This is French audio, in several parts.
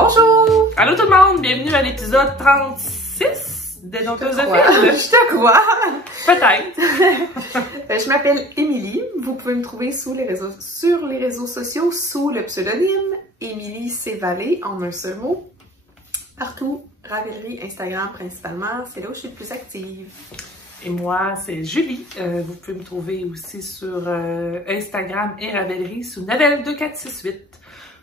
Bonjour! Allô tout le monde, bienvenue à l'épisode 36 des Dompteuses de Fil. Je te crois! Peut-être. Je m'appelle Émilie. Vous pouvez me trouver sur les réseaux sociaux sous le pseudonyme Émilie Cévalé en un seul mot. Partout, Ravellerie, Instagram principalement, c'est là où je suis le plus active. Et moi, c'est Julie. Vous pouvez me trouver aussi sur Instagram et Ravellerie sous Navel2468.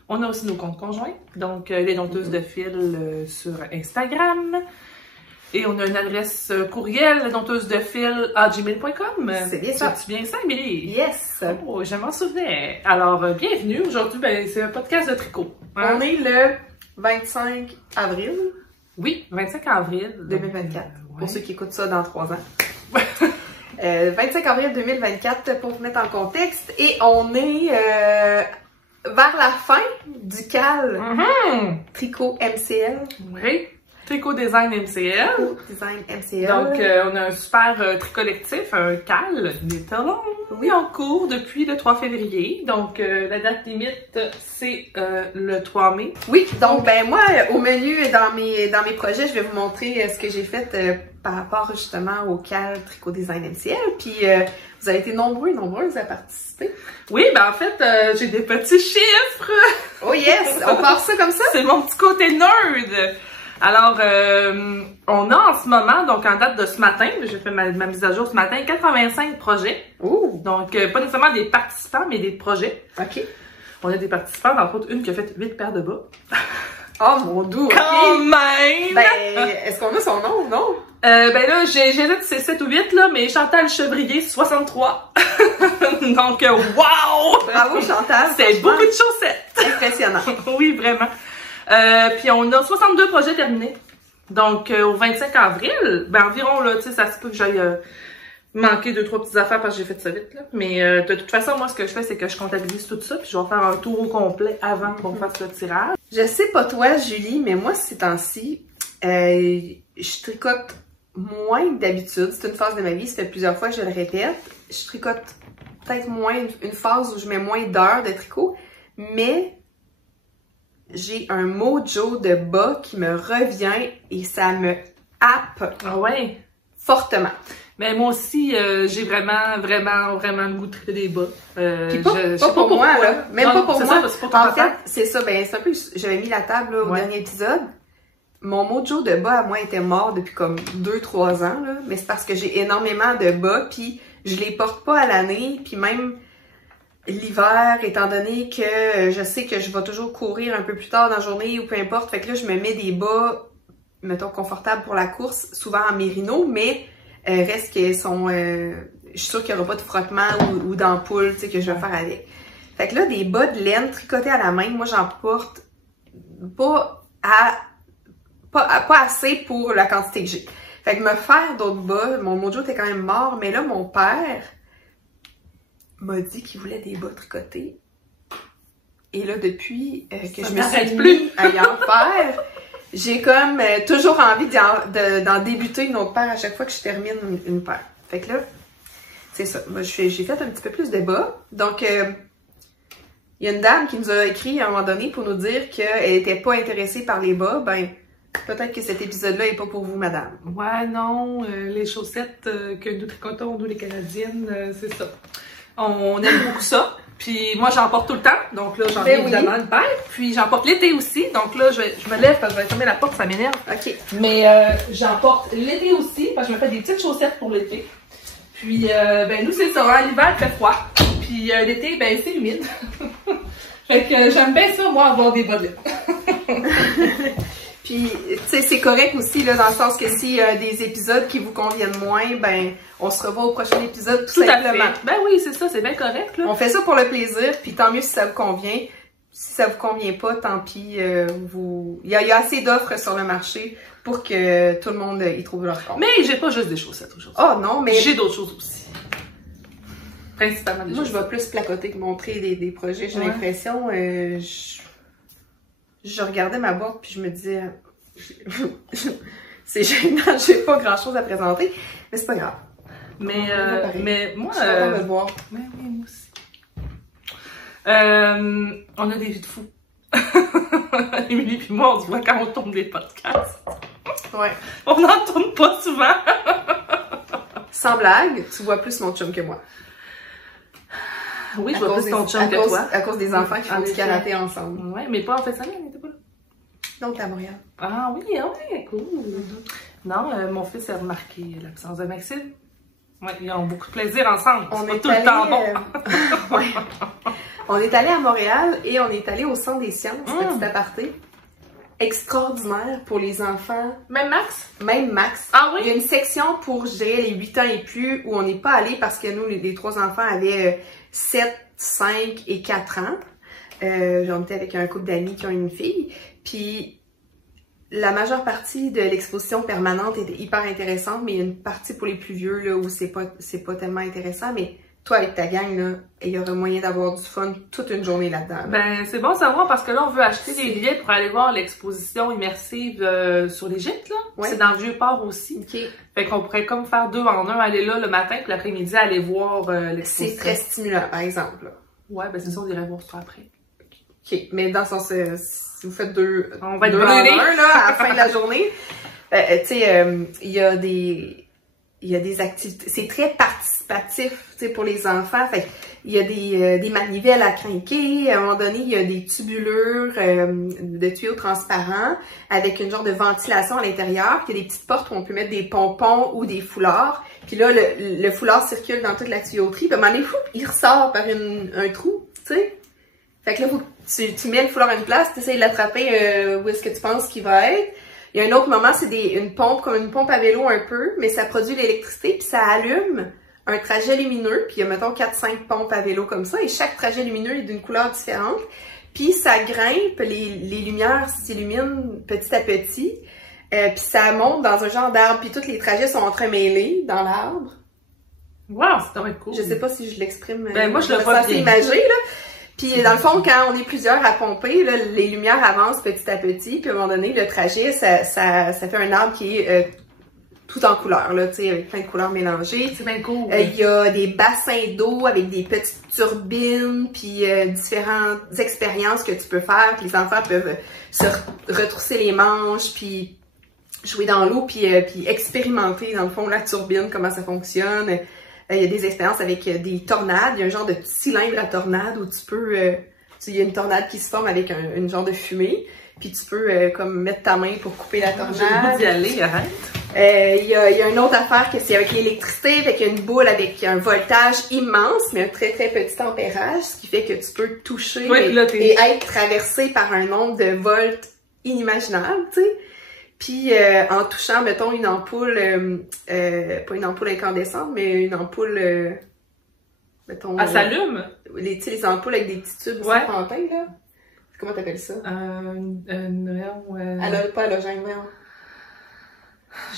On a aussi nos comptes conjoints, donc les Dompteuses de Fil sur Instagram. Et on a une adresse courriel, dompteusesdefil@gmail.com. C'est bien ça. C'est bien ça, Émilie? Yes! Oh, je m'en souvenais. Alors, bienvenue. Aujourd'hui, c'est un podcast de tricot. Hein? On est le 25 avril Oui, 25 avril. 2024, ouais. pour ceux qui écoutent ça dans 3 ans. 25 avril 2024, pour vous mettre en contexte, et on est vers la fin du CAL Tricot MCL. Oui, Tricot Design MCL. Tricot Design MCL. Donc, on a un super tricollectif, un CAL, des talons, oui, en cours depuis le 3 février. Donc, la date limite, c'est le 3 mai. Oui, donc ben moi, au menu, dans mes projets, je vais vous montrer ce que j'ai fait par rapport justement au CAL Tricot Design MCL. Puis, vous avez été nombreuses à participer. Oui, ben en fait, j'ai des petits chiffres. Oh yes, on part ça comme ça? C'est mon petit côté nerd. Alors, on a en ce moment, donc en date de ce matin, j'ai fait ma mise à jour ce matin, 85 projets. Ouh! Donc, pas nécessairement des participants, mais des projets. OK. On a des participants, entre autres une qui a fait 8 paires de bas. Oh mon doux! Quand même! Ben, est-ce qu'on a son nom ou non? Ben là, j'hésite si c'est 7 ou 8, là, mais Chantal Chevrier, 63. Donc, wow! Bravo Chantal! C'est beaucoup de chaussettes! Impressionnant! Oui, vraiment. Puis on a 62 projets terminés. Donc, au 25 avril, ben environ, là, tu sais, ça se peut que j'aille manquer 2-3 petites affaires parce que j'ai fait ça vite, là. Mais de toute façon, moi, ce que je fais, c'est que je comptabilise tout ça, puis je vais faire un tour au complet avant qu'on fasse le tirage. Je sais pas toi, Julie, mais moi, ces temps-ci, je tricote moins que d'habitude. C'est une phase de ma vie, ça fait plusieurs fois que je le répète. Je tricote peut-être moins, une phase où je mets moins d'heures de tricot, mais j'ai un mojo de bas qui me revient et ça me happe Ouais? fortement. Mais moi aussi, j'ai vraiment le goût de tricoter des bas. Puis pas pour moi, là. Même pas pour moi. C'est pour ton En papa. fait, c'est ça. Ben, c'est un peu, j'avais mis la table là, au dernier épisode. Mon mojo de bas à moi était mort depuis comme 2-3 ans, là. Mais c'est parce que j'ai énormément de bas, puis je les porte pas à l'année, puis même l'hiver, étant donné que je sais que je vais toujours courir un peu plus tard dans la journée ou peu importe, fait que là, je me mets des bas, mettons, confortables pour la course, souvent en mérino, mais reste qu'elles sont... je suis sûre qu'il n'y aura pas de frottement ou d'ampoule, tu sais, que je vais faire avec. Fait que là, des bas de laine tricotés à la main, moi, j'en porte pas assez pour la quantité que j'ai. Fait que me faire d'autres bas, mon mojo était quand même mort, mais là, mon père m'a dit qu'il voulait des bas tricotés. Et là, depuis que je me suis mis à y en faire, j'ai comme toujours envie d'en débuter une autre paire à chaque fois que je termine une paire. Fait que là, c'est ça. Moi, j'ai fait un petit peu plus de bas. Donc, il y a une dame qui nous a écrit à un moment donné pour nous dire qu'elle n'était pas intéressée par les bas. Ben, peut-être que cet épisode-là n'est pas pour vous, madame. Ouais, non, les chaussettes que nous tricotons, nous les Canadiennes, c'est ça. On aime beaucoup ça. Puis moi, j'en porte tout le temps. Donc là, j'en ai évidemment une paire. Puis j'en porte l'été aussi. Donc là, je me lève parce que je vais fermer la porte, ça m'énerve. OK. Mais j'en porte l'été aussi parce que je me fais des petites chaussettes pour l'été. Puis, ben nous, c'est ça. Hein, l'hiver, il fait froid. Puis l'été, ben c'est humide. Fait que j'aime bien ça, moi, avoir des bas de laine. Puis, tu sais, c'est correct aussi, là, dans le sens que s'il y a des épisodes qui vous conviennent moins, ben, on se revoit au prochain épisode, tout simplement. Ben oui, c'est ça, c'est bien correct, là. On fait ça pour le plaisir, puis tant mieux si ça vous convient. Si ça vous convient pas, tant pis, il y a assez d'offres sur le marché pour que tout le monde y trouve leur compte. Mais j'ai pas juste des chaussettes aujourd'hui. Oh non, mais... J'ai d'autres choses aussi. Principalement des chaussettes. Moi, je vais plus placoter que montrer des projets. J'ai l'impression... Je regardais ma boîte, puis je me disais... c'est gênant, j'ai pas grand-chose à présenter, mais c'est pas grave. Mais moi... Je suis contente de le voir. Mais oui, moi aussi. On a des vies de fous. Émilie puis moi, on se voit quand on tourne des podcasts. Ouais. On n'en tourne pas souvent. Sans blague, tu vois plus mon chum que moi. Oui, je vois plus ton chum que toi. À cause des enfants qui font du karaté ensemble. Ouais, mais pas en fait ça, elle n'était pas là. Donc, à Montréal. Ah oui, cool. Non, mon fils a remarqué l'absence de Maxime. Ouais, ils ont beaucoup de plaisir ensemble. On est tout le temps bon. Ouais. On est allé à Montréal et on est allé au Centre des sciences, petit aparté. Extraordinaire pour les enfants. Même Max? Même Max. Ah oui? Il y a une section pour, je dirais, les 8 ans et plus où on n'est pas allé parce que nous, les 3 enfants avaient 7, 5 et 4 ans. J'en étais avec un couple d'amis qui ont une fille. Puis, la majeure partie de l'exposition permanente était hyper intéressante, mais il y a une partie pour les plus vieux là, où c'est pas tellement intéressant. Mais toi, avec ta gang, là, il y aurait moyen d'avoir du fun toute une journée là-dedans. Là. Ben, c'est bon à savoir parce que là, on veut acheter des billets pour aller voir l'exposition immersive sur l'Égypte, là. Ouais. C'est dans le Vieux-Port aussi. Okay. Fait qu'on pourrait comme faire 2 en 1, aller là le matin puis l'après-midi aller voir l'exposition. C'est très stimulant, par exemple. Là. Ouais, ben c'est ça, on irait voir ça après. OK, mais dans le sens, si vous faites 2 on va être brûlés là, à la fin de la journée, tu sais, il y a des activités, c'est très participatif, tu sais, pour les enfants. Fait il y a des manivelles à crinquer. À un moment donné, il y a des tubulures de tuyaux transparents avec une genre de ventilation à l'intérieur. Puis il y a des petites portes où on peut mettre des pompons ou des foulards. Puis là, le foulard circule dans toute la tuyauterie. Puis à un moment donné, il ressort par un trou, tu sais. Fait que là, faut que tu mets le foulard à une place, tu essaies de l'attraper où est-ce que tu penses qu'il va être. Il y a un autre moment, c'est une pompe, comme une pompe à vélo un peu, mais ça produit l'électricité, puis ça allume un trajet lumineux, puis il y a, mettons, 4-5 pompes à vélo comme ça, et chaque trajet lumineux est d'une couleur différente. Puis ça grimpe, les lumières s'illuminent petit à petit, puis ça monte dans un genre d'arbre, puis tous les trajets sont entremêlés dans l'arbre. Wow, c'est vraiment cool. Je sais pas si je l'exprime. Ben moi, je le vois bien. Imagé, là. Puis dans le fond, quand on est plusieurs à pomper, là, les lumières avancent petit à petit, puis à un moment donné, le trajet, ça fait un arbre qui est tout en couleurs, là, tu sais, avec plein de couleurs mélangées. C'est bien cool. Il y a des bassins d'eau avec des petites turbines, puis différentes expériences que tu peux faire, que les enfants peuvent se retrousser les manches, puis jouer dans l'eau, puis expérimenter, dans le fond, la turbine, comment ça fonctionne. Il y a des expériences avec des tornades. Il y a un genre de petit cylindre à tornade où tu peux... il y a une tornade qui se forme avec une genre de fumée. Puis tu peux comme mettre ta main pour couper la tornade. J'ai le goût d'y aller, arrête. Il y a une autre affaire que c'est avec l'électricité. Fait qu'il y a une boule avec un voltage immense, mais un très très petit ampérage. Ce qui fait que tu peux toucher et être traversé par un nombre de volts inimaginables, tu sais. Puis en touchant, mettons, une ampoule, pas une ampoule incandescente, mais une ampoule, mettons... Elle s'allume? Les ampoules avec des petits tubes serpentins, là. Comment t'appelles ça? Pas halogène, voyons.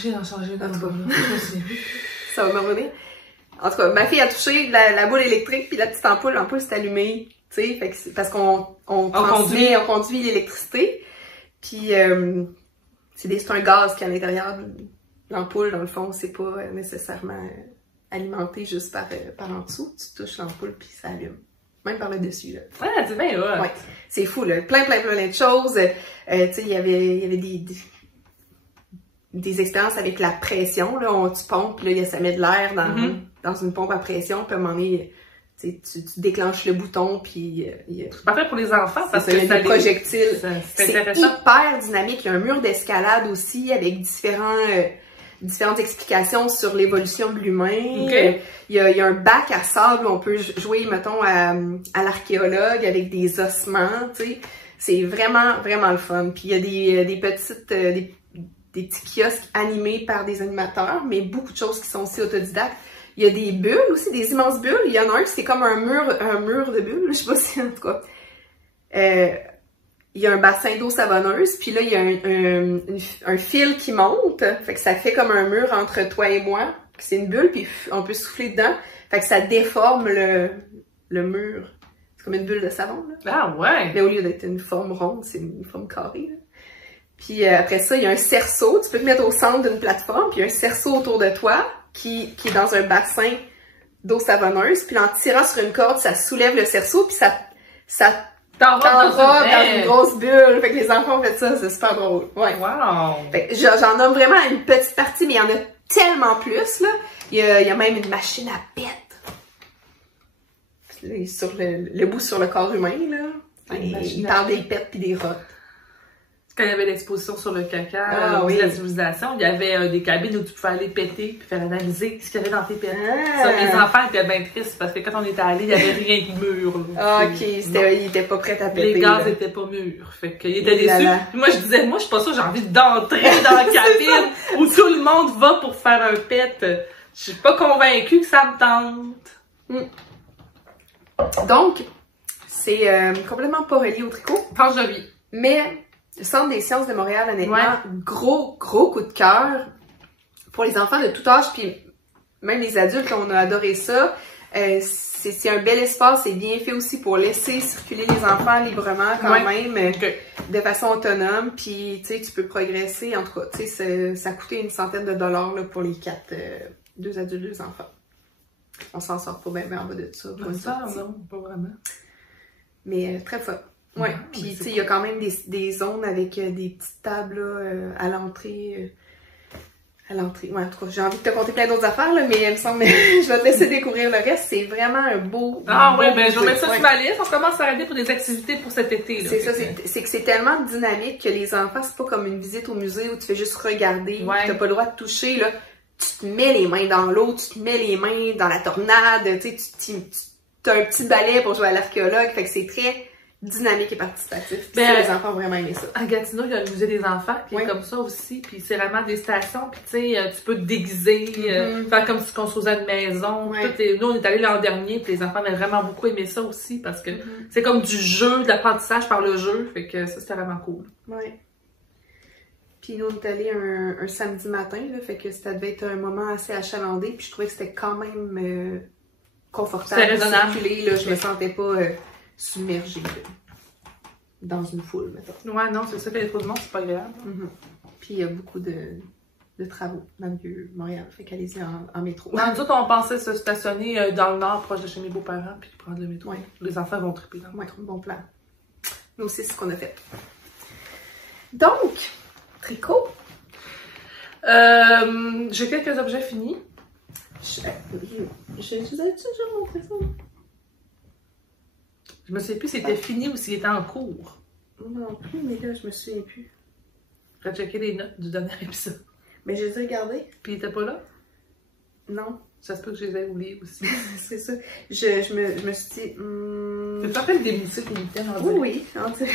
J'ai en changé de Ça va me revenir. En tout cas, ma fille a touché la boule électrique, puis la petite ampoule, l'ampoule s'est allumée, tu sais, fait que parce qu'on conduit l'électricité, puis... c'est un gaz qui est à l'intérieur de l'ampoule, dans le fond, c'est pas nécessairement alimenté juste par en dessous. Tu touches l'ampoule puis ça allume. Même par le dessus, là. Ouais, c'est bien, ouais. Ouais, c'est fou, là. Plein de choses. Tu sais, il y avait des expériences avec la pression, là. Tu pompes, là, ça met de l'air dans une pompe à pression, puis à un moment donné, tu déclenches le bouton, puis... c'est parfait pour les enfants, parce que il y a des projectiles. C'est hyper dynamique. Il y a un mur d'escalade aussi, avec différentes explications sur l'évolution de l'humain. Okay. Il y a un bac à sable où on peut jouer, mettons, à l'archéologue avec des ossements, tu sais. C'est vraiment, vraiment le fun. Puis il y a des petits kiosques animés par des animateurs, mais beaucoup de choses qui sont aussi autodidactes. Il y a des bulles aussi, des immenses bulles. Il y en a un qui c'est comme un mur de bulles, je sais pas si en tout cas. Il y a un bassin d'eau savonneuse, puis là il y a un fil qui monte, fait que ça fait comme un mur entre toi et moi. C'est une bulle, puis on peut souffler dedans, fait que ça déforme le mur. C'est comme une bulle de savon, là. Ah ouais! Mais au lieu d'être une forme ronde, c'est une forme carrée, là. Puis après ça, il y a un cerceau, tu peux te mettre au centre d'une plateforme, puis il y a un cerceau autour de toi, qui est dans un bassin d'eau savonneuse, puis en tirant sur une corde, ça soulève le cerceau, puis ça T'enrobes dans une grosse bulle. Fait que les enfants ont fait ça, c'est super drôle. Ouais. Wow! Fait que j'en nomme vraiment une petite partie, mais il y en a tellement plus, là. Il y a même une machine à pète. Sur le bout sur le corps humain, là. Il parle des pètes pis des rottes. Quand il y avait l'exposition sur le caca, la civilisation, il y avait des cabines où tu pouvais aller péter puis faire analyser ce qu'il y avait dans tes pètes. Ça, mes enfants étaient bien tristes parce que quand on était allés, il n'y avait rien de mûr. Ok, ils étaient pas prêts à péter. Les gaz n'étaient pas mûrs. Fait qu'ils étaient déçus. Puis moi, je disais, moi, je suis pas sûre, j'ai envie d'entrer dans la cabine où tout le monde va pour faire un pet. Je suis pas convaincue que ça me tente. Donc, c'est complètement pas relié au tricot. Quand je vis. Mais le Centre des sciences de Montréal, honnêtement, gros coup de cœur pour les enfants de tout âge, puis même les adultes, on a adoré ça. C'est un bel espace, c'est bien fait aussi pour laisser circuler les enfants librement quand même, de façon autonome, puis tu sais, tu peux progresser, en tout cas, tu sais, ça a coûté une centaine de dollars là, pour les 2 adultes, 2 enfants. On s'en sort pas bien en bas de ça. Non, pas vraiment. Mais très fun. Ouais, puis tu sais, il y a quand même des zones avec des petites tables là, à l'entrée. Ouais, en tout cas, j'ai envie de te conter plein d'autres affaires, là, mais il me semble je vais te laisser découvrir le reste. C'est vraiment un beau... ouais, ben je vais mettre ça sur ma liste. On commence à regarder pour des activités pour cet été. C'est ça, c'est que c'est tellement dynamique que les enfants, c'est pas comme une visite au musée où tu fais juste regarder, t'as pas le droit de toucher, là. Tu te mets les mains dans l'eau, tu te mets les mains dans la tornade, tu sais, tu as un petit balai pour jouer à l'archéologue, fait que c'est très dynamique et participatif. Les enfants ont vraiment aimé ça. À Gatineau, il y a le musée des enfants qui est comme ça aussi, puis c'est vraiment des stations, puis tu sais, tu peux te déguiser, faire comme si tu construisais une maison. Nous, on est allés l'an dernier, puis les enfants avaient vraiment beaucoup aimé ça aussi, parce que c'est comme du jeu, de l'apprentissage par le jeu, fait que ça, c'était vraiment cool. Ouais. Puis nous, on est allés un samedi matin, là, fait que ça devait être un moment assez achalandé, puis je trouvais que c'était quand même confortable de circuler, là, je me sentais pas submergée dans une foule, mettons. Ouais, non, c'est ça, qu'il y a trop de monde, c'est pas agréable. Puis il y a beaucoup de travaux dans le vieux Montréal, fait qu'allez-y en métro. Non, nous autres, on pensait se stationner dans le nord, proche de chez mes beaux-parents, puis prendre le métro. Les enfants vont triper dans le métro. Bon plan. Nous aussi, c'est ce qu'on a fait. Donc, tricot. J'ai quelques objets finis. Je vous ai déjà montré ça? Je me souviens plus s'il était fini ou s'il était en cours. Non plus, mais là, je me souviens plus. Je vais checker les notes du dernier épisode. Mais je les ai regardées. Puis il était pas là? Non. Ça se peut que je les ai oubliés aussi. C'est ça. Je me suis dit... Tu te rappelles des musiques mitaines en direct? Oui, en direct.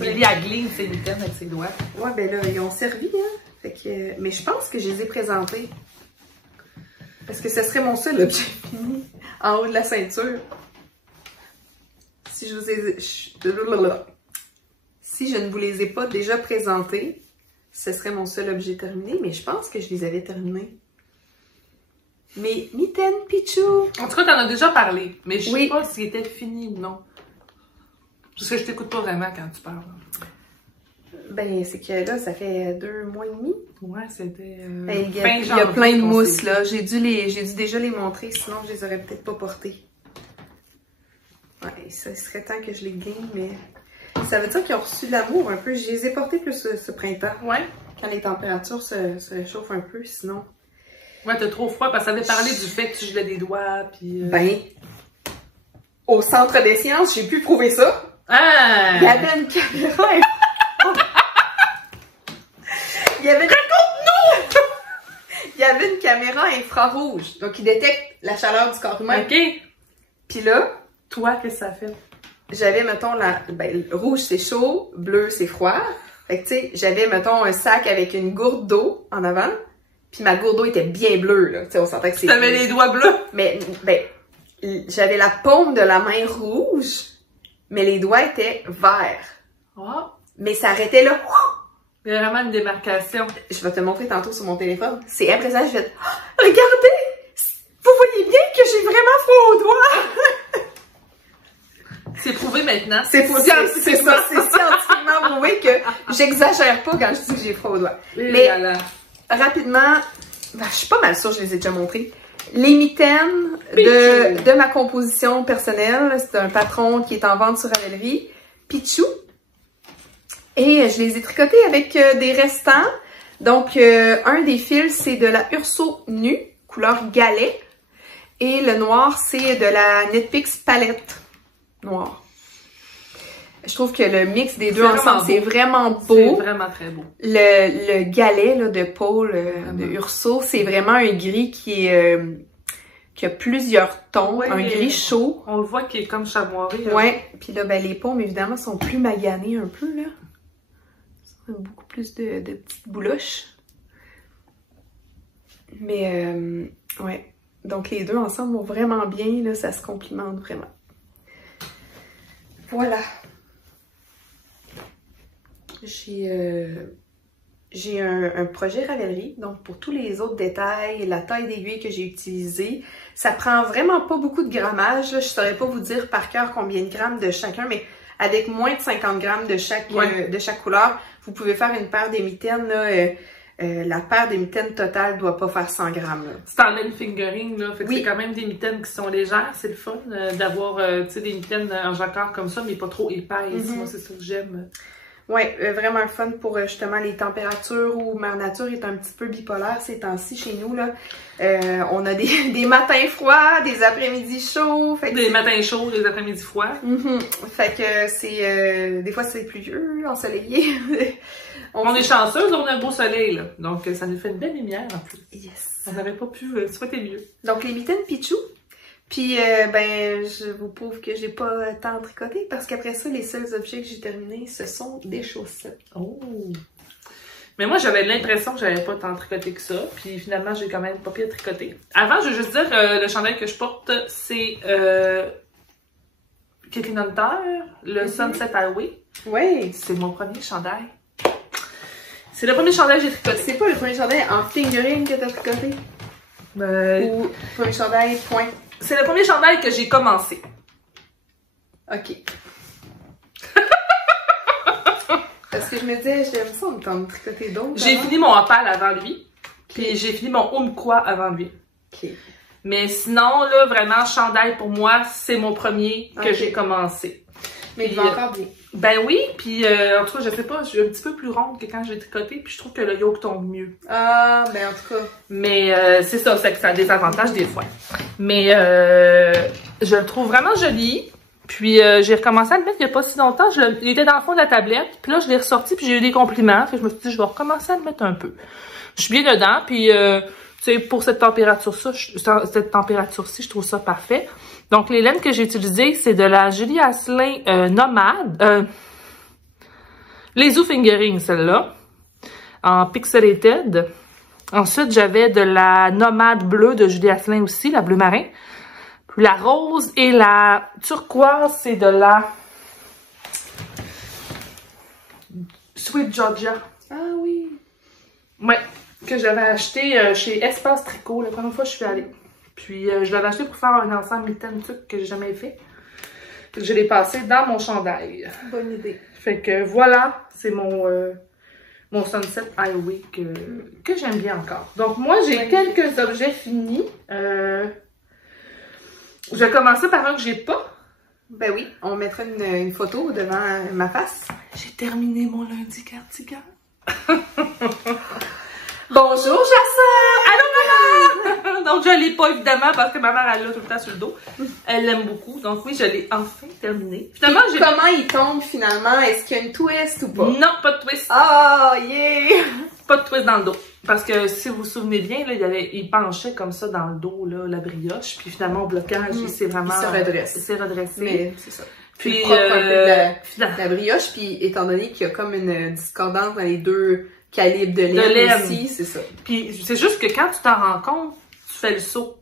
Il glisse ses mitaines avec ses doigts. Ouais, ben là, ils ont servi, hein. Fait que... Mais je pense que je les ai présentées. Parce que ce serait mon seul objet fini en haut de la ceinture. Si je ne vous les ai pas déjà présentés, ce serait mon seul objet terminé, mais je pense que je les avais terminés. Mes mitaines Pichou! En tout cas, t'en as déjà parlé, mais je sais pas s'il était fini ou non. Parce que je t'écoute pas vraiment quand tu parles. Ben, c'est que là, ça fait 2 mois et demi. Ouais, c'était il y a plein de mousses, là. J'ai dû déjà les montrer, sinon je les aurais peut-être pas portées. Ouais, ça serait temps que je les gagne, mais ça veut dire qu'ils ont reçu de l'amour un peu. Je les ai portés plus ce printemps. Ouais. Quand les températures se réchauffent un peu, sinon... Ouais, t'as trop froid, parce que ça avait parlé du fait que tu gelais des doigts, puis... Ben, au Centre des sciences, j'ai pu prouver ça. Ah! Il y avait une caméra... Il y avait... Raconte-nous! Il y avait une caméra infrarouge, donc il détecte la chaleur du corps humain. OK. Puis là... Toi, qu'est-ce que ça fait? J'avais, mettons, le rouge c'est chaud, bleu c'est froid. Fait que tu sais, j'avais, mettons, un sac avec une gourde d'eau en avant. Puis ma gourde d'eau était bien bleue, là. Tu sais, on sentait que c'est... T'avais les doigts bleus? Mais, ben, j'avais la paume de la main rouge, mais les doigts étaient verts. Oh. Mais ça arrêtait là. Il y a vraiment une démarcation. Je vais te montrer tantôt sur mon téléphone. C'est impressionnant, je vais regardez! Vous voyez bien que j'ai vraiment froid aux doigts! C'est prouvé maintenant. C'est scientifiquement prouvé que j'exagère pas quand je dis que j'ai froid aux doigts. Mais rapidement, je suis pas mal sûre, je les ai déjà montrés. Les mitaines de ma composition personnelle, c'est un patron qui est en vente sur Ravelry. Pichou. Et je les ai tricotés avec des restants. Donc, un des fils, c'est de la Urso nue, couleur galet. Et le noir, c'est de la Knitpicks palette noire. Je trouve que le mix des deux ensemble, c'est vraiment beau. C'est vraiment très beau. Le galet là, de Paul, de Urso, c'est vraiment un gris qui a plusieurs tons, un gris chaud. On le voit qui est comme chamoiré. Ouais, puis là, ben, les paumes, évidemment, sont plus maganées un peu, là. Beaucoup plus de petites bouloches. Mais, ouais. Donc, les deux ensemble vont vraiment bien, là, ça se complimente vraiment. Voilà. J'ai un projet Ravelry, donc pour tous les autres détails, la taille d'aiguille que j'ai utilisée, ça prend vraiment pas beaucoup de grammage, là. Je saurais pas vous dire par cœur combien de grammes de chacun, mais avec moins de 50 grammes de chaque couleur, vous pouvez faire une paire des mitaines, là, la paire des mitaines totale doit pas faire 100 grammes. C'est en laine fingering, là. Fait que c'est quand même des mitaines qui sont légères. C'est le fun d'avoir, tu sais, des mitaines en jacquard comme ça, mais pas trop épaisses. Moi, c'est ça que j'aime. Ouais, vraiment le fun pour justement les températures où Mère Nature est un petit peu bipolaire ces temps-ci chez nous, là. On a des matins froids, des après-midi chauds. Des matins chauds, des après-midi froids. Fait que c'est... des fois, c'est pluvieux, ensoleillé. On est chanceuse, on a un beau soleil, là. Donc, ça nous fait une belle lumière, en plus. Yes! On n'aurait pas pu souhaiter mieux. Donc, les mitaines Pichou. Puis, ben, je vous prouve que j'ai pas tant tricoté parce qu'après ça, les seuls objets que j'ai terminés, ce sont des chaussettes. Oh! Mais moi, j'avais l'impression que j'avais pas tant tricoté que ça. Puis, finalement, j'ai quand même pas pire tricoté. Avant, je veux juste dire, le chandail que je porte, c'est Kathleen Hunter, le Sunset Highway. Oui! C'est mon premier chandail. C'est le premier chandail que j'ai tricoté. C'est pas le premier chandail en fingering que t'as tricoté? Ou premier chandail point? C'est le premier chandail que j'ai commencé. Ok. Parce que je me disais, j'aime ça, on tente de tricoter d'autres. J'ai fini mon opale avant lui. Puis j'ai fini mon Umpqua avant lui. Ok. Mais sinon, là, vraiment, chandail pour moi, c'est mon premier que j'ai commencé. Mais il va encore bien. Ben oui, puis en tout cas, je sais pas, je suis un petit peu plus ronde que quand j'ai tricoté, puis je trouve que le yoke tombe mieux. Ah, ben en tout cas. Mais c'est ça, c'est que ça a des avantages des fois. Mais je le trouve vraiment joli. Puis j'ai recommencé à le mettre il y a pas si longtemps. Il était dans le fond de la tablette, puis là je l'ai ressorti, puis j'ai eu des compliments. Fait que je me suis dit, je vais recommencer à le mettre un peu. Je suis bien dedans, puis tu sais, pour cette température-ci, je trouve ça parfait. Donc, les laines que j'ai utilisées, c'est de la Julie Asselin Nomade. Les Zoo Fingering, celle-là. En Pixelated. Ensuite, j'avais de la Nomade bleue de Julie Asselin aussi, la bleu marin. Puis la rose et la turquoise, c'est de la Sweet Georgia. Ah oui. Ouais, que j'avais acheté chez Espace Tricot la première fois que je suis allée. Puis je l'avais acheté pour faire un ensemble mitaine truc que j'ai jamais fait. Fait que je l'ai passé dans mon chandail. Bonne idée. Fait que voilà, c'est mon Sunset Highway que j'aime bien encore. Donc moi, j'ai quelques objets finis. Je vais commencer par un que j'ai pas. Ben oui, on mettra une photo devant ma face. J'ai terminé mon lundi cardigan. Bonjour, Chassa! Allô, maman! Donc, je l'ai pas, évidemment, parce que ma mère, elle l'a tout le temps sur le dos. Elle l'aime beaucoup. Donc, oui, je l'ai enfin terminé. Finalement, comment il tombe, finalement? Est-ce qu'il y a une twist ou pas? Non, pas de twist. Oh, yeah! Pas de twist dans le dos. Parce que, si vous vous souvenez bien, là, il penchait comme ça dans le dos, là, la brioche. Puis, finalement, au blocage, il s'est vraiment... Il se redresse. Il s'est redressé. Mais, c'est ça. Puis, propre un peu de la brioche. Puis, étant donné qu'il y a comme une discordance dans les deux... calibre de laine aussi, c'est ça. Puis c'est juste que quand tu t'en rends compte, tu fais le saut.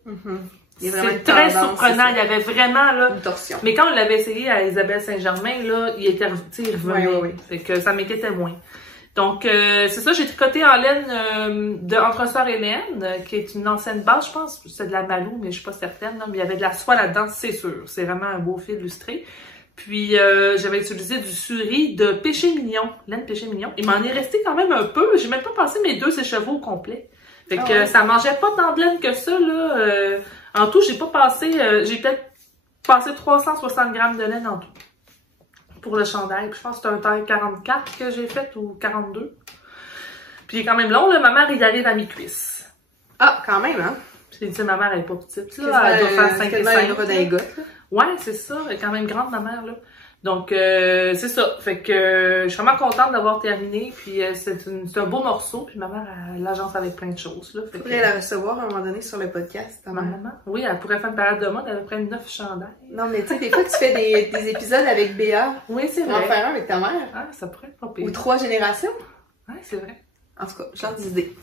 C'est très surprenant. Il y avait vraiment là une torsion. Mais quand on l'avait essayé à Isabelle Saint-Germain, là, il était revenu. Fait que ça m'inquiétait moins. Donc c'est ça, j'ai tricoté en laine de Entre Sœurs Hélène, qui est une ancienne base, je pense. C'est de la Malou, mais je suis pas certaine. Là, mais il y avait de la soie là-dedans, c'est sûr. C'est vraiment un beau fil illustré. Puis, j'avais utilisé du suri de Péché Mignon, laine Péché Mignon. Il m'en est resté quand même un peu. J'ai même pas passé mes 2 écheveaux au complet. Fait que ça mangeait pas tant de laine que ça, là. En tout, j'ai pas passé... j'ai peut-être passé 360 grammes de laine en tout. pour le chandail. Puis je pense que c'est un taille 44 que j'ai fait ou 42. Puis il est quand même long, là. Ma mère, il arrive à mi-cuisse. Ah, quand même, hein? J'ai dit, ma mère, elle est pas petite. Là, elle doit faire 5 et 5. Ouais, c'est ça. Elle est quand même grande, ma mère, là. Donc, c'est ça. Fait que je suis vraiment contente d'avoir terminé. Puis c'est un beau morceau. Puis ma mère, elle l'agence avec plein de choses, là. Tu pourrais la recevoir à un moment donné sur le podcast, ta maman? Oui, elle pourrait faire une parade de mode. Elle aurait 9 chandails. Non, mais tu sais, des fois, tu fais des épisodes avec Béa. Oui, c'est vrai. En faire un avec ta mère. Ah, ça pourrait être pas pire. Ou 3 générations. Ouais, c'est vrai. En tout cas, j'ai des idées.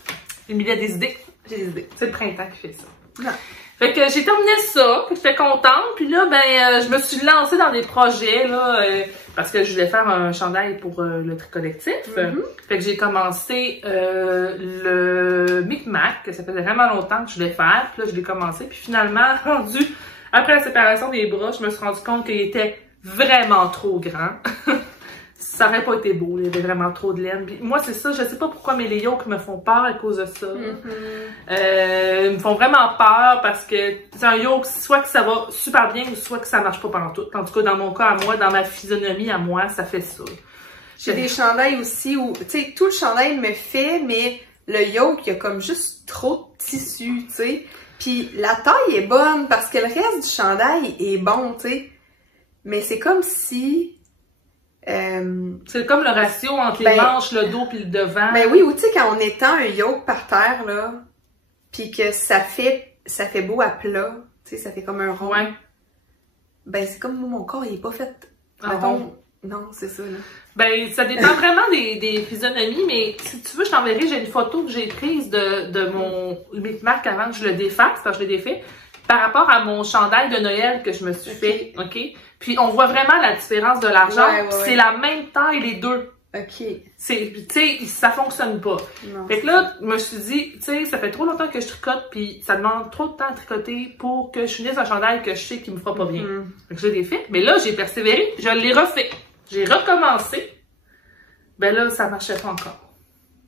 Emilie a des idées. J'ai des idées. C'est le printemps qui fait ça. Non. Fait que j'ai terminé ça, puis j'étais contente. Puis là, je me suis lancée dans des projets, là, parce que je voulais faire un chandail pour le tri collectif. Fait que j'ai commencé le Micmac, que ça faisait vraiment longtemps que je voulais faire. Puis là, je l'ai commencé. Puis finalement, après la séparation des bras, je me suis rendu compte qu'il était vraiment trop grand. Ça aurait pas été beau, il y avait vraiment trop de laine. Puis moi, c'est ça, je sais pas pourquoi, mais les yokes me font peur à cause de ça. Ils me font vraiment peur parce que c'est un yoke, soit que ça va super bien ou soit que ça marche pas pendant tout. En tout cas, dans mon cas, à moi, dans ma physionomie, à moi, ça fait ça. J'ai des chandails aussi où, tu sais, tout le chandail me fait, mais le yoke, il y a comme juste trop de tissu, tu sais. Puis la taille est bonne parce que le reste du chandail est bon, tu sais. Mais c'est comme si... c'est comme le ratio entre les manches, le dos puis le devant. Ben oui, ou tu sais, quand on étend un yoke par terre, là, puis que ça fait beau à plat, tu sais, ça fait comme un rond. Ouais. Ben c'est comme mon corps, il est pas fait. Un rond. Non, c'est ça, là. Ben, ça dépend vraiment des physionomies, mais si tu veux, je t'enverrai, j'ai une photo que j'ai prise de mon Micmac avant que je le défasse, parce que je l'ai défait, par rapport à mon chandail de Noël que je me suis fait, OK? Puis on voit vraiment la différence de l'argent. C'est la même taille les deux. OK. Tu sais, ça fonctionne pas. Non, fait que là, je me suis dit, tu sais, ça fait trop longtemps que je tricote, puis ça demande trop de temps à tricoter pour que je finisse un chandail que je sais qu'il me fera pas bien. Fait que je l'ai fait. Mais là, j'ai persévéré, je l'ai refait. J'ai recommencé. Ben là, ça marchait pas encore.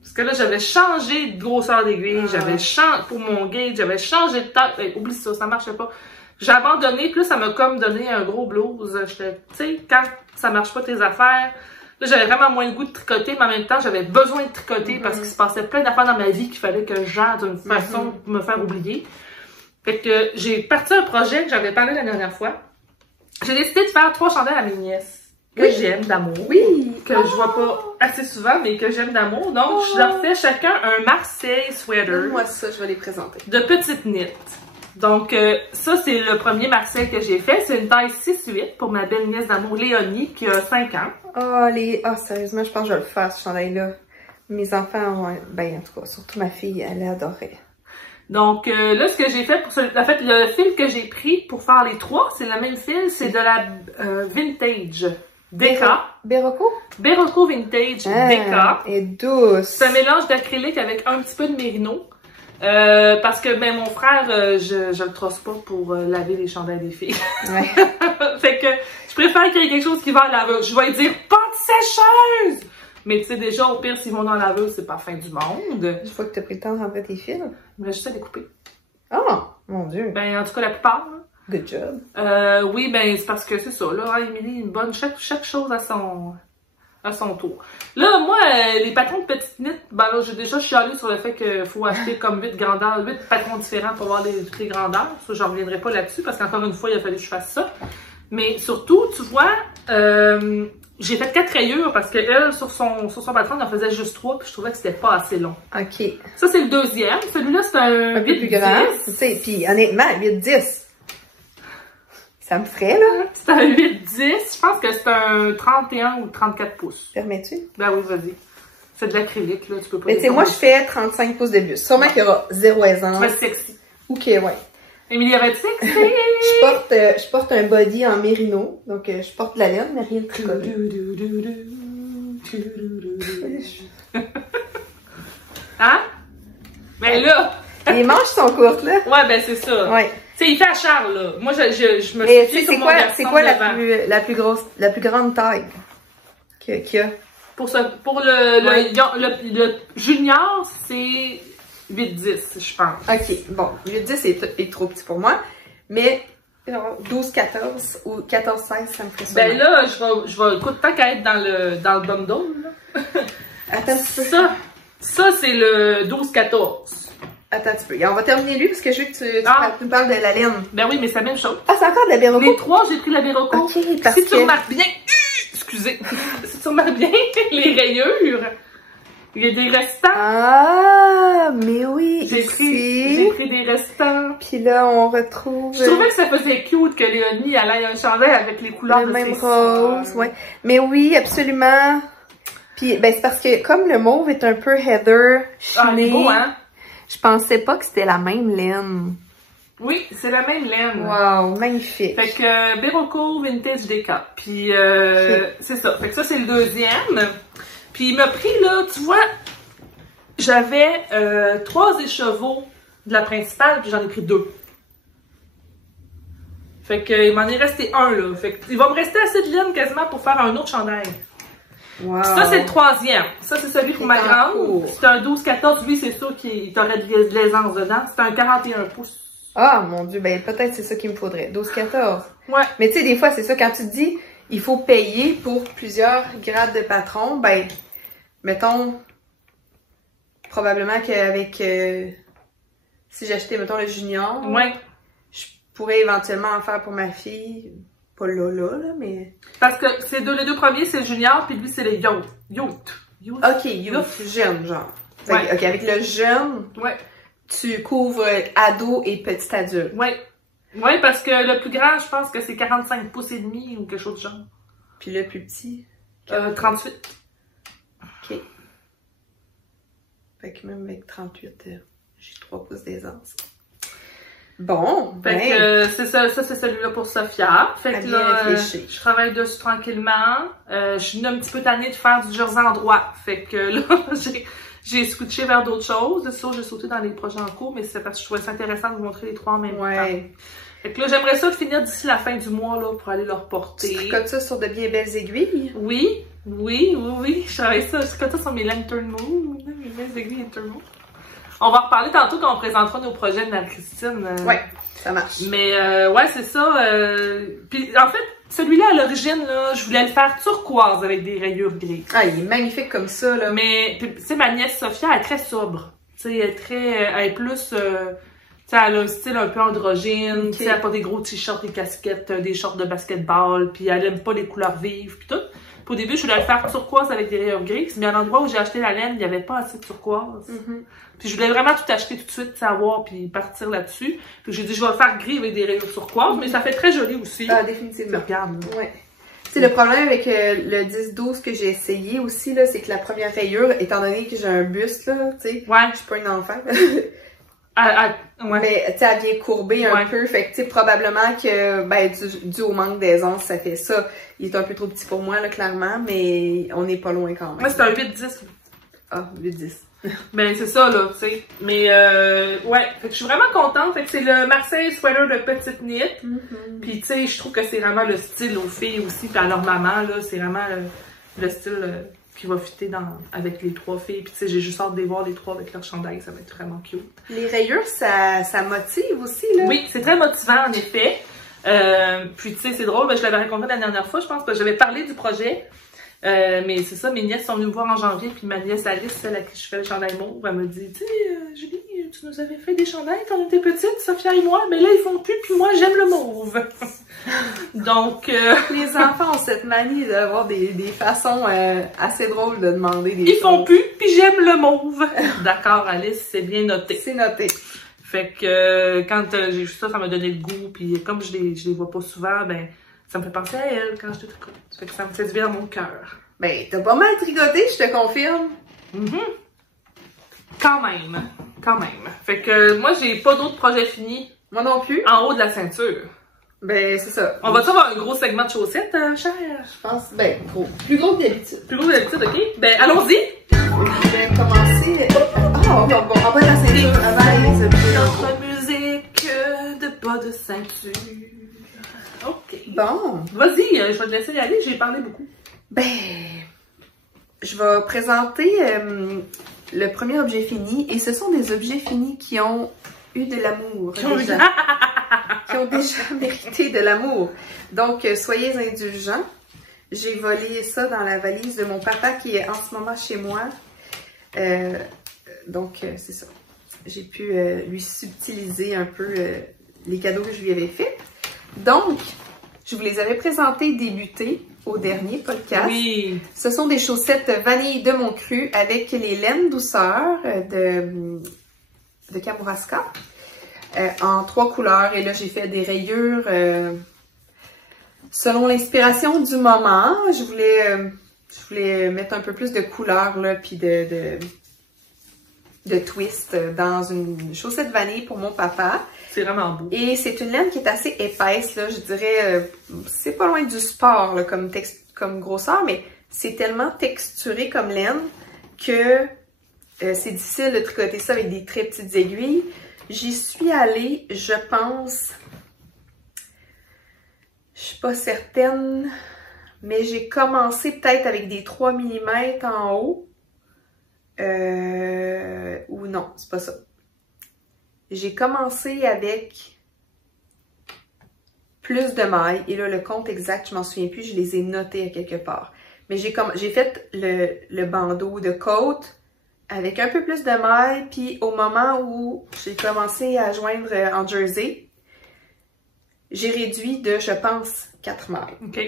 Parce que là, j'avais changé de grosseur d'aiguille, j'avais changé pour mon gauge, j'avais changé de taille. Oublie ça marchait pas. J'ai abandonné, puis là, ça m'a comme donné un gros blues. J'étais, tu sais, quand ça marche pas tes affaires, là, j'avais vraiment moins le goût de tricoter, mais en même temps, j'avais besoin de tricoter parce qu'il se passait plein d'affaires dans ma vie qu'il fallait que j'aille d'une façon pour me faire oublier. Fait que j'ai parti un projet que j'avais parlé la dernière fois. J'ai décidé de faire 3 chandails à mes nièces. Que j'aime d'amour. Oui! Que je vois pas assez souvent, mais que j'aime d'amour. Donc, je leur fais chacun un Marseille sweater. Moi ça, je vais les présenter. De petites knits. Donc, ça, c'est le premier Marseille que j'ai fait. C'est une taille 6-8 pour ma belle nièce d'amour, Léonie, qui a 5 ans. Sérieusement, je pense que je vais le faire, ce chandail-là. Mes enfants, ben, en tout cas, surtout ma fille, elle adorait. Donc, là, ce que j'ai fait, en fait, le fil que j'ai pris pour faire les 3, c'est le même fil, c'est de la Vintage. Deka. Berocco Vintage Deka. Et douce. C'est un mélange d'acrylique avec un petit peu de mérino. Parce que ben mon frère, je le trosse pas pour laver les chandails des filles. Ouais. Fait que je préfère qu'il y ait quelque chose qui va à la laveuse. Je vais lui dire pas de sécheuse! Mais tu sais déjà, au pire, s'ils vont dans la laveuse, c'est pas la fin du monde. Je vois que tu as pris le temps de rentrer tes fils. Mais je sais les couper. Oh, mon Dieu. Ben, en tout cas, la plupart. Hein. Good job. Oui, ben, c'est parce que c'est ça, là, Émilie, une bonne, chaque chose à son tour. Là, moi, les patrons de petites knits, ben là, j'ai déjà chialé sur le fait qu'il faut acheter comme 8 grandeurs, 8 patrons différents pour avoir toutes les grandeurs. Ça, j'en reviendrai pas là-dessus, parce qu'encore une fois, il a fallu que je fasse ça. Mais surtout, tu vois, j'ai fait 4 rayures, parce qu'elle, sur son patron, elle en faisait juste 3, puis je trouvais que c'était pas assez long. OK. Ça, c'est le deuxième. Celui-là, c'est un 8 plus grand. Tu sais, puis honnêtement, 8-10. Ça me ferait, là. C'est un 8-10. Je pense que c'est un 31 ou 34 pouces. Permets-tu? Ben oui, vas-y. C'est de l'acrylique, là. Tu peux pas... Mais tu sais, moi, je fais 35 pouces de buste. Sûrement qu'il y aura 0 aisance. Tu vas être sexy. OK, ouais. Émilie va être sexy! je porte un body en mérino. Donc, je porte de la laine, mais rien de tricoté. Hein? Ben là! Les manches sont courtes, là. Ouais, ben c'est ça. Ouais. Tu sais, il fait à Charles, là. Moi, je me suis dit sur mon garçon. C'est quoi la plus grande taille qu'il y a? Pour le junior, c'est 8-10, je pense. OK. Bon, 8-10 est trop petit pour moi. Mais 12-14 ou 14-16, ça me ferait ça. Ben là, je vais écoute, tant qu'à être dans le bundle, là. Attends un petit peu. Ça c'est le 12-14. Attends un petit peu. Et on va terminer lui parce que je veux que tu me parles de la laine. Ben oui, mais c'est la même chose. Ah, c'est encore de la Berocco? Les trois, j'ai pris la Berocco. Ok, parce si tu remarques bien, excusez, si tu remarques bien les rayures, il y a des restants. Ah, mais oui, j'ai pris des restants. Puis là, on retrouve... Je trouvais que ça faisait cute que Léonie elle ait un chandail avec les couleurs le de même ses rose, soeurs. ouais. Mais oui, absolument. Puis, ben, c'est parce que comme le mauve est un peu heather, chiné, beau, hein? Je pensais pas que c'était la même laine. Oui, c'est la même laine. Wow, magnifique. Fait que Berocco Vintage DK. Puis c'est ça. Fait que ça, c'est le deuxième. Puis il m'a pris, là, tu vois, j'avais 3 écheveaux de la principale, puis j'en ai pris 2. Fait que il m'en est resté un, là. Fait que il va me rester assez de laine quasiment pour faire un autre chandail. Wow. Ça, c'est le troisième. Ça, c'est celui pour ma grande. C'est un 12-14. Lui, c'est sûr qu'il t'aurait de l'aisance dedans. C'est un 41 pouces. Ah, mon Dieu, ben peut-être c'est ça qu'il me faudrait. 12-14. Ouais. Mais tu sais, des fois, c'est ça, quand tu te dis, il faut payer pour plusieurs grades de patron, ben, mettons, probablement qu'avec, si j'achetais, mettons, le junior, ouais. Je pourrais éventuellement en faire pour ma fille. Pas là, mais... Parce que les deux premiers, c'est le junior, puis lui, c'est le youth. Ok, youth, jeune, genre. Ouais. Ok, avec le jeune, ouais. Tu couvres ado et petit adulte. Ouais. Ouais, parce que le plus grand, je pense que c'est 45 pouces et demi ou quelque chose de genre. Puis le plus petit? 38. Ok. Fait que même avec 38, j'ai 3 pouces d'aisance. Bon, fait que c'est ça c'est celui-là pour Sophia. Fait que là, je travaille dessus tranquillement. Je suis un petit peu tannée de faire du jersey en droit. Fait que là, j'ai switché vers d'autres choses. C'est sûr, j'ai sauté dans les projets en cours, mais c'est parce que je trouvais ça intéressant de vous montrer les 3 en même temps. Fait que là, j'aimerais ça le finir d'ici la fin du mois là pour aller le reporter. Tu tricotes ça sur de bien belles aiguilles? Oui. Je travaille ça. Je tricote ça sur mes Lantern Moon, mes belles aiguilles Lantern Moon. On va reparler tantôt quand on présentera nos projets de Marie-Christine. Ouais, ça marche. Mais ouais, c'est ça. Puis en fait, celui-là, à l'origine, là, je voulais le faire turquoise avec des rayures grises. Ah, il est magnifique comme ça, là. Mais, tu sais, ma nièce Sophia, elle est très sobre. Tu sais, elle est plus... tu sais, elle a un style un peu androgyne. Tu sais, elle a pas des gros t-shirts, des casquettes, des shorts de basketball. Puis elle aime pas les couleurs vives, puis tout. Puis au début, je voulais le faire turquoise avec des rayures grises. Mais à l'endroit où j'ai acheté la laine, il n'y avait pas assez de turquoise. Puis je voulais vraiment tout acheter tout de suite, savoir, puis partir là-dessus. Puis j'ai dit, je vais le faire gris avec des rayures turquoise, mais ça fait très joli aussi. Ah, définitivement. Regarde. Ouais. C'est le problème avec le 10-12 que j'ai essayé aussi, là, c'est que la première rayure, étant donné que j'ai un buste, là, tu sais, je suis pas une enfant. Ouais. Mais, tu sais, elle vient courber un peu, fait que, tu sais, probablement que, ben, dû au manque d'aisance, ça fait ça. Il est un peu trop petit pour moi, là, clairement, mais on n'est pas loin quand même. Moi, c'est un 8-10. Ah, 8-10. Ben, c'est ça, là, tu sais. Mais, ouais, fait que je suis vraiment contente. Fait que c'est le Marseille Sweater de petite knit. Puis, tu sais, je trouve que c'est vraiment le style aux filles aussi, puis à leur maman, là, c'est vraiment le style qui va fitter avec les 3 filles. Puis, tu sais, j'ai juste hâte de les voir, les 3 avec leur chandail, ça va être vraiment cute. Les rayures, ça motive aussi, là. Oui, c'est très motivant, en effet. Puis, tu sais, c'est drôle, ben, je l'avais raconté la dernière fois, je pense, parce que j'avais parlé du projet. Mais c'est ça, mes nièces sont venues me voir en janvier, puis ma nièce Alice, celle à qui je fais le chandail mauve, elle me dit, tu sais, Julie, tu nous avais fait des chandails quand on était petite, Sophia et moi, mais là, ils font plus, puis moi, j'aime le mauve. Donc, les enfants ont cette manie d'avoir des façons assez drôles de demander des choses. Ils font plus, puis j'aime le mauve. D'accord, Alice, c'est bien noté. C'est noté. Fait que quand j'ai vu ça, ça m'a donné le goût, puis comme je les vois pas souvent, ben, ça me fait penser à elle quand je te tricote. Fait que ça me fait du bien dans mon cœur. Ben, t'as pas mal tricoté, je te confirme. Quand même. Fait que moi, j'ai pas d'autres projets finis. Moi non plus. En haut de la ceinture. Ben, c'est ça. On va avoir un gros segment de chaussettes, cher? Je pense, ben, gros. Plus gros que d'habitude. Plus gros que d'habitude, ok? Ben, allons-y! Je vais commencer... on va la ceinture avant notre musique de bas de ceinture. Ok. Bon. Vas-y, je vais te laisser y aller, j'ai parlé beaucoup. Ben, je vais présenter le premier objet fini. Et ce sont des objets finis qui ont eu de l'amour. Qui qui ont déjà mérité de l'amour. Donc, soyez indulgents. J'ai volé ça dans la valise de mon papa qui est en ce moment chez moi. Donc, c'est ça. J'ai pu lui subtiliser un peu les cadeaux que je lui avais faits. Donc, je vous les avais présentés débutés au dernier podcast. Oui. Ce sont des chaussettes vanille de mon cru avec les laines douceur de Kamouraska en 3 couleurs. Et là, j'ai fait des rayures selon l'inspiration du moment. Je voulais mettre un peu plus de couleurs là, puis de twist dans une chaussette vanille pour mon papa. C'est vraiment beau. Et c'est une laine qui est assez épaisse, là, je dirais, c'est pas loin du sport là, comme grosseur, mais c'est tellement texturé comme laine que c'est difficile de tricoter ça avec des très petites aiguilles. J'y suis allée, je pense, je suis pas certaine, mais j'ai commencé peut-être avec des 3 mm en haut. Ou non, c'est pas ça. J'ai commencé avec plus de mailles. Et là, le compte exact, je m'en souviens plus, je les ai notés à quelque part. Mais j'ai fait le bandeau de côte avec un peu plus de mailles. Puis au moment où j'ai commencé à joindre en jersey, j'ai réduit de, je pense, 4 mailles. OK.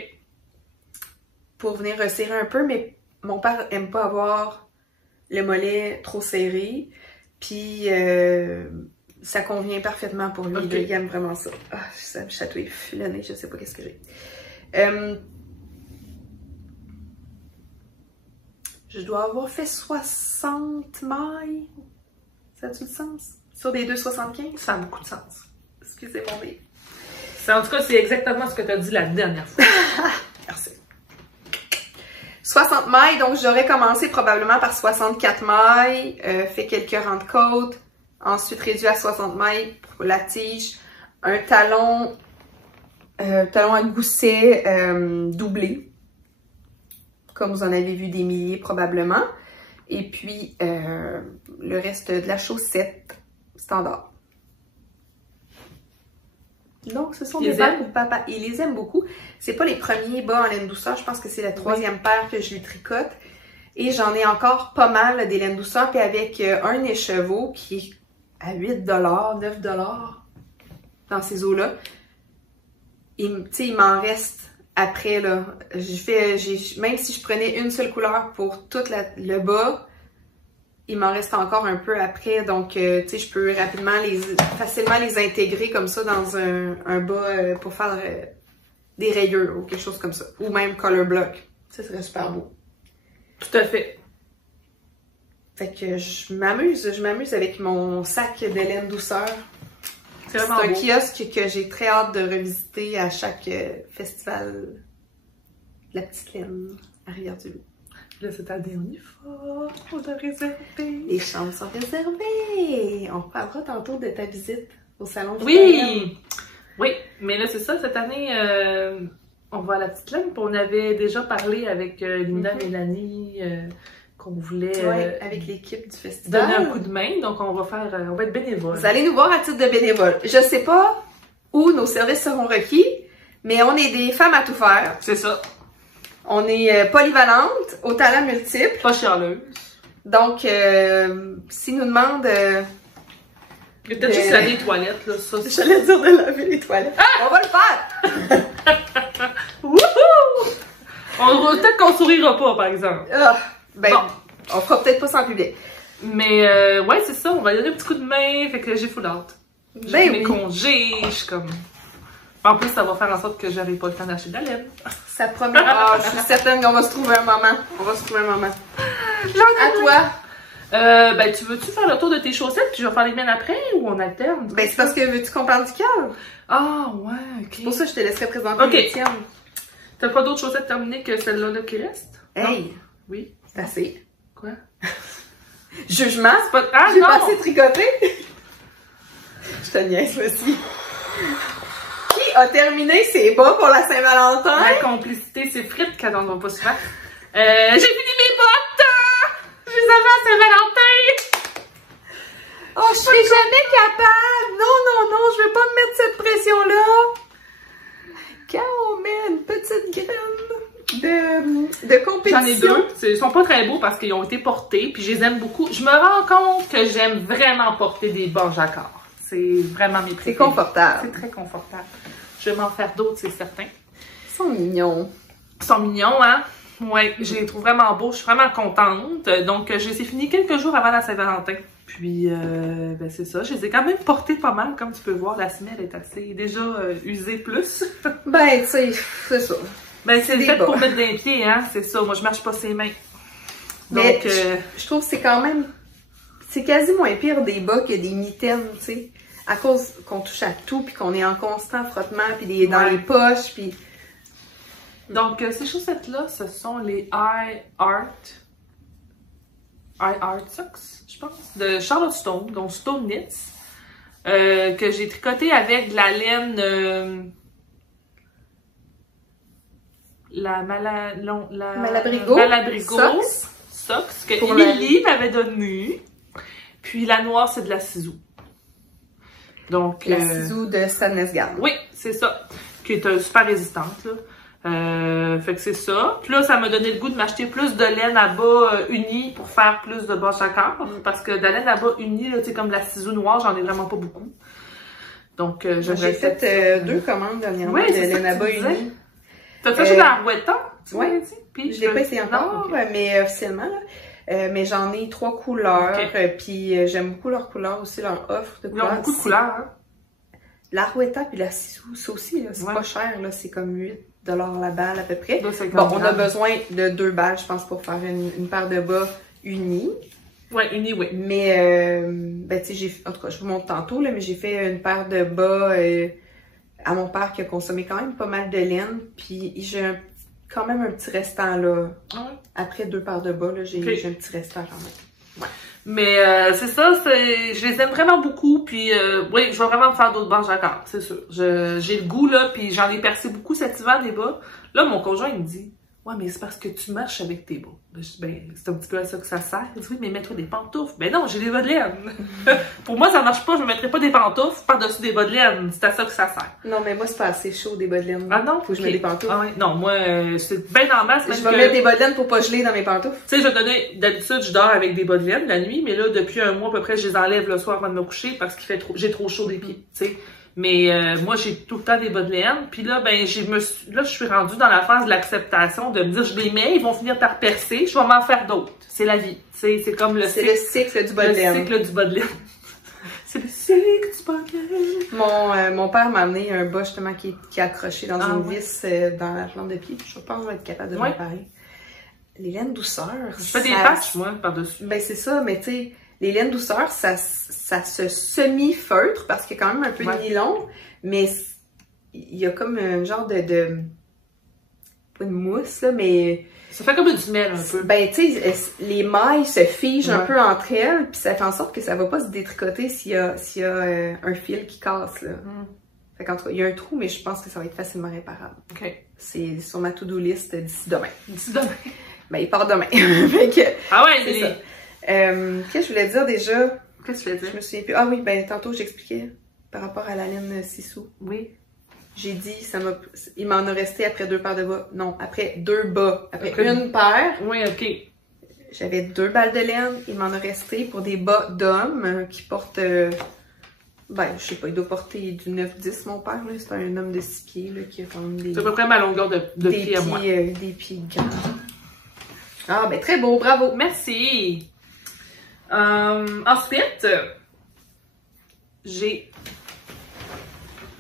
Pour venir resserrer un peu, mais mon père aime pas avoir le mollet trop serré. Puis ça convient parfaitement pour lui. Okay. Il aime vraiment ça. Ah, ça me chatouille le nez, je sais pas qu'est-ce que j'ai. Je dois avoir fait 60 mailles. Ça a-tu du sens? Sur des 2,75? Ça a beaucoup de sens. Excusez mon nez. En tout cas, c'est exactement ce que tu as dit la dernière fois. Merci. 60 mailles, donc j'aurais commencé probablement par 64 mailles, fait quelques rangs de côte, ensuite réduit à 60 mailles pour la tige, un talon à gousset doublé, comme vous en avez vu des milliers probablement, et puis le reste de la chaussette standard. Donc, ce sont des bas pour papa. Il les aime beaucoup. C'est pas les premiers bas en laine douceur. Je pense que c'est la 3e paire que je lui tricote. Et j'en ai encore pas mal des laines douceur. Puis avec un écheveau qui est à 8 $, 9 $ dans ces eaux-là. Tu sais, il m'en reste après, là. Même si je prenais une seule couleur pour tout le bas, il m'en reste encore un peu après, donc tu sais, je peux facilement les intégrer comme ça dans un bas pour faire des rayures ou quelque chose comme ça. Ou même color block. Ça serait super beau. Tout à fait. Fait que je m'amuse avec mon sac de laine douceur. C'est un kiosque que j'ai très hâte de revisiter à chaque festival. La petite laine à Rivière-du-Loup. Là, c'est ta dernière fois. On t'a réservé. Les chambres sont réservées. On reparlera tantôt de ta visite au salon. Oui! Oui, mais là, c'est ça. Cette année, on va à la petite laine. On avait déjà parlé avec Linda Mélanie qu'on voulait avec l'équipe du festival donner un coup de main. Donc, on va être bénévole. Vous allez nous voir à titre de bénévole. Je sais pas où nos services seront requis, mais on est des femmes à tout faire. C'est ça. On est polyvalentes, aux talents multiples. Pas chialeuse. Donc, s'ils nous demandent... Peut-être juste laver les toilettes, là. J'allais dire de laver les toilettes. Ah! On va le faire! Wouhou! Peut-être qu'on sourira pas, par exemple. Ah, ben, bon. On fera peut-être pas ça en public. Mais, ouais, c'est ça. On va donner un petit coup de main. Fait que j'ai full hâte. J'ai mes congés. Je suis comme... En plus, ça va faire en sorte que j'aurai pas le temps d'acheter de la laine. Ça promet. Ah, je suis certaine qu'on va se trouver un moment. On va se trouver un moment. À toi. Ben, tu veux-tu faire le tour de tes chaussettes puis je vais faire les miennes après ou on alterne? Ben, c'est parce que veux-tu qu'on parle du cœur? Ah, ouais, ok. Pour ça, je te laisserai présenter les tiennes. T'as pas d'autres chaussettes terminées que celle-là qui reste? Hey! Non? Oui. C'est assez. Quoi? Jugement? C'est pas... Ah, j'ai pas assez tricoté? Je te niaise aussi. Qui a terminé ses bas pour la Saint-Valentin? La complicité, c'est frites quand on ne va pas souvent. J'ai fini mes bottes! Je les avais à Saint-Valentin! Oh, je serai jamais capable! Non, non, non, je vais pas me mettre cette cette pression-là, quand on met une petite graine de compétition... J'en ai deux. Ils sont pas très beaux parce qu'ils ont été portés, puis je les aime beaucoup. Je me rends compte que j'aime vraiment porter des bas jacquard. C'est vraiment mes préférés. C'est confortable. C'est très confortable. Je vais m'en faire d'autres, c'est certain. Ils sont mignons. Ils sont mignons, hein? Ouais, je les trouve vraiment beaux. Je suis vraiment contente. Donc, je les ai finis quelques jours avant la Saint-Valentin. Puis, ben c'est ça. Je les ai quand même portés pas mal. Comme tu peux voir, la semelle est assez déjà usée plus. Ben, tu sais, c'est ça. Ben, c'est fait pour mettre des pieds, hein? C'est ça. Moi, je marche pas ses mains. Donc, mais je trouve que c'est quand même... C'est quasi moins pire des bas que des mitaines, tu sais. À cause qu'on touche à tout, puis qu'on est en constant frottement, puis dans les poches, puis... Donc, ces chaussettes-là, ce sont les iArt Socks, je pense, de Charlotte Stone, donc Stone Knits, que j'ai tricoté avec de la laine... la Malabrigo Socks que Émilie m'avait donné. Puis la noire, c'est de la Sisu. Donc, la Sisu de Sadness Garn. Oui, c'est ça. Qui est super résistante, là. Fait que c'est ça. Puis là, ça m'a donné le goût de m'acheter plus de laine à bas unie pour faire plus de bas jacquard. Parce que de la laine à bas unie, là, tu sais, comme de la Sisu noire, j'en ai vraiment pas beaucoup. Donc, j'ai fait 2 commandes dernièrement de laine à bas unie. T'as fait de la Arwetta? Oui. Je l'ai pas essayé encore, mais officiellement, là. Mais j'en ai 3 couleurs, puis j'aime beaucoup leurs couleurs aussi, leur offre de couleurs. Ils ont beaucoup de couleurs, hein? L'Arwetta puis la Sisu, ça aussi, là, c'est pas cher, là, c'est comme 8 $ la balle à peu près. Bon, on a besoin de 2 balles, je pense, pour faire une paire de bas unie. Ouais, unie, oui. Mais, ben, tu sais, en tout cas, je vous montre tantôt, là, mais j'ai fait une paire de bas à mon père qui a consommé quand même pas mal de laine, puis j'ai quand même un petit restant, là. Après 2 paires de bas, là, j'ai un petit restant quand même. Ouais. Mais c'est ça, je les aime vraiment beaucoup, puis oui, je vais vraiment me faire d'autres bas jacquard, c'est sûr. J'ai le goût, là, puis j'en ai percé beaucoup cet hiver des bas. Là, mon conjoint, il me dit, ouais, mais c'est parce que tu marches avec tes bas. Je dis, ben, c'est un petit peu à ça que ça sert. Il dit, oui, mais mets-toi des pantoufles. Ben non, j'ai des bas de laine. Pour moi, ça marche pas, je me mettrai pas des pantoufles par-dessus des bas de laine. C'est à ça que ça sert. Non, mais moi, c'est pas assez chaud, des bas de laine. Ah non? Faut que je mette des pantoufles. Ah ouais. Non, moi, c'est bien normal. Je vais mettre des bas de laine pour pas geler dans mes pantoufles. Tu sais, je donnais, d'habitude, je dors avec des bas de laine la nuit, mais là, depuis un mois à peu près, je les enlève le soir avant de me coucher parce qu'il fait j'ai trop chaud des pieds, tu sais. Mais moi, j'ai tout le temps des bas de laine. Puis là, ben, je suis rendue dans la phase de l'acceptation, de me dire, je les mets, ils vont finir par percer, je vais m'en faire d'autres. C'est la vie. C'est comme le cycle. C'est le cycle du bas de laine. Le cycle du bas de laine. C'est le cycle du bas de laine. Mon père m'a amené un bas, justement, qui est accroché dans une vis dans la plante de pied. Je pense que je vais être capable de le réparer. Les laines douceurs. Je fais des patchs, moi, par-dessus. Ben, c'est ça, mais tu sais, les laines douceurs, ça se semi-feutre parce qu'il y a quand même un peu de nylon, mais il y a comme un genre pas une mousse, là, mais... Ça fait comme une semelle, un peu. Ben, tu sais, les mailles se figent un peu entre elles, puis ça fait en sorte que ça va pas se détricoter s'il y a un fil qui casse, là. Fait qu'en tout cas, il y a un trou, mais je pense que ça va être facilement réparable. OK. C'est sur ma to-do list d'ici demain. D'ici demain? Ben, il part demain. Fait que, ah ouais, c'est ça. Qu'est-ce que je voulais dire déjà? Qu'est-ce que tu voulais dire? Je me souviens plus. Ah oui, ben tantôt j'expliquais par rapport à la laine Sisu. Oui. J'ai dit, il m'en a resté après 2 paires de bas. Non, après 2 bas. Après une paire. Oui, ok. J'avais 2 balles de laine. Il m'en a resté pour des bas d'homme qui portent... ben, je sais pas, il doit porter du 9-10, mon père. C'est un homme de 6 pieds là, qui a quand même des... C'est à peu près ma longueur de pied à moi. Des pieds grands. Ah, ben très beau, bravo. Merci. Ensuite, j'ai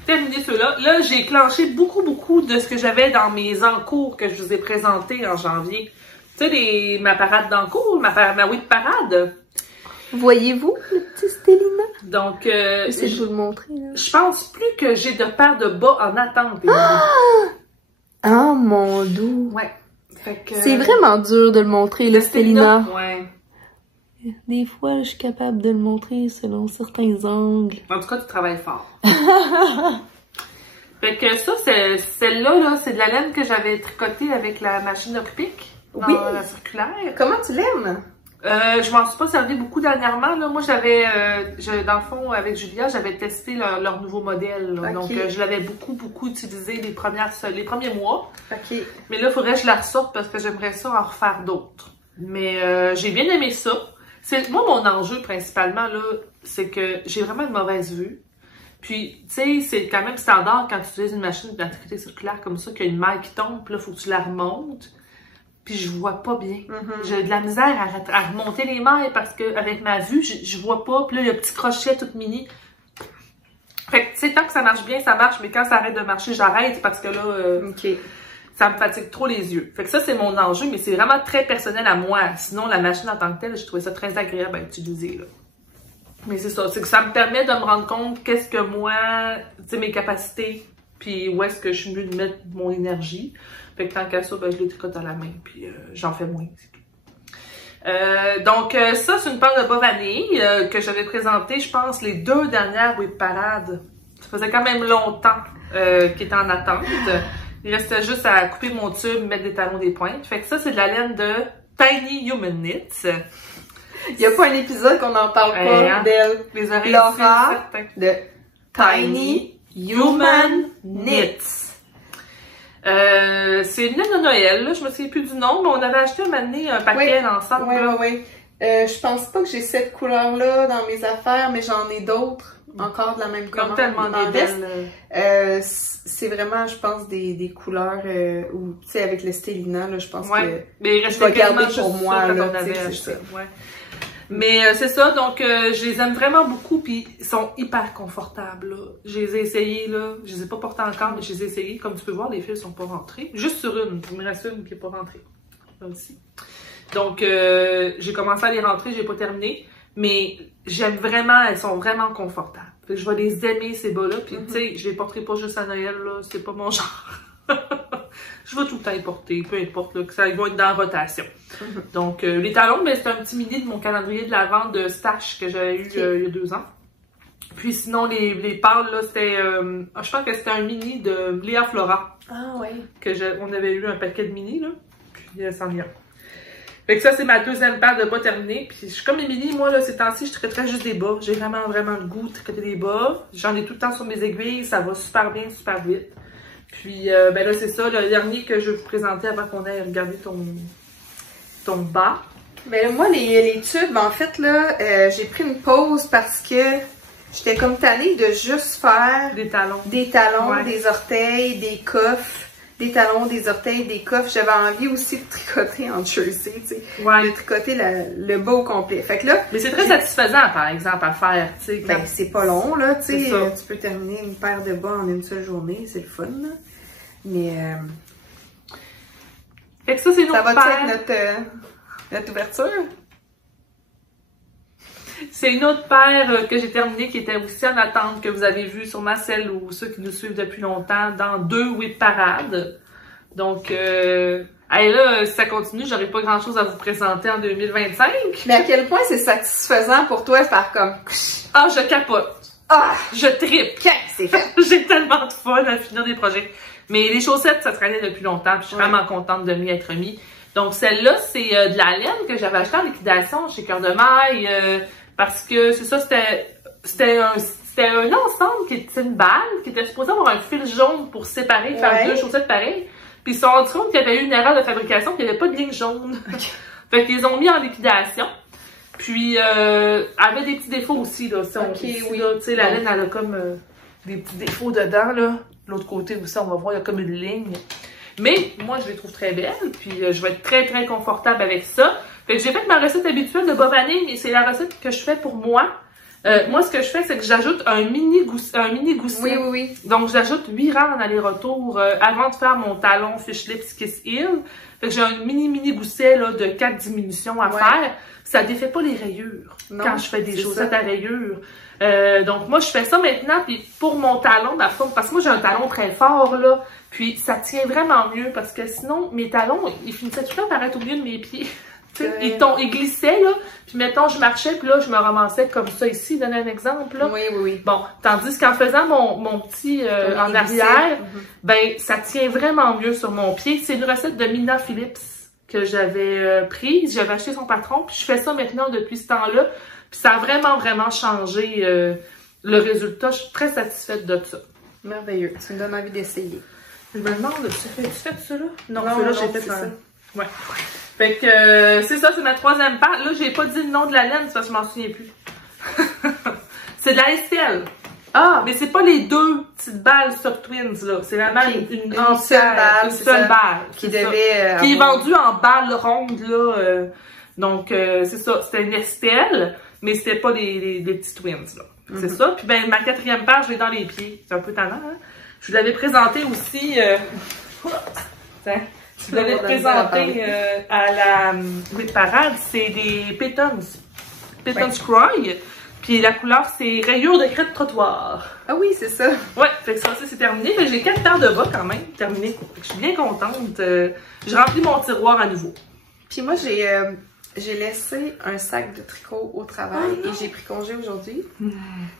terminé ceux-là. Là, j'ai clenché beaucoup de ce que j'avais dans mes encours que je vous ai présentés en janvier. Tu sais, ma parade d'encours, ma oui de parade. Voyez-vous, le petit Stélina? Donc, j'essaie de vous le montrer. Là. Je pense plus que j'ai de paires de bas en attente. Ah, mon doux. Ouais. C'est vraiment dur de le montrer, le Stélina. Ouais. Des fois, je suis capable de le montrer selon certains angles. En tout cas, tu travailles fort. Fait que ça, celle-là, c'est de la laine que j'avais tricotée avec la machine Pic dans la circulaire. Comment tu l'aimes? Je m'en suis pas servi beaucoup dernièrement. Là. Moi, j'avais, dans le fond, avec Julia, j'avais testé leur nouveau modèle. Là. Donc, je l'avais beaucoup utilisé les premiers mois. OK. Mais là, il faudrait que je la ressorte parce que j'aimerais ça en refaire d'autres. Mais j'ai bien aimé ça. Moi, mon enjeu, principalement, là, c'est que j'ai vraiment une mauvaise vue. Puis, tu sais, c'est quand même standard quand tu utilises une machine d'électricité circulaire comme ça, qu'il y a une maille qui tombe, puis là, il faut que tu la remontes. Puis je vois pas bien. J'ai de la misère à remonter les mailles parce que avec ma vue, je vois pas. Puis là, il y a un petit crochet tout mini. Fait que, tu sais, tant que ça marche bien, ça marche. Mais quand ça arrête de marcher, j'arrête parce que là, ça me fatigue trop les yeux. Fait que ça, c'est mon enjeu, mais c'est vraiment très personnel à moi. Sinon, la machine en tant que telle, j'ai trouvé ça très agréable à utiliser, là. Mais c'est ça, c'est que ça me permet de me rendre compte qu'est-ce que moi, tu sais, mes capacités, puis où est-ce que je suis mieux de mettre mon énergie. Fait que tant qu'à ça, ben, je les tricote à la main, puis j'en fais moins, c'est tout. Donc ça, c'est une paire de bas vanille que j'avais présenté, je pense, les 2 dernières Whip Parade. Ça faisait quand même longtemps qu'il était en attente. Il restait juste à couper mon tube, mettre des talons des pointes. Fait que ça, c'est de la laine de Tiny Human Knits. Il n'y a pas un épisode qu'on n'en parle pas d'elle. Les oreilles Laura de Tiny Human Knits. C'est une laine de Noël, là. Je me souviens plus du nom, mais on avait acheté un moment donné un paquet ensemble. Oui. Je pense pas que j'ai cette couleur-là dans mes affaires, mais j'en ai d'autres, encore de la même couleur. Tellement des belles. C'est vraiment, je pense, des couleurs où, tu sais, avec le stélina, là, je pense que mais il restait garder pour moi, là, c'est ça. Mais c'est ça, donc je les aime vraiment beaucoup, puis ils sont hyper confortables, là. Je les ai essayés, là. Je les ai pas portés encore, mais je les ai essayés. Comme tu peux voir, les fils sont pas rentrés. Juste sur une. Il me reste une qui est pas rentrée. Là aussi. Donc, j'ai commencé à les rentrer, j'ai pas terminé. Mais j'aime vraiment, elles sont vraiment confortables. Fait que je vais les aimer, ces bas-là. Puis, tu sais, je les porterai pas juste à Noël, là. C'est pas mon genre. Je vais tout le temps les porter, peu importe, là, que ça, ils vont être dans la rotation. Donc, les talons, ben, c'est un petit mini de mon calendrier de la vente de Stash que j'avais eu il y a 2 ans. Puis sinon, les pâles, là, c'était, je pense que c'était un mini de Léa Flora. Ah ouais. On avait eu un paquet de mini, là. Puis, ça vient. Fait que ça, c'est ma 2e paire de bas terminée. Puis, je suis comme les mini, moi, là, ces temps-ci, je traiterais juste des bas. J'ai vraiment le goût de traiter des bas. J'en ai tout le temps sur mes aiguilles. Ça va super bien, super vite. Puis, ben là, c'est ça, le dernier que je vais vous présenter avant qu'on aille regarder ton bas. Ben moi, les tubes, en fait, là, j'ai pris une pause parce que j'étais comme tannée de juste faire des talons, des orteils, des coffres, des talons, des orteils, des coffres. J'avais envie aussi de tricoter en jersey, tu sais, de tricoter le bas au complet. Fait que là, mais c'est très satisfaisant, par exemple, à faire, tu sais. Ben, c'est pas long, là, tu sais. Tu peux terminer une paire de bas en une seule journée, c'est le fun, là. Mais, fait que ça, c'est notre paire. Ça va être notre ouverture? C'est une autre paire que j'ai terminée qui était aussi en attente, que vous avez vu sur ma selle ou ceux qui nous suivent depuis longtemps dans 2 Whip Parade. Donc, là, si ça continue, j'aurai pas grand chose à vous présenter en 2025. Mais à quel point c'est satisfaisant pour toi de faire comme... Ah, je capote. Ah, je trippe. C'est fait. J'ai tellement de fun à finir des projets. Mais les chaussettes, ça traînait depuis longtemps, puis je suis vraiment contente de m'y être mis. Donc, celle-là, c'est de la laine que j'avais achetée en liquidation chez Cœur de Maille, parce que c'est ça, c'était un ensemble qui était une balle, qui était supposé avoir un fil jaune pour séparer, faire 2 chaussettes pareilles. Puis ils se sont rendus compte qu'il y avait eu une erreur de fabrication, qu'il n'y avait pas de ligne jaune. Fait qu'ils ont mis en liquidation. Puis, elle avait des petits défauts aussi, là. Tu sais, la laine, elle a comme des petits défauts dedans, là. L'autre côté aussi, on va voir, il y a comme une ligne. Mais moi, je les trouve très belles, puis je vais être très, très confortable avec ça. Fait que j'ai fait ma recette habituelle de bas vanille, mais c'est la recette que je fais pour moi. Moi, ce que je fais, c'est que j'ajoute un mini gousset. Oui. Donc, j'ajoute 8 rangs en aller-retour avant de faire mon talon Fish Lips Kiss Heel. Fait que j'ai un mini gousset là, de 4 diminutions à faire. Ça défait pas les rayures quand je fais des chaussettes à rayures. Donc, moi, je fais ça maintenant. Puis, pour mon talon, parce que moi, j'ai un talon très fort, là. Puis, ça tient vraiment mieux parce que sinon, mes talons, ils finissaient tout le temps par être au milieu de mes pieds. Ils glissaient, là, puis mettons, je marchais, puis là, je me ramassais comme ça ici, donne un exemple, là. Oui. Bon, tandis qu'en faisant mon petit en arrière, ben, ça tient vraiment mieux sur mon pied. C'est une recette de Mina Phillips que j'avais prise. J'avais acheté son patron, puis je fais ça maintenant depuis ce temps-là. Puis ça a vraiment, vraiment changé le résultat. Je suis très satisfaite de ça. Merveilleux. Ça me donne envie d'essayer. Je me demande, tu fais ça là? Non, non là j'ai fait ça. Ouais. Fait que c'est ça, c'est ma 3e paire. Là, j'ai pas dit le nom de la laine, c'est parce que je m'en souviens plus. C'est de la STL. Ah! Mais c'est pas les 2 petites balles Soft Twins, là. C'est vraiment une seule balle. Une seule balle. Qui devait... qui est vendue en balles rondes, là. Donc, c'est ça. C'était une STL, mais c'était pas des petits Twins, là. C'est ça. Puis, ben, ma 4e paire, je l'ai dans les pieds. C'est un peu tannant, hein? Je vous l'avais présenté aussi... Je vous l'avais présenté à la Wit Parade. C'est des Pitons. Pitons Croy. Puis la couleur, c'est rayures de craie de trottoir. Ah oui, c'est ça. Ouais, fait que ça, c'est terminé. Fait que j'ai 4 paires de bas quand même terminées. Fait que je suis bien contente. J'ai rempli mon tiroir à nouveau. Puis moi, j'ai laissé un sac de tricot au travail et j'ai pris congé aujourd'hui.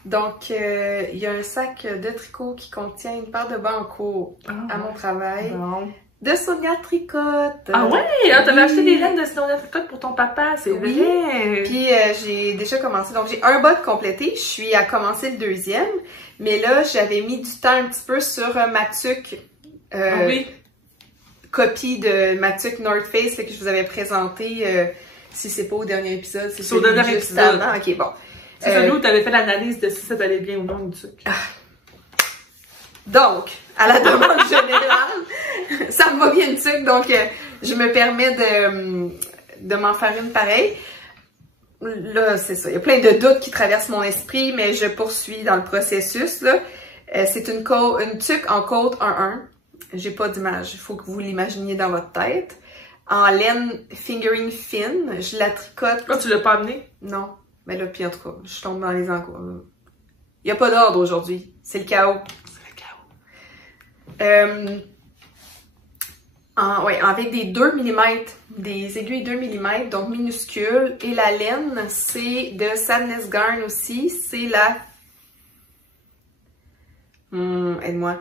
Donc, il y a un sac de tricot qui contient une paire de bas en cours à mon travail. Bon. De Sonia Tricotte. Ah ouais? T'avais acheté des laines de Sonia Tricotte pour ton papa, c'est vrai. Puis j'ai déjà commencé. Donc j'ai un bas de complété. Je suis à commencer le 2e. Mais là, j'avais mis du temps un petit peu sur ma tuque. Copie de ma tuque North Face là, que je vous avais présenté. Si c'est pas au dernier épisode, c'est au dernier épisode. Avant. Ok, bon. C'est celui où t'avais fait l'analyse de si ça t'allait bien ou non une tuque. Donc, à la demande générale, ça me va bien une tuque, donc je me permets de m'en faire une pareille. Là, c'est ça. Il y a plein de doutes qui traversent mon esprit, mais je poursuis dans le processus. Là. C'est une tuque en côte 1-1. J'ai pas d'image. Il faut que vous l'imaginiez dans votre tête. En laine fingering fine. Je la tricote. Ah, tu l'as pas amené? Non. Mais là, puis en tout cas, je tombe dans les encours. Il n'y a pas d'ordre aujourd'hui. C'est le chaos. Avec des 2 mm, des aiguilles 2 mm, donc minuscules. Et la laine, c'est de Sadness Garn aussi. C'est la... aide-moi.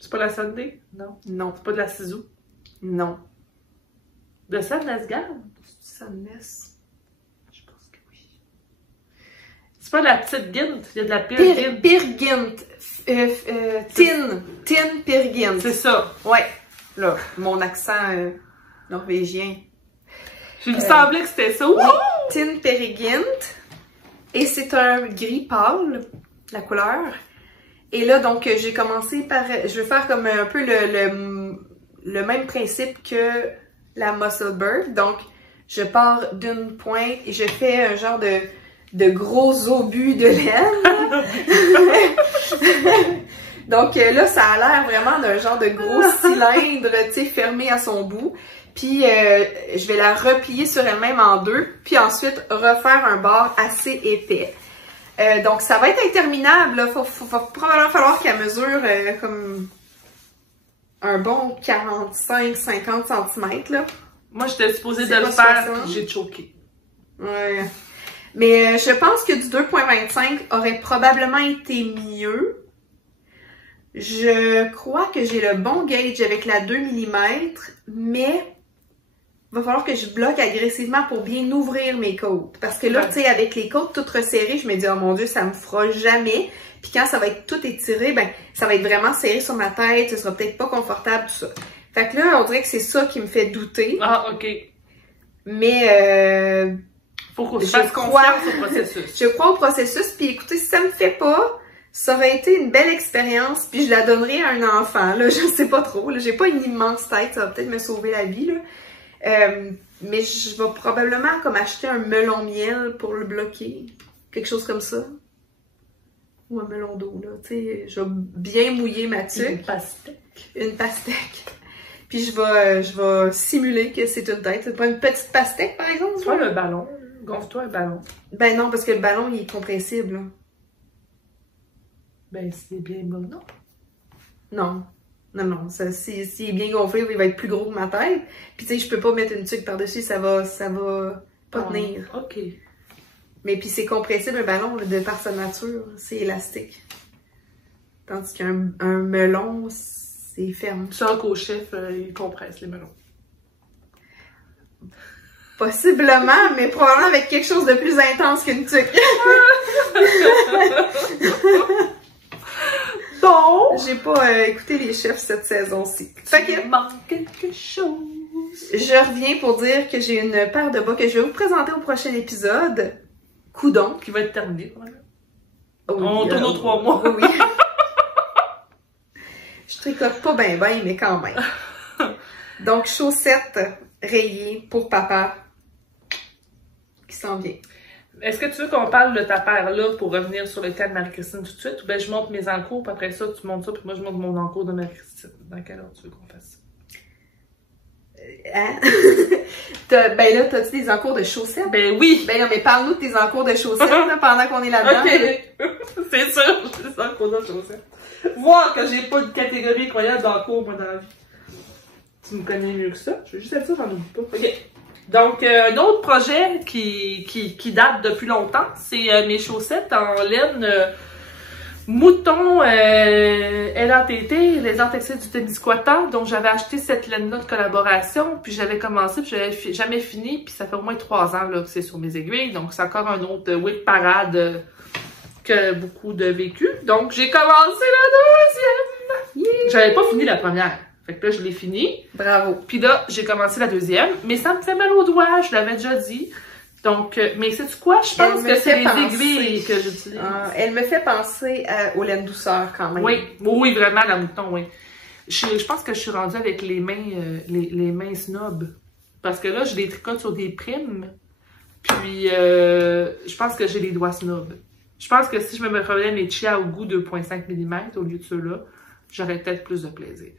C'est pas la Sunday? Non. Non. C'est pas de la Ciseau? Non. De Sadness Garn? Sadness. Je pense que oui. C'est pas la petite Gint? Il y a de la Peer Gint. Peer Gint. Tin Peer Gint. C'est ça. Ouais. Là, mon accent norvégien. Il me semblait que c'était ça. Oui. Tin Peer Gint. Et c'est un gris pâle, la couleur. Et là, donc, j'ai commencé par... Je vais faire comme un peu le même principe que la Muscle Bird. Donc, je pars d'une pointe et je fais un genre de gros obus de laine. Donc là, ça a l'air vraiment d'un genre de gros cylindre, tu sais, fermé à son bout. Puis, je vais la replier sur elle-même en 2, puis ensuite refaire un bord assez épais. Donc, ça va être interminable, là. Va probablement falloir qu'elle mesure comme un bon 45-50 cm, là. Moi, j'étais supposée de le faire, puis j'ai choqué. Ouais. Mais je pense que du 2.25 aurait probablement été mieux. Je crois que j'ai le bon gauge avec la 2 mm, mais il va falloir que je bloque agressivement pour bien ouvrir mes côtes. Parce que là, tu sais, avec les côtes toutes resserrées, je me dis, oh mon Dieu, ça me fera jamais. Puis quand ça va être tout étiré, ben, ça va être vraiment serré sur ma tête, ce sera peut-être pas confortable, tout ça. Fait que là, on dirait que c'est ça qui me fait douter. Ah, ok. Mais, faut qu'on se fasse confiance au processus. Je crois au processus, puis écoutez, si ça me fait pas, ça aurait été une belle expérience, puis je la donnerais à un enfant, là, je sais pas trop, là, j'ai pas une immense tête, ça va peut-être me sauver la vie, là. Mais je vais probablement comme acheter un melon miel pour le bloquer, quelque chose comme ça. Ou un melon d'eau, là, tu sais, je vais bien mouiller ma tuque. Une pastèque. Une pastèque. Puis je vais simuler que c'est une tête. C'est pas une petite pastèque, par exemple? Toi, le ballon. Gonfle-toi un ballon. Ben non, parce que le ballon, il est compressible, là. Ben, c'est bien bon, non? Non. Non. S'il est bien gonflé, il va être plus gros que ma tête. Puis tu sais, je peux pas mettre une tuque par-dessus, ça va pas tenir. OK. Mais puis c'est compressible, un ballon, de par sa nature, c'est élastique. Tandis qu'un melon, c'est ferme. Tu sens qu'au chef, il compresse les melons. Possiblement, mais probablement avec quelque chose de plus intense qu'une tuque. Bon! J'ai pas écouté les chefs cette saison-ci. Fait que... Il manque quelque chose. Je reviens pour dire que j'ai une paire de bas que je vais vous présenter au prochain épisode. Coudon. Qui va être terminé. Oh, on tourne aux 3 mois. Oui. Je tricote pas ben, mais quand même. Donc, chaussettes rayées pour papa qui s'en vient. Est-ce que tu veux qu'on parle de ta paire-là pour revenir sur le cas de Marie-Christine tout de suite? Ou bien je monte mes encours, puis après ça, tu montes ça, puis moi je monte mon encours de Marie-Christine. Dans quelle heure tu veux qu'on fasse ça? Hein? Ben là, t'as-tu des encours de chaussettes? Ben oui! Ben non, mais parle-nous de tes encours de chaussettes là, pendant qu'on est là-dedans. Ok! C'est sûr, j'ai des encours de chaussettes. Voir que j'ai pas de catégorie incroyable d'encours, moi, dans la vie. Tu me connais mieux que ça. Je vais juste être ça, j'en oublie pas. Ok. Donc, un autre projet qui date depuis longtemps, c'est mes chaussettes en laine mouton LATT, les arts textiles du Témiscouata. Donc, j'avais acheté cette laine-là de collaboration, puis j'avais commencé, puis j'avais jamais fini, puis ça fait au moins 3 ans là, que c'est sur mes aiguilles. Donc, c'est encore un autre wig parade que beaucoup de vécu. Donc, j'ai commencé la deuxième! Yeah. J'avais pas fini la première. Fait que là, je l'ai fini. Bravo. Puis là, j'ai commencé la deuxième. Mais ça me fait mal aux doigts, je l'avais déjà dit. Donc, mais sais-tu quoi? Je pense que c'est les aiguilles que j'utilise. Elle me fait penser aux laines douceur quand même. Oui, oui, vraiment, la mouton, oui. Je pense que je suis rendue avec les mains, les mains snobs. Parce que là, je les tricote sur des primes. Puis, je pense que j'ai les doigts snobs. Je pense que si je me revenais mes chia au goût 2,5 mm au lieu de ceux-là, j'aurais peut-être plus de plaisir.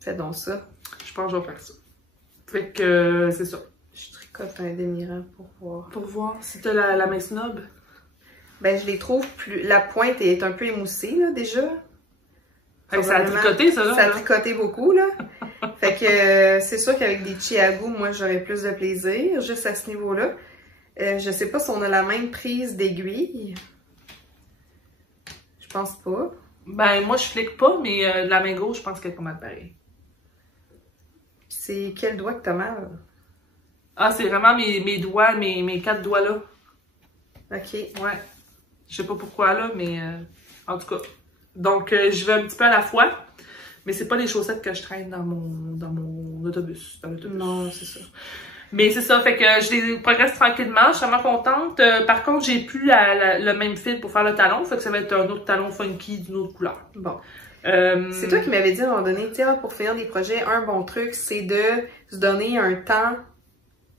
Fais donc ça. Je pense que je vais faire ça. Fait que c'est ça. Je tricote un demi-rang pour voir. Pour voir si t'as la main snob. Ben, je les trouve plus... La pointe est un peu émoussée, là, déjà. Ça a tricoté, ça, là. Ça a tricoté beaucoup, là. Fait que c'est sûr qu'avec des chiagous, moi, j'aurais plus de plaisir, juste à ce niveau-là. Je sais pas si on a la même prise d'aiguille. Je pense pas. Ben, moi, je flique pas, mais la main gauche, je pense qu'elle est pas mal pareille. C'est quel doigt que t'as mal? Ah, c'est vraiment mes doigts, mes 4 doigts là. Ok. Ouais. Je sais pas pourquoi là, mais en tout cas. Donc, je vais un petit peu à la fois, mais c'est pas les chaussettes que je traîne dans mon autobus. Non, c'est ça. Mais c'est ça, fait que je les progresse tranquillement, je suis vraiment contente. Par contre, j'ai plus le même fil pour faire le talon, fait que ça va être un autre talon funky d'une autre couleur. Bon. C'est toi qui m'avais dit à un moment donné, tu sais, pour finir des projets, un bon truc, c'est de se donner un temps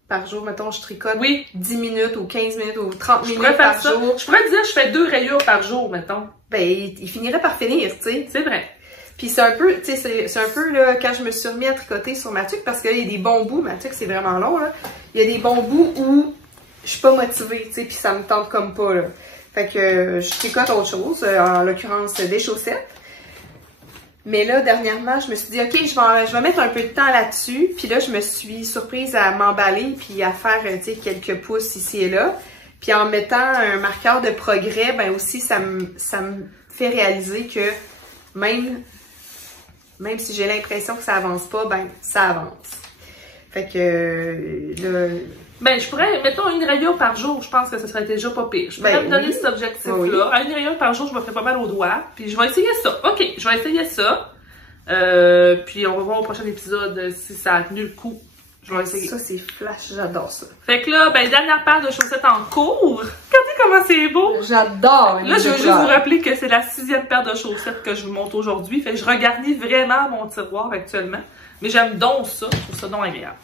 par jour. Mettons, je tricote 10 minutes ou 15 minutes ou 30 minutes par jour. Je pourrais te dire, je fais 2 rayures par jour, mettons. Ben, il finirait par finir, tu sais. C'est vrai. Puis c'est un peu, tu sais, c'est un peu là, quand je me suis remis à tricoter sur ma tuque, parce qu'il y a des bons bouts, ma tuque c'est vraiment long, là. Il y a des bons bouts où je suis pas motivée, tu sais, puis ça me tente comme pas, là. Fait que je tricote autre chose, en l'occurrence des chaussettes. Mais là, dernièrement, je me suis dit, ok, je vais mettre un peu de temps là-dessus. Puis là, je me suis surprise à m'emballer puis à faire, tu sais, quelques pouces ici et là. Puis en mettant un marqueur de progrès, ben aussi, ça me fait réaliser que même si j'ai l'impression que ça avance pas, ben ça avance. Fait que là... Ben, je pourrais, mettons, une rayure par jour, je pense que ce serait déjà pas pire. Je pourrais me donner cet objectif-là. Oui. À une rayure par jour, je me ferais pas mal aux doigts. Puis je vais essayer ça. OK, je vais essayer ça. Puis on va voir au prochain épisode si ça a tenu le coup. Je vais essayer. Ça, c'est flash, j'adore ça. Fait que là, ben, dernière paire de chaussettes en cours. Regardez comment c'est beau! J'adore! Là, je veux juste vous rappeler que c'est la 6e paire de chaussettes que je vous montre aujourd'hui. Fait que je regarde vraiment mon tiroir actuellement. Mais j'aime donc ça. Je trouve ça donc agréable.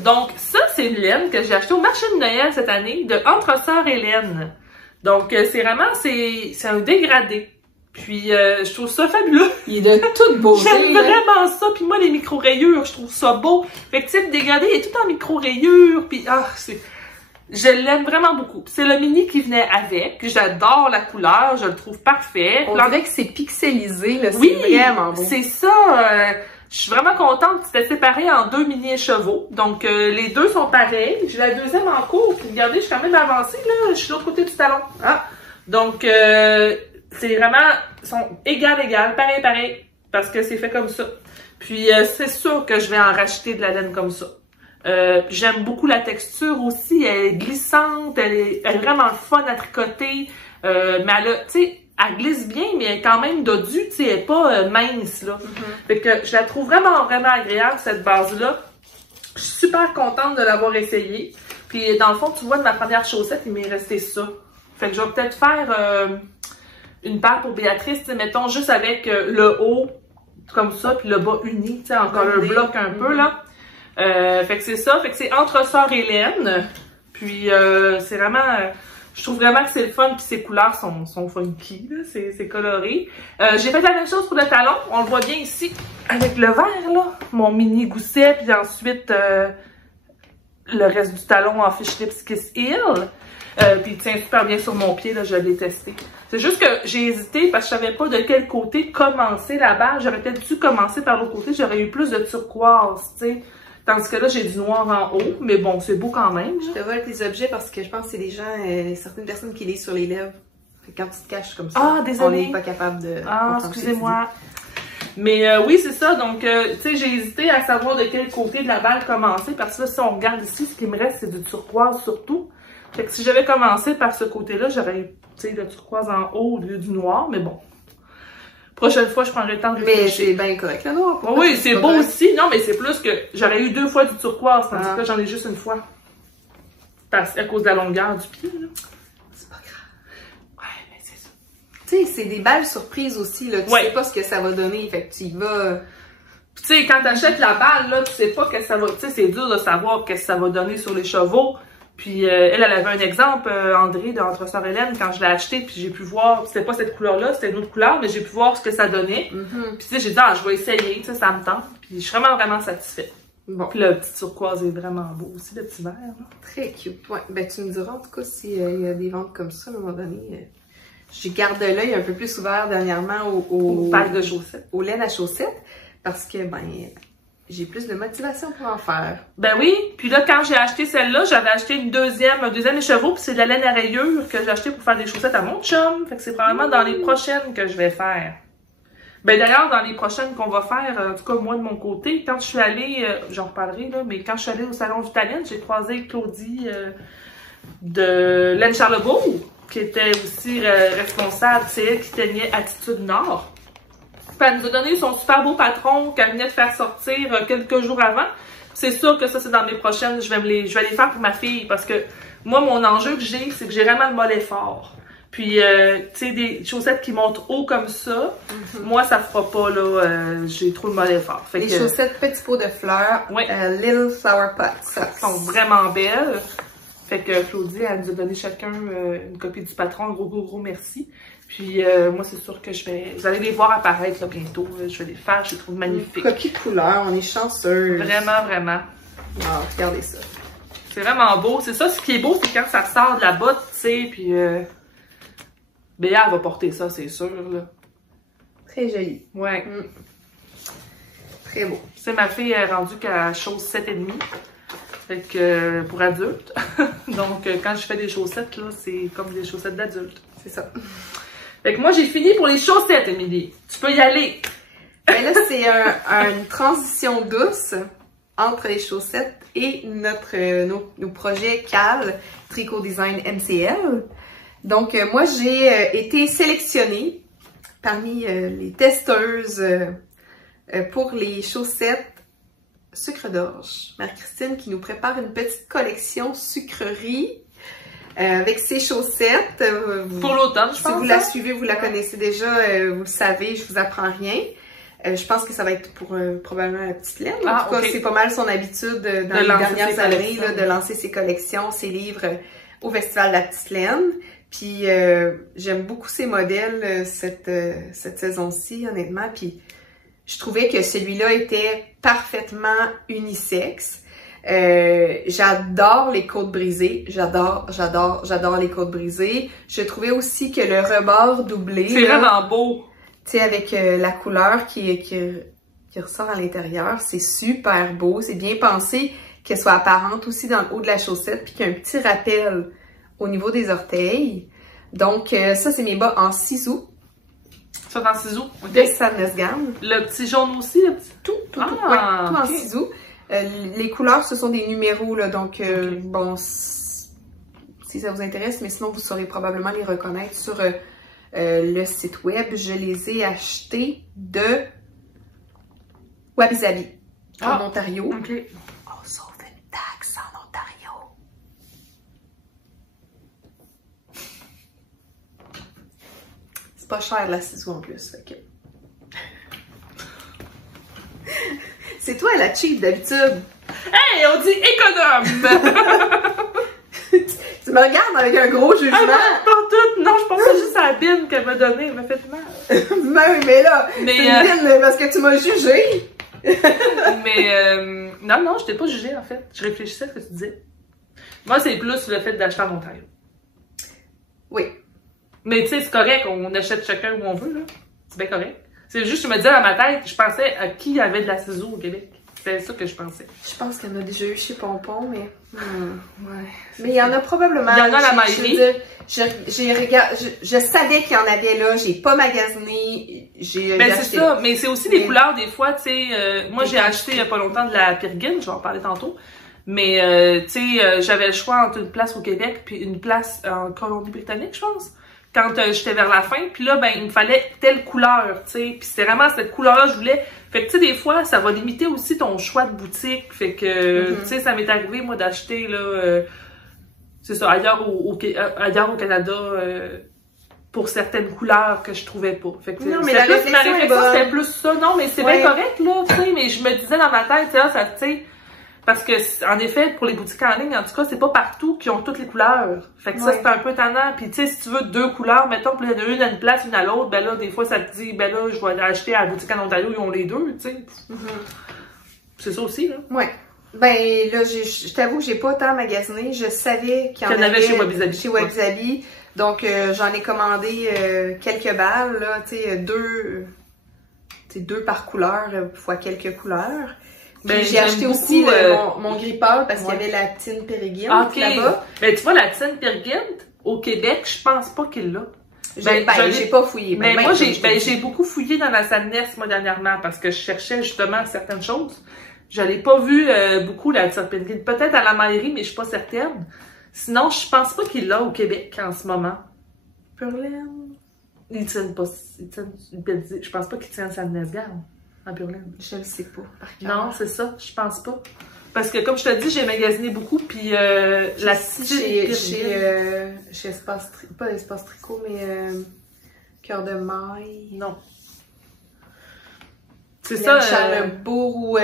Donc, ça, c'est une laine que j'ai achetée au marché de Noël cette année de Entre Sœurs et Laine. Donc, c'est vraiment, c'est un dégradé. Puis, je trouve ça fabuleux. Il est de toute beauté. J'aime vraiment ça. Puis moi, les micro-rayures, je trouve ça beau. Fait que, tu sais, le dégradé, il est tout en micro-rayures. Puis, je l'aime vraiment beaucoup. C'est le mini qui venait avec. J'adore la couleur. Je le trouve parfait. On dirait que c'est pixelisé, là. Oui, c'est vraiment beau. C'est ça. Je suis vraiment contente que c'était séparé en 2 mini écheveaux. Donc, les deux sont pareils. J'ai la deuxième en cours. Puis, regardez, je suis quand même avancée, là. Je suis de l'autre côté du talon. Ah! Donc, c'est vraiment... sont égales, pareil. Parce que c'est fait comme ça. Puis, c'est sûr que je vais en racheter de la laine comme ça. J'aime beaucoup la texture aussi, elle est glissante, elle est vraiment fun à tricoter, mais tu sais, elle glisse bien, mais elle est quand même dodue, tu sais, elle est pas mince, là. Fait que je la trouve vraiment, vraiment agréable, cette base-là. Je suis super contente de l'avoir essayée. Puis dans le fond, tu vois, de ma première chaussette, il m'est resté ça. Fait que je vais peut-être faire une paire pour Béatrice, tu sais, mettons, juste avec le haut, comme ça, puis le bas uni, tu sais, en color block un peu, là. Fait que c'est ça, fait que c'est entre sœurs Hélène, puis c'est vraiment, je trouve vraiment que c'est le fun, puis ses couleurs sont funky, là, c'est coloré. J'ai fait la même chose pour le talon, on le voit bien ici, avec le vert, là, mon mini gousset, puis ensuite le reste du talon en Fish Lips Kiss Heel, puis il tient super bien sur mon pied, là, je l'ai testé. C'est juste que j'ai hésité parce que je savais pas de quel côté commencer la balle, j'aurais peut-être dû commencer par l'autre côté, j'aurais eu plus de turquoise, tu sais. Tandis que là, j'ai du noir en haut, mais bon, c'est beau quand même. Je te vole tes objets parce que je pense que c'est des gens, certaines personnes qui lisent sur les lèvres. Fait que quand tu te caches comme ça, désolé. On n'est pas capable de... Ah, excusez-moi. Mais oui, c'est ça. Donc, tu sais, j'ai hésité à savoir de quel côté de la balle commencer parce que là, si on regarde ici, ce qui me reste, c'est du turquoise surtout. Fait que si j'avais commencé par ce côté-là, j'aurais, tu sais, le turquoise en haut au lieu du noir, mais bon. Prochaine fois, je prendrai le temps de réfléchir. Mais c'est bien correct, le noir. Oui, c'est beau aussi. Non, mais c'est plus que j'aurais eu 2 fois du turquoise, tandis que là, j'en ai juste une fois. Parce à cause de la longueur du pied, là. C'est pas grave. Ouais, mais c'est ça. Tu sais, c'est des balles surprises aussi, là. Tu sais pas ce que ça va donner, fait que tu y vas... Puis tu sais, quand t'achètes la balle, là, tu sais pas que ça va... Tu sais, c'est dur de savoir qu'est-ce que ça va donner sur les chevaux. Puis elle avait un exemple, André, de Entre Sœurs Hélène, quand je l'ai acheté, puis j'ai pu voir, c'était pas cette couleur-là, c'était une autre couleur, mais j'ai pu voir ce que ça donnait. Puis tu sais, j'ai dit, ah, je vais essayer, tu sais, ça me tente. Puis je suis vraiment, vraiment satisfaite. Bon. Puis le petit turquoise est vraiment beau aussi, le petit vert, là. Très cute. Ouais, ben tu me diras en tout cas s'il y a des ventes comme ça, à un moment donné. Je garde l'œil un peu plus ouvert dernièrement aux paires de chaussettes. Aux laines à chaussettes, parce que, ben... j'ai plus de motivation pour en faire. Ben oui, puis là, quand j'ai acheté celle-là, j'avais acheté un deuxième écheveau, puis c'est de la laine à rayures que j'ai acheté pour faire des chaussettes à mon chum. Fait que c'est probablement dans les prochaines que je vais faire. Ben d'ailleurs, dans les prochaines qu'on va faire, en tout cas moi de mon côté, quand je suis allée, j'en reparlerai là, mais quand je suis allée au salon Vitaline, j'ai croisé Claudie de Laine Charlebourg, qui était aussi responsable, c'est elle qui tenait Attitude Nord. Puis elle nous a donné son super beau patron qu'elle venait de faire sortir quelques jours avant. C'est sûr que ça, c'est dans mes prochaines. Je vais les faire pour ma fille parce que moi, mon enjeu que j'ai, c'est que j'ai vraiment le mollet fort. Puis, tu sais, des chaussettes qui montent haut comme ça, moi, ça fera pas, là. J'ai trop le mollet fort. Fait les chaussettes petits pots de fleurs, Little Flower Pots. Elles sont vraiment belles. Fait que Claudie, elle nous a donné chacun une copie du patron. Un gros merci. Puis moi, c'est sûr que vous allez les voir apparaître là, bientôt. Là. Je vais les faire, je les trouve magnifiques. Copie de couleur, on est chanceux. Vraiment, vraiment. Ah, regardez ça. C'est vraiment beau. C'est ça, ce qui est beau, c'est quand ça sort de la botte, tu sais, puis Béa va porter ça, c'est sûr, là. Très joli. Ouais. Très beau. Tu sais, ma fille est rendue qu'à chose 7,5. Fait que pour adultes. Donc, quand je fais des chaussettes, là, c'est comme des chaussettes d'adultes. C'est ça. Fait que moi, j'ai fini pour les chaussettes, Émilie. Tu peux y aller. Ben là, c'est une transition douce entre les chaussettes et nos projets CAL, Tricot Design MCL. Donc, moi, j'ai été sélectionnée parmi les testeuses pour les chaussettes Sucre d'orge. Marie-Christine qui nous prépare une petite collection sucrerie avec ses chaussettes. Pour l'automne, je pense. Si vous la suivez, vous la connaissez déjà, vous le savez, je vous apprends rien. Je pense que ça va être pour probablement la petite laine. En tout cas, c'est pas mal son habitude dans les dernières années là, de lancer ses collections, ses livres au Festival de la Petite Laine. Puis j'aime beaucoup ses modèles cette saison-ci, honnêtement. Puis je trouvais que celui-là était parfaitement unisexe. J'adore les côtes brisées. J'adore les côtes brisées. Je trouvais aussi que le rebord doublé... C'est vraiment beau! Tu sais, avec la couleur qui ressort à l'intérieur, c'est super beau. C'est bien pensé qu'elle soit apparente aussi dans le haut de la chaussette, puis qu'il y a un petit rappel au niveau des orteils. Donc, ça, c'est mes bas en ciseaux. Ça, en ciseaux? De Sadness Gown. Le petit jaune aussi, le petit... Tout en ciseaux. Les couleurs, ce sont des numéros, là, donc bon, si ça vous intéresse, mais sinon vous saurez probablement les reconnaître sur le site web. Je les ai achetés de Wabi-Sabi en Ontario. OK. On sauve une taxe en Ontario. C'est pas cher la ciseau en plus, fait que... C'est toi la cheap d'habitude. Hey, on dit économe! Tu me regardes avec un gros jugement. Ah, pas tout. Non, je pense que c'est juste à la bine qu'elle m'a donnée. Elle m'a fait mal. Ben oui, mais là, c'est une bine parce que tu m'as jugé. Mais non, je t'ai pas jugée en fait. Je réfléchissais à ce que tu disais. Moi, c'est plus le fait d'acheter en Ontario. Oui. Mais tu sais, c'est correct, on achète chacun où on veut, là. C'est bien correct. C'est juste, je me disais dans ma tête, je pensais à qui avait de la ciseau au Québec. C'est ça que je pensais. Je pense qu'il y en a déjà eu chez Pompon, mais... ouais. Mais il y en a probablement. Il y en a à la mairie. Je savais qu'il y en avait là, j'ai pas magasiné, Ben c'est ça, mais c'est aussi des couleurs des fois, tu sais. Moi, j'ai acheté il y a pas longtemps de la Pirgine, je vais en parler tantôt. Mais, tu sais, j'avais le choix entre une place au Québec puis une place en Colombie-Britannique, je pense. Quand j'étais vers la fin, puis là, ben, il me fallait telle couleur, tu sais. Puis c'est vraiment cette couleur-là que je voulais. Fait que, tu sais, des fois, ça va limiter aussi ton choix de boutique. Fait que, tu sais, ça m'est arrivé, moi, d'acheter, là, c'est ça, ailleurs au Canada, pour certaines couleurs que je trouvais pas. Fait que, non, mais ma réflexion, c'était plus ça. Non, mais c'est bien correct, là, tu sais. Mais je me disais dans ma tête, ça, tu sais... Parce que, en effet, pour les boutiques en ligne, en tout cas, c'est pas partout qui ont toutes les couleurs. Fait que ça, c'est un peu tannant. Puis, tu sais, si tu veux deux couleurs, mettons, puis il y en a une à une place, une à l'autre, ben là, des fois, ça te dit, ben là, je vais acheter à la boutique en Ontario, ils ont les deux, tu sais. C'est ça aussi, là. Ouais. Ben, là, je t'avoue que j'ai pas tant magasiné. Je savais qu'il y en avait chez Wabi-Sabi. Chez Wabi-Sabi. Donc, j'en ai commandé quelques balles, là, tu sais, deux par couleur, fois quelques couleurs. Ben, j'ai acheté aussi mon gris pâle parce qu'il y avait la Tine Périguine là-bas. Ben, tu vois, la Tine Périguine, au Québec, je pense pas qu'il l'a. J'ai pas fouillé. Mais moi, j'ai beaucoup fouillé dans la Sadness, moi, dernièrement, parce que je cherchais justement certaines choses. Je l'ai pas vu beaucoup, la Tine Périguine. Peut-être à la mairie, mais je suis pas certaine. Sinon, je pense pas qu'il l'a au Québec en ce moment. Purlaine? Ils tiennent pas. Je pense pas qu'ils tiennent Sadness Garde. En Purlaine. Je le sais pas. Non, c'est ça, je pense pas. Parce que comme je te dis, j'ai magasiné beaucoup, puis la chez Espace Tricot, pas Espace Tricot, mais Cœur de Maille. Non. C'est ça. Charlesbourg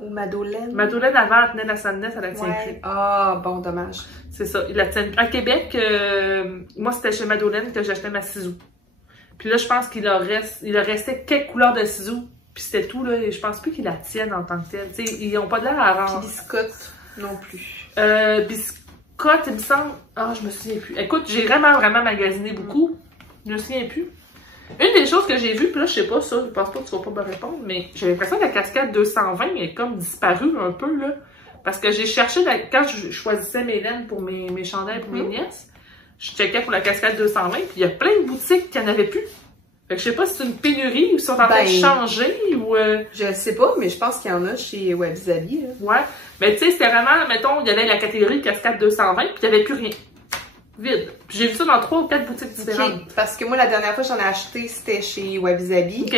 ou Madeleine. Madeleine avant, elle tenait la Sadness, elle la tient plus. Ah, bon, dommage. C'est ça, il la tient. À Québec, moi, c'était chez Madeleine que j'achetais ma ciseau. Puis là, je pense qu'il leur restait quelques couleurs de ciseaux. Puis c'était tout, là. Et je pense plus qu'ils la tiennent en tant que telle. Tu sais, ils ont pas de l'air à rendre. Puis biscotte non plus. Biscotte, il me semble. Ah, je me souviens plus. Écoute, j'ai vraiment magasiné beaucoup. Je me souviens plus. Une des choses que j'ai vues, puis là, je sais pas ça, je pense pas que tu vas pas me répondre, mais j'ai l'impression que la cascade 220 est comme disparue un peu, là. Parce que j'ai cherché, quand je choisissais mes laines pour mes chandelles pour mes nièces, je checkais pour la cascade 220, puis il y a plein de boutiques qui en avaient plus. Fait que je sais pas si c'est une pénurie ou si on est en train de changer ou... Je sais pas, mais je pense qu'il y en a chez Wabi-Sabi. Ouais. Mais tu sais, c'était vraiment, mettons, il y avait la catégorie cascade 220, puis il y avait plus rien. Vide. Puis j'ai vu ça dans 3 ou 4 boutiques différentes. Okay. Parce que moi, la dernière fois que j'en ai acheté, c'était chez Wabi-Sabi. OK.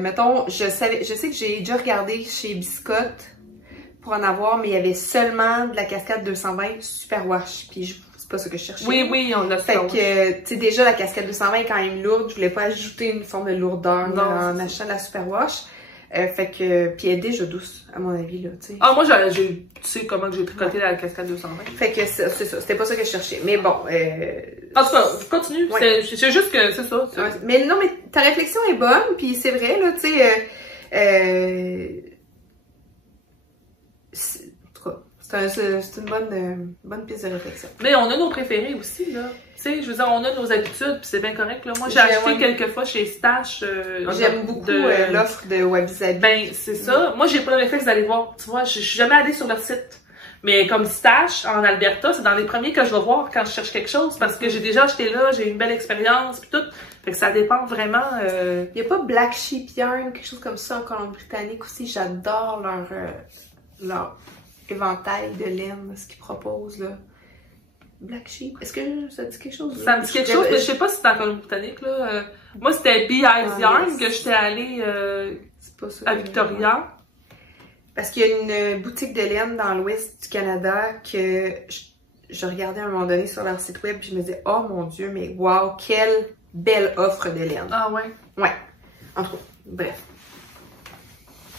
Mettons, je sais que j'ai déjà regardé chez Biscotte pour en avoir, mais il y avait seulement de la cascade 220 super wash. Puis c'est pas ça que je cherchais. Oui, on l'a fait. Fait que, tu sais, déjà, la cascade 220 est quand même lourde. Je voulais pas ajouter une forme de lourdeur en achetant de la super wash. Fait que, puis elle est déjà douce, à mon avis, là, tu sais. Ah, moi, tu sais comment j'ai tricoté la cascade 220. Fait que c'est ça, c'était pas ça que je cherchais. Mais bon, en tout cas, continue. Ouais. C'est juste que c'est ça. Ouais. Mais non, mais ta réflexion est bonne, puis c'est vrai, là, tu sais, c'est une bonne piste de réflexion. Mais on a nos préférés aussi, là. Tu sais, je veux dire, on a nos habitudes, puis c'est bien correct, là. Moi, j'ai acheté quelques fois chez Stash. J'aime beaucoup l'offre de Wabi-Sabi. Ben, c'est ça. Moi, j'ai pas le réflexe d'aller voir. Tu vois, je suis jamais allée sur leur site. Mais comme Stash, en Alberta, c'est dans les premiers que je vais voir quand je cherche quelque chose, parce que j'ai déjà acheté là, j'ai eu une belle expérience, puis tout. Fait que ça dépend vraiment... Il n'y a pas Black Sheep Yarn, quelque chose comme ça en Colombie-Britannique aussi. J'adore leur éventail de laine, ce qu'ils proposent, là. Black Sheep, est-ce que ça dit quelque chose? Ça me dit quelque chose, mais je sais pas si c'est en Colombie-Britannique, là. Moi, c'était Bee Eyes Yarn que j'étais allée à Victoria. Parce qu'il y a une boutique de laine dans l'ouest du Canada que je regardais à un moment donné sur leur site web et je me disais, oh mon Dieu, mais wow, quelle belle offre de laine. Ah ouais? Ouais. En tout cas, bref.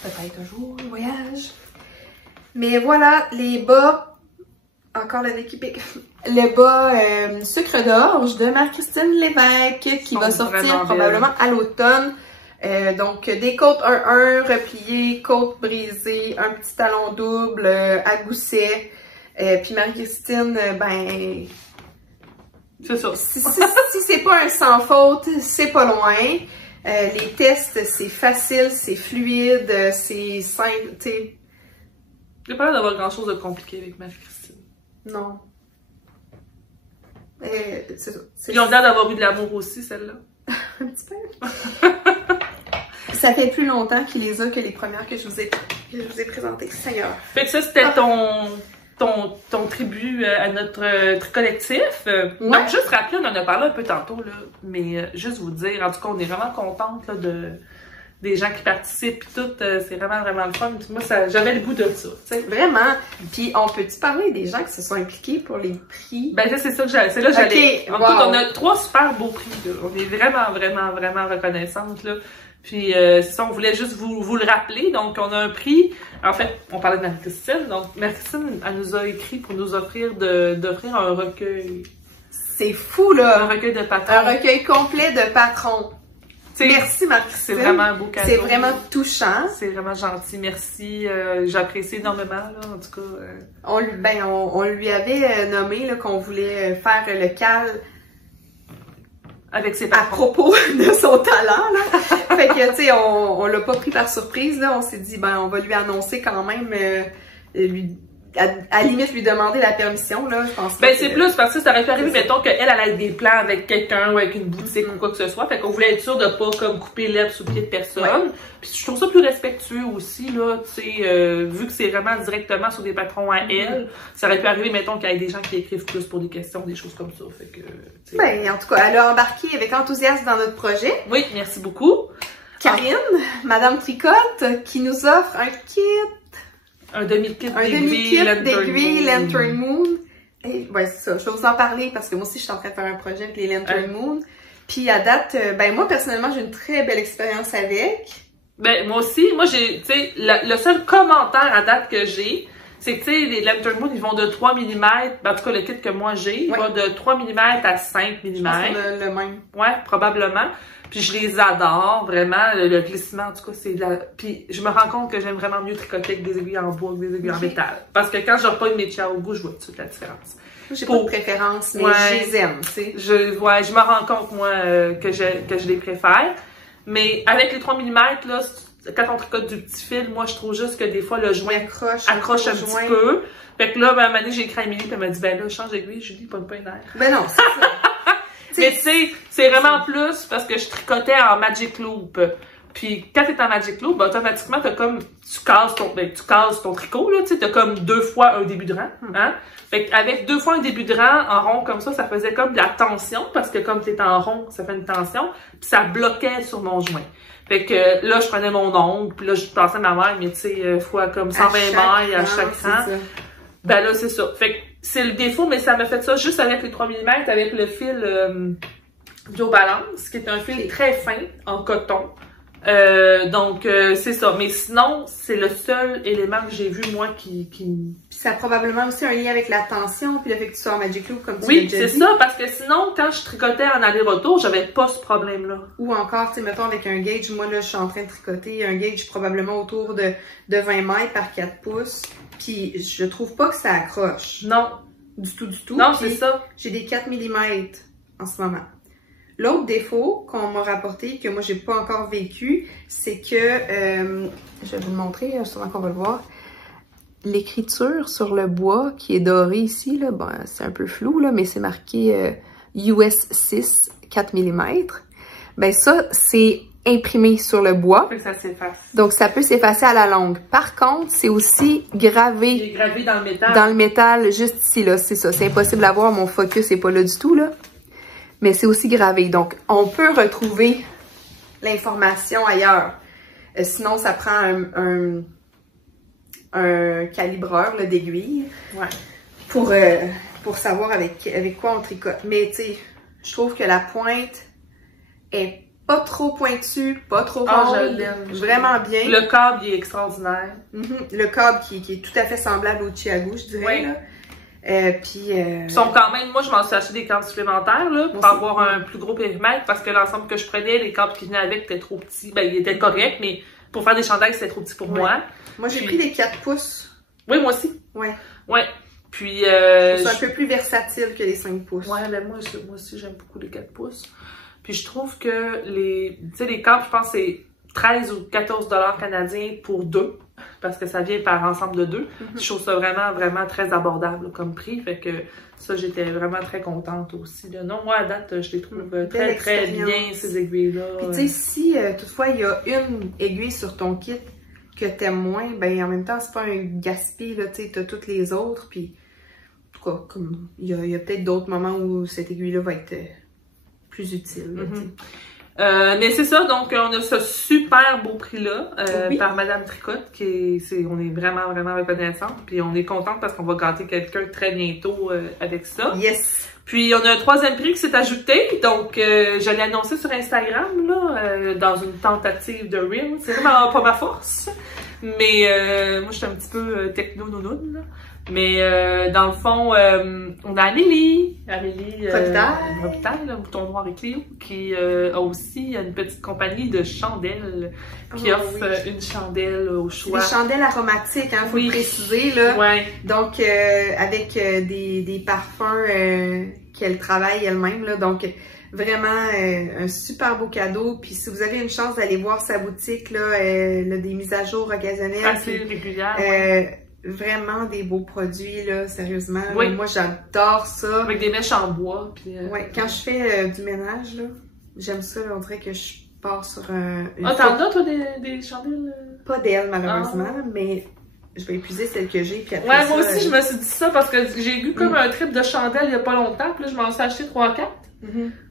Peut-être un jour, le voyage. Mais voilà, les bas, encore le nez qui pique. Le bas sucre d'orge de Marie-Christine Lévesque qui va sortir probablement à l'automne. Donc, des côtes 1-1, repliées, côtes brisées, un petit talon double, à gousset. Puis Marie-Christine, ben... C'est ça. Si c'est pas un sans faute, c'est pas loin. Les tests, c'est facile, c'est fluide, c'est simple, tu sais. Il n'y a pas l'air d'avoir grand-chose de compliqué avec Marie-Christine. Non. C'est ça. Ils ont l'air d'avoir eu de l'amour aussi, celle-là. Un petit peu. Ça fait plus longtemps qu'il les a que les premières que je vous ai présentées. Seigneur. Fait que ça, c'était ton tribut à notre collectif. Ouais. Donc, juste rappeler, on en a parlé un peu tantôt, là, mais juste vous dire, en tout cas, on est vraiment contente là, des gens qui participent et tout. C'est vraiment, vraiment le fun. Puis moi, j'avais le goût de ça. T'sais. Vraiment. Puis, on peut-tu parler des gens qui se sont impliqués pour les prix? Ben, c'est ça que j'allais. C'est là que j'allais. Okay, en tout cas, on a 3 super beaux prix. Là. On est vraiment, vraiment, vraiment reconnaissante, là. Puis, c'est ça, on voulait juste vous le rappeler. Donc, on a un prix. En fait, on parlait de Marie-Christine. Donc, Marie-Christine, elle nous a écrit pour nous offrir d'offrir un recueil. C'est fou, là! Un recueil de patrons. Un recueil complet de patrons. Merci, Marie-Christine. C'est vraiment un beau cadeau. C'est vraiment touchant. C'est vraiment gentil. Merci. J'apprécie énormément, là, en tout cas. On lui avait nommé qu'on voulait faire le cal avec ses patrons. À propos de son talent, là. Fait que, tu sais, on l'a pas pris par surprise, là. On s'est dit, ben, on va lui annoncer quand même, à limite lui demander la permission, là, je pense. Ben, c'est plus parce que ça aurait pu arriver, mettons, qu'elle ait des plans avec quelqu'un ou avec une boutique ou quoi que ce soit. Fait qu'on voulait être sûr de pas, comme, couper l'herbe sous le pied de personne. Ouais. Puis je trouve ça plus respectueux aussi, là, tu sais, vu que c'est vraiment directement sur des patrons à elle, ça aurait pu arriver, mettons, qu'il y ait des gens qui écrivent plus pour des questions, des choses comme ça. Fait que, t'sais. Ben, en tout cas, elle a embarqué avec enthousiasme dans notre projet. Oui, merci beaucoup. Karine, Madame Tricotte, qui nous offre un kit. Un demi-kit d'aiguilles Lantern Moon. Et ouais, c'est ça. Je vais vous en parler parce que moi aussi, je suis en train de faire un projet avec les Lantern Moon. Puis à date, ben moi, personnellement, j'ai une très belle expérience avec. Ben, moi aussi. Moi, j'ai, tu sais, le seul commentaire à date que j'ai, c'est que, tu sais, les Lantern Moon, ils vont de 3 mm, ben, en tout cas, le kit que moi j'ai, il va de 3 mm à 5 mm. Je pense qu'on a le même. Ouais, probablement. Puis je les adore, vraiment. Le glissement, en tout cas, c'est de la... Puis je me rends compte que j'aime vraiment mieux tricoter avec des aiguilles en bois que des aiguilles en métal. Parce que quand je repogne mes tiers au bout, je vois tout de suite la différence. J'ai pas de préférence, mais je les aime, tu sais. Je me rends compte, moi, que je les préfère. Mais avec les 3 mm, là, quand on tricote du petit fil, moi, je trouve juste que des fois, le joint accroche un petit peu. Fait que là, ben, à un moment donné, j'ai écrit à Émilie, puis elle m'a dit, ben là, change d'aiguille, Julie, pas un air. Ben non, c'est ça. Mais tu sais, c'est vraiment plus parce que je tricotais en Magic Loop. Puis quand t'es en Magic Loop, ben, automatiquement, tu casses ton tricot, là, tu sais, t'as comme 2 fois un début de rang, hein. Fait qu'avec 2 fois un début de rang en rond comme ça faisait comme de la tension, parce que comme t'es en rond, ça fait une tension, puis ça bloquait sur mon joint. Fait que là, je prenais mon ongle, puis là, je passais ma maille, mais tu sais, fois comme 120 mailles à chaque rang. Ben là, c'est ça. Fait que c'est le défaut, mais ça m'a fait ça juste avec les 3 mm, avec le fil BioBalance, qui est un fil très fin, en coton. Donc, c'est ça. Mais sinon, c'est le seul élément que j'ai vu, moi, qui... Puis ça a probablement aussi un lien avec la tension, puis le fait que tu sois en Magic Loop, comme tu l'as déjà dit. Oui, c'est ça, parce que sinon, quand je tricotais en aller-retour, j'avais pas ce problème-là. Ou encore, tu sais, mettons, avec un gauge, moi, là, je suis en train de tricoter un gauge probablement autour de 20 mètres par 4 pouces, puis je trouve pas que ça accroche. Non. Du tout. Non, c'est ça. J'ai des 4 mm en ce moment. L'autre défaut qu'on m'a rapporté, que moi j'ai pas encore vécu, c'est que, je vais vous le montrer, sûrement qu'on va le voir, l'écriture sur le bois qui est doré ici, là, ben, c'est un peu flou, là, mais c'est marqué US 6, 4 mm. ben ça, c'est imprimé sur le bois. Fait que ça s'efface. Donc, ça peut s'effacer à la longue. Par contre, c'est aussi gravé. Il est gravé dans le métal. Dans le métal, juste ici, là. C'est ça. C'est impossible à voir. Mon focus n'est pas là du tout, là. Mais c'est aussi gravé. Donc, on peut retrouver l'information ailleurs. Sinon, ça prend un calibreur d'aiguille. Ouais. Pour savoir avec quoi on tricote. Mais, tu sais, je trouve que la pointe est pas trop pointu, pas trop ronde, je l'aime. vraiment bien. Le câble, il est extraordinaire. Le câble qui est tout à fait semblable au Chiago, je dirais. Oui. Là. Ils sont quand même, moi je m'en suis acheté des câbles supplémentaires là, pour avoir un plus gros périmètre parce que l'ensemble que je prenais, les câbles qui venaient avec étaient trop petits. Ben, ils étaient corrects, mais pour faire des chandails, c'était trop petit pour moi. Moi, j'ai pris des 4 pouces. Oui, moi aussi. Ouais. Puis, c'est un peu plus versatile que les 5 pouces. Ouais, ben moi aussi, j'aime beaucoup les 4 pouces. Puis je trouve que les câbles, je pense que c'est 13 ou 14 $ canadiens pour 2. Parce que ça vient par ensemble de 2. Je trouve ça vraiment, vraiment très abordable comme prix. Fait que ça, j'étais vraiment très contente aussi. Là. Non, moi, à date, je les trouve très, très bien, ces aiguilles-là. Puis tu sais, si toutefois, il y a une aiguille sur ton kit que t'aimes moins, ben en même temps, c'est pas un gaspille, là, tu sais, t'as toutes les autres. Puis, en tout cas, comme il y a peut-être d'autres moments où cette aiguille-là va être plus utile. Là, mais c'est ça, donc on a ce super beau prix-là par Madame Tricotte, on est vraiment, vraiment reconnaissante, puis on est contente parce qu'on va gâter quelqu'un très bientôt avec ça. Yes! Puis on a un troisième prix qui s'est ajouté, donc je l'ai annoncé sur Instagram, là, dans une tentative de reel. C'est vraiment pas ma force, mais moi je suis un petit peu techno-nounoun, là. Mais dans le fond, on a Amélie Robitaille, le bouton noir et Clio, qui a aussi une petite compagnie de chandelles qui offre une chandelle au choix. Des chandelles aromatiques, hein, faut le préciser, là. Ouais. Donc, avec des parfums qu'elle travaille elle-même, là. Donc, vraiment, un super beau cadeau. Puis, si vous avez une chance d'aller voir sa boutique, là, elle a des mises à jour occasionnelles. Assez régulières. Vraiment des beaux produits, là, sérieusement. Oui. Moi, j'adore ça. Avec des mèches en bois. Puis, ouais, quand je fais du ménage, là, j'aime ça. Là, on dirait que je pars sur une... t'en as, toi, des chandelles? Pas d'elle, malheureusement, mais je vais épuiser celle que j'ai. Puis après moi aussi, je me suis dit ça parce que j'ai eu comme un trip de chandelles il y a pas longtemps. Puis là, je m'en suis acheté 3-4.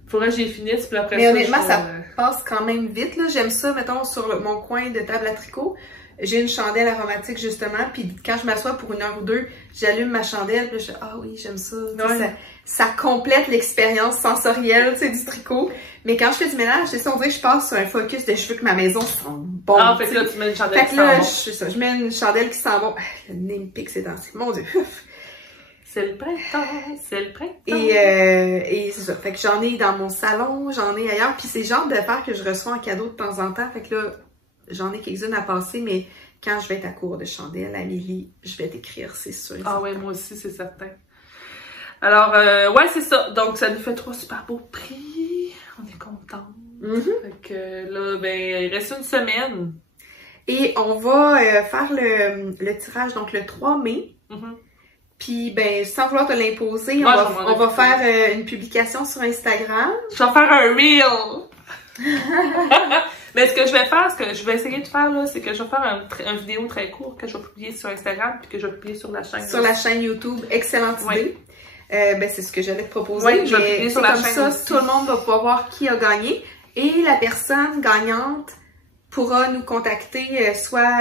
Faudrait que j'y finisse. Puis après mais honnêtement, ça passe quand même vite. J'aime ça, mettons, sur mon coin de table à tricot. J'ai une chandelle aromatique, justement, puis quand je m'assois pour 1 heure ou 2, j'allume ma chandelle, puis je dis « Ah oui, j'aime ça. Ouais. » Ça complète l'expérience sensorielle, tu sais, du tricot. Mais quand je fais du ménage, c'est ça, on dirait que je passe sur un focus de « Je veux que ma maison sente bon. » Ah, fait que là, tu mets une chandelle qui sent bon. Je mets une chandelle qui sent bon. Le nez me pique, c'est dansé. Mon Dieu! C'est le printemps, c'est le printemps. Et c'est ça. Fait que j'en ai dans mon salon, j'en ai ailleurs, puis c'est le genre d'affaires que je reçois en cadeau de temps en temps. Fait que là, j'en ai quelques-unes à passer, mais quand je vais être à court de chandelles, Amélie, je vais t'écrire, c'est sûr. Ah ouais, moi aussi, c'est certain. Alors, ouais, c'est ça. Donc, ça nous fait 3 super beaux prix. On est contents. Fait que là, ben, il reste une semaine. Et on va faire le tirage, donc le 3 mai. Puis, ben, sans vouloir te l'imposer, on va faire une publication sur Instagram. Je vais faire un reel! Mais ce que je vais faire, ce que je vais essayer de faire, là, c'est que je vais faire une vidéo très courte que je vais publier sur Instagram puis que je vais publier sur la chaîne. Sur la chaîne YouTube. Excellente idée. Ben, c'est ce que j'allais te proposer. Oui, je vais publier sur la chaîne ça, aussi. Tout le monde va pouvoir voir qui a gagné. Et la personne gagnante pourra nous contacter soit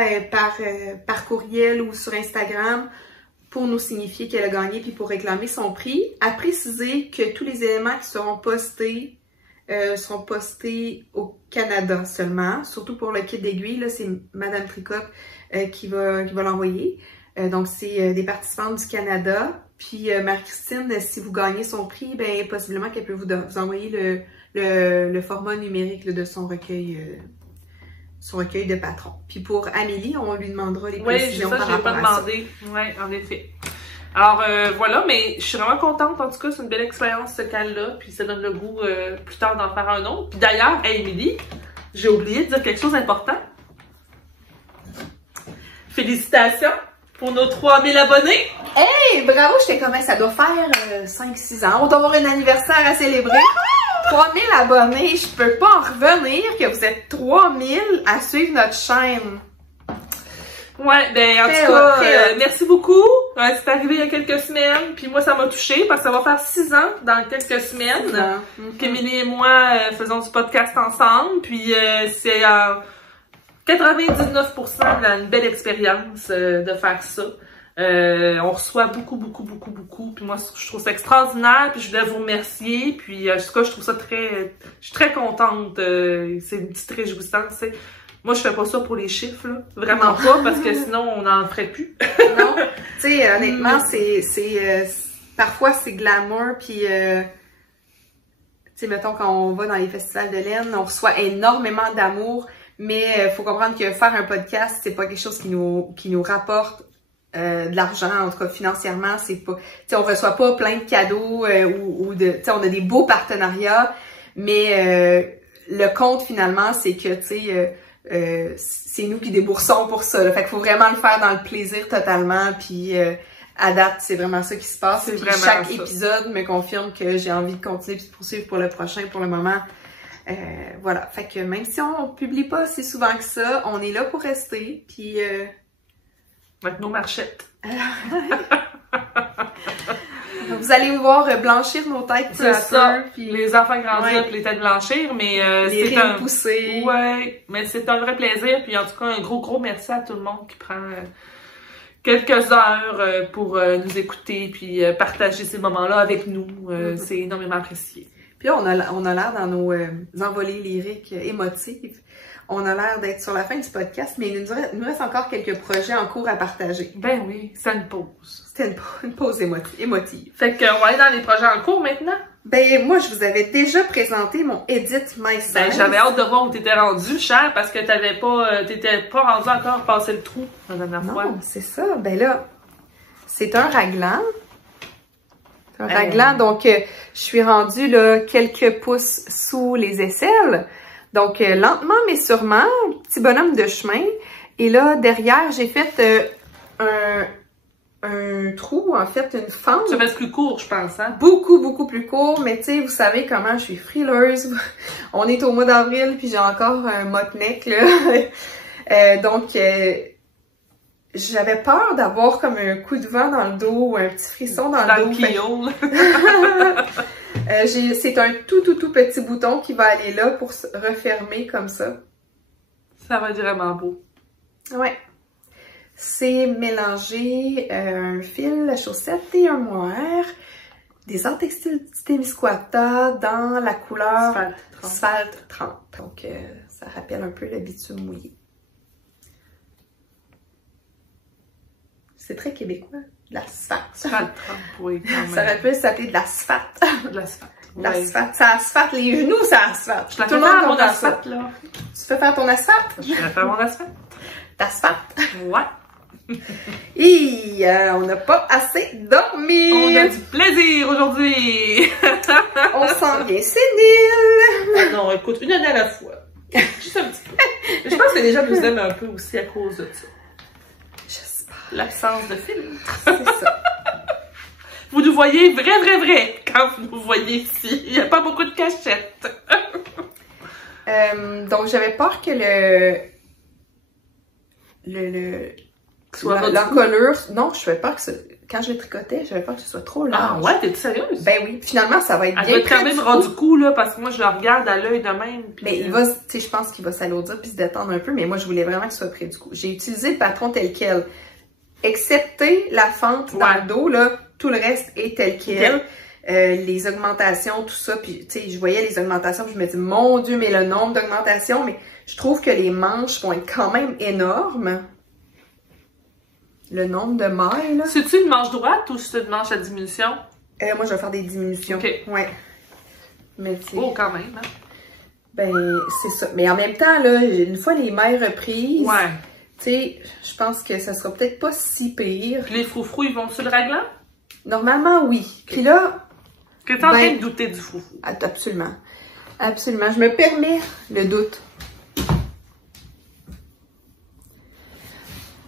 par courriel ou sur Instagram pour nous signifier qu'elle a gagné puis pour réclamer son prix. À préciser que tous les éléments qui seront postés au Canada seulement, surtout pour le kit d'aiguille, là, c'est Madame Tricotte qui va l'envoyer. Donc, c'est des participantes du Canada. Puis, Marie-Christine, si vous gagnez son prix, ben possiblement qu'elle peut vous envoyer le format numérique là, de son recueil de patron. Puis pour Amélie, on lui demandera les précisions par rapport à ça. Oui, c'est ça, je l'ai pas demandé. Oui, en effet. Alors, voilà, mais je suis vraiment contente. En tout cas, c'est une belle expérience, ce cal-là. Puis ça donne le goût plus tard d'en faire un autre. Puis d'ailleurs, Amélie, j'ai oublié de dire quelque chose d'important. Félicitations pour nos 3000 abonnés. Hey, bravo, j'étais comme ça doit faire 5-6 ans. On doit avoir un anniversaire à célébrer. 3000 abonnés, je peux pas en revenir que vous êtes 3000 à suivre notre chaîne. Ouais, ben en tout cas, merci beaucoup. C'est arrivé il y a quelques semaines, puis moi ça m'a touchée parce que ça va faire 6 ans dans quelques semaines qu'Émilie et moi faisons du podcast ensemble, puis c'est 99% une belle expérience de faire ça. On reçoit beaucoup, puis moi je trouve ça extraordinaire, puis je voulais vous remercier, puis en tout cas je trouve ça je suis très contente, c'est une petite réjouissance, tu sais. Moi, je fais pas ça pour les chiffres, là. Vraiment pas, parce que sinon, on n'en ferait plus. Non. Tu sais, honnêtement, parfois, c'est glamour, puis, tu sais, mettons, quand on va dans les festivals de laine, on reçoit énormément d'amour, mais faut comprendre que faire un podcast, c'est pas quelque chose qui nous rapporte de l'argent, en tout cas, financièrement, c'est pas... Tu sais, on reçoit pas plein de cadeaux, tu sais, on a des beaux partenariats, mais le compte, finalement, c'est que, tu sais... c'est nous qui déboursons pour ça. Là. Fait qu'il faut vraiment le faire dans le plaisir totalement. Puis à date, c'est vraiment ça qui se passe. Puis chaque épisode me confirme que j'ai envie de continuer et de poursuivre pour le prochain, pour le moment. Voilà. Fait que même si on publie pas si souvent que ça, on est là pour rester. Puis avec nos marchettes. Vous allez vous voir blanchir nos têtes peu à peu. Puis les enfants grandir puis les têtes blanchir, mais c'est un poussé. Ouais, mais c'est un vrai plaisir. Puis en tout cas, un gros merci à tout le monde qui prend quelques heures pour nous écouter puis partager ces moments-là avec nous. C'est énormément apprécié. Puis là, on a l'air dans nos envolées lyriques émotives. On a l'air d'être sur la fin du podcast, mais il nous reste encore quelques projets en cours à partager. Ben oui, c'est une pause. C'était une pause émotive. Fait qu'on va aller dans les projets en cours maintenant. Ben moi, je vous avais déjà présenté mon Edit My Size. Ben j'avais hâte de voir où t'étais rendu, cher, parce que t'étais pas rendu encore passer le trou la dernière fois. Non, c'est ça. Ben là, c'est un raglan. C'est un raglan, donc je suis rendue là quelques pouces sous les aisselles. Donc, lentement mais sûrement, petit bonhomme de chemin. Et là, derrière, j'ai fait un trou, en fait, une fente. Ça va être plus court, je pense, hein? Beaucoup plus court, mais tu sais, vous savez comment je suis frileuse. On est au mois d'avril, puis j'ai encore un motte-neck, là. Donc, j'avais peur d'avoir comme un coup de vent dans le dos ou un petit frisson dans le dos. C'est un tout petit bouton qui va aller là pour se refermer comme ça. Ça va être vraiment beau. Ouais. C'est mélanger un fil à chaussette et un mohair, des arts textiles Témiscouata dans la couleur Asphalte 30. Donc, ça rappelle un peu le bitume mouillé. C'est très québécois. De l'asphalte. Asphalte 30, oui, quand même. Ça aurait pu s'appeler de l'asphalte. De l'asphalte. L'asphalte. Ça asphalte les genoux, ça asphalte. Je la fais faire mon asphalte, là. Tu fais faire ton asphalte? Je vais faire mon asphalte. D'asphalte? Ouais. Et on n'a pas assez dormi. On a du plaisir aujourd'hui. On sent bien sénile. Ah non, écoute, une année à la fois. Juste un petit peu. Je pense que les gens nous aiment un peu aussi à cause de ça. L'absence de filtre. C'est ça. Vous nous voyez vrai quand vous nous voyez ici. Il n'y a pas beaucoup de cachettes. Donc, j'avais peur que l'encolure... Non, je savais pas que quand je le tricotais, j'avais peur que ce soit trop large. Ah ouais, t'es sérieuse? Ben oui. Finalement, ça va être bien. Elle va cramer le ras du cou, là, parce que moi, je le regarde à l'œil de même. Puis, mais il va, tu sais, je pense qu'il va s'alourdir puis se détendre un peu, mais moi, je voulais vraiment qu'il soit près du cou. J'ai utilisé le patron tel quel. Excepté la fente dans le dos, là, tout le reste est tel quel. Les augmentations, tout ça, puis tu sais, je voyais les augmentations, puis je me dis, mon Dieu, mais le nombre d'augmentations, mais je trouve que les manches vont être quand même énormes. Le nombre de mailles, là. C'est-tu une manche droite ou c'est une manche à diminution? Moi, je vais faire des diminutions. OK. Ouais. Mais oh, quand même, hein? Ben, c'est ça. Mais en même temps, là, une fois les mailles reprises... Ouais. Tu sais, je pense que ça sera peut-être pas si pire. Puis les froufrous, ils vont sur le raglan? Normalement, oui. Okay. Puis là... Que t'es en train de douter du froufrou? Absolument. Absolument. Je me permets le doute.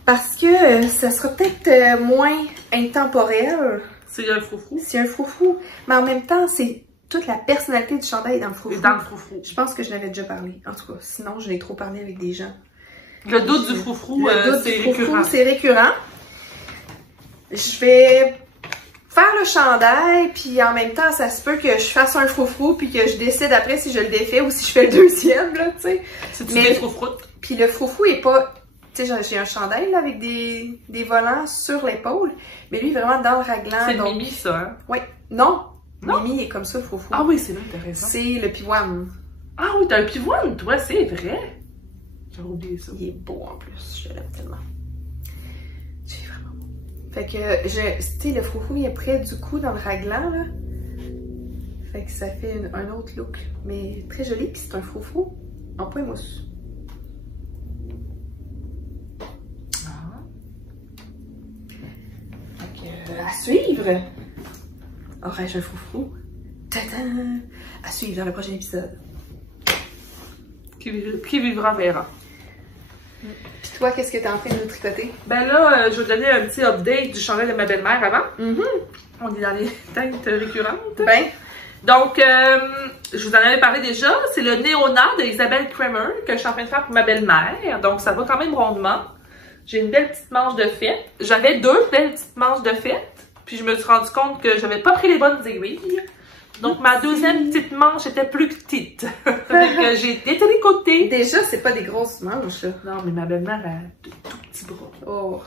Parce que ça sera peut-être moins intemporel. C'est un froufrou? C'est un froufrou. Mais en même temps, c'est toute la personnalité du chandail est dans le froufrou. Dans le froufrou. Je pense que je l'avais déjà parlé. En tout cas, sinon, je l'ai trop parlé avec des gens. Le doute du froufrou, c'est récurrent. C'est récurrent. Je vais faire le chandail, puis en même temps, ça se peut que je fasse un froufrou, puis que je décide après si je le défais ou si je fais le deuxième, là, tu sais. Si tu fais froufrou. Puis le froufrou est pas... Tu sais, j'ai un chandail, là, avec des volants sur l'épaule, mais lui, vraiment dans le raglan. C'est le Mimi, ça, hein? Oui. Non. Non. Mimi est comme ça, le froufrou. Ah oui, c'est là, t'as raison. C'est le pivoine. Ah oui, t'as un pivoine, toi, c'est vrai. J'ai oublié ça. Il est beau, en plus. Je l'aime tellement. C'est vraiment beau. Fait que, tu sais, le froufrou, il est près du cou dans le raglan, là. Fait que ça fait un autre look. Mais très joli, puis c'est un froufrou en point mousse. À suivre! Aurais-je un froufrou? Tadam! À suivre dans le prochain épisode. Qui vivra verra. Puis toi, qu'est-ce que t'es en train de nous tricoter? Ben là, je vais te donner un petit update du chandail de ma belle-mère avant. On est dans les teintes récurrentes. Ben. Donc, je vous en avais parlé déjà. C'est le Néona de Isabelle Kramer que je suis en train de faire pour ma belle-mère. Donc, ça va quand même rondement. J'ai une belle petite manche de fête. J'avais 2 belles petites manches de fête. Puis je me suis rendu compte que j'avais pas pris les bonnes aiguilles. Donc ma deuxième petite manche était plus petite. Fait que j'ai détricoté. Déjà, c'est pas des grosses manches, là. Non, mais ma belle-mère a de tout petits bras. Oh.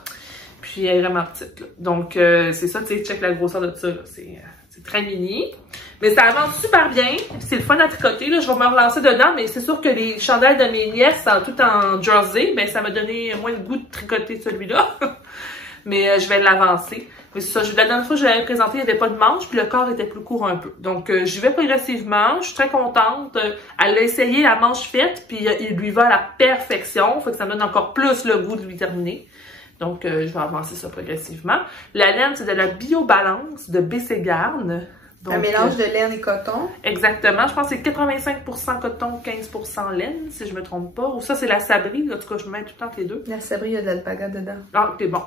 Puis elle est vraiment petite, là. Donc c'est ça, tu sais, check la grosseur de ça, là. C'est très mini. Mais ça avance super bien. C'est le fun à tricoter, là. Je vais me relancer dedans, mais c'est sûr que les chandails de mes nièces, tout en jersey, ben ça m'a donné moins le goût de tricoter celui-là. Mais je vais l'avancer. Mais c'est ça, la dernière fois que je l'avais présenté, il n'y avait pas de manche, puis le corps était plus court un peu. Donc, j'y vais progressivement, je suis très contente. Elle a essayé la manche faite, puis il lui va à la perfection. Fait que ça me donne encore plus le goût de lui terminer. Donc, je vais avancer ça progressivement. La laine, c'est de la BioBalance de BC Garn. Donc, un mélange de laine et coton. Exactement. Je pense que c'est 85% coton, 15% laine, si je me trompe pas. Ou ça, c'est la sabri. En tout cas, je mets tout le temps les deux. La sabri, il y a de l'alpaga dedans. Ah, ok, bon.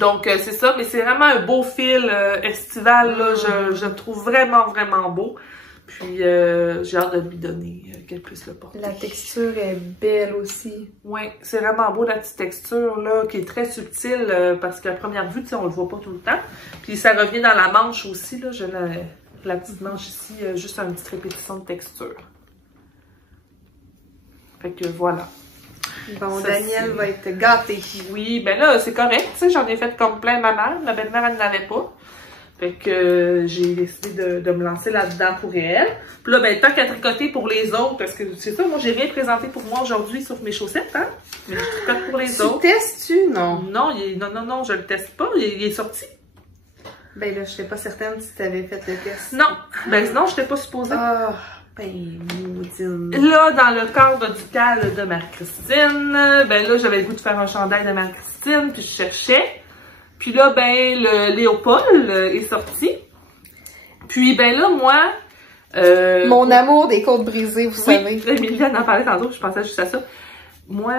Donc, c'est ça, mais c'est vraiment un beau fil estival, là. Je le trouve vraiment, vraiment beau. Puis, j'ai hâte de lui donner qu'elle puisse le porter. La texture est belle aussi. Oui, c'est vraiment beau, la petite texture, là, qui est très subtile, parce qu'à première vue, tu sais, on le voit pas tout le temps. Puis, ça revient dans la manche aussi, là. J'ai la petite manche ici, juste une petite répétition de texture. Fait que, voilà. Bon, ça, Daniel va être gâté. Oui, ben là, c'est correct, tu sais, j'en ai fait comme plein ma mère. Ma belle-mère, elle n'avait pas. Fait que j'ai décidé de me lancer là-dedans pour elle. Puis là, ben, tant qu'à tricoter pour les autres, parce que c'est ça, moi, j'ai rien présenté pour moi aujourd'hui, sauf mes chaussettes, hein. Mais je tricote pour les autres. Tu testes-tu? Non. Non, je le teste pas, il est sorti. Ben là, je n'étais pas certaine si tu avais fait le test. Non, ben sinon, je n'étais pas supposée. Ah. Ben, maudine. Là, dans le cadre ducal de Marie-Christine, ben là, j'avais le goût de faire un chandail de Marie-Christine, puis je cherchais. Puis là, ben, le Léopold est sorti. Puis, ben là, moi... mon amour des côtes brisées, vous savez. Oui, Emilienne en parlait tantôt, je pensais juste à ça. Moi,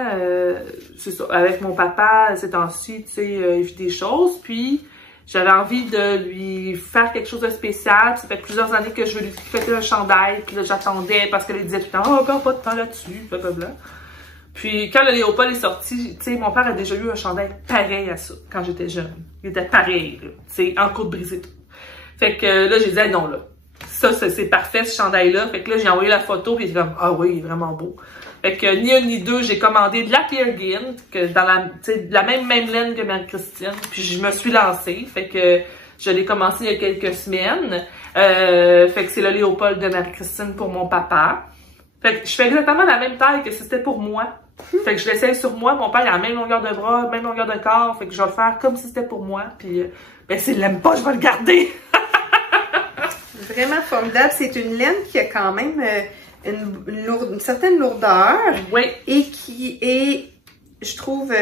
c'est ça, avec mon papa, ces temps-ci, tu sais, il vit des choses, puis... J'avais envie de lui faire quelque chose de spécial. Ça fait plusieurs années que je veux lui faire un chandail. Puis là, j'attendais parce qu'elle disait tout le temps « Oh, perds pas de temps là-dessus. » Blablabla. Puis quand le Léopold est sorti, tu sais, mon père a déjà eu un chandail pareil à ça quand j'étais jeune. Il était pareil, tu sais, en côte brisée tout. Fait que là, j'ai dit non, là. Ça, c'est parfait, ce chandail-là. Fait que là, j'ai envoyé la photo, puis il était comme « Ah oui, il est vraiment beau. » Fait que ni un ni deux, j'ai commandé de la Clear Gin, que dans la même laine que Marie-Christine. Puis je me suis lancée. Fait que je l'ai commencé il y a quelques semaines. Fait que c'est le Léopold de Marie-Christine pour mon papa. Fait que je fais exactement la même taille que si c'était pour moi. Fait que je l'essaye sur moi. Mon père, il a la même longueur de bras, même longueur de corps. Fait que je vais le faire comme si c'était pour moi. Puis, ben s'il l'aime pas, je vais le garder. Vraiment formidable. C'est une laine qui a quand même... une certaine lourdeur, oui. Et qui est, je trouve,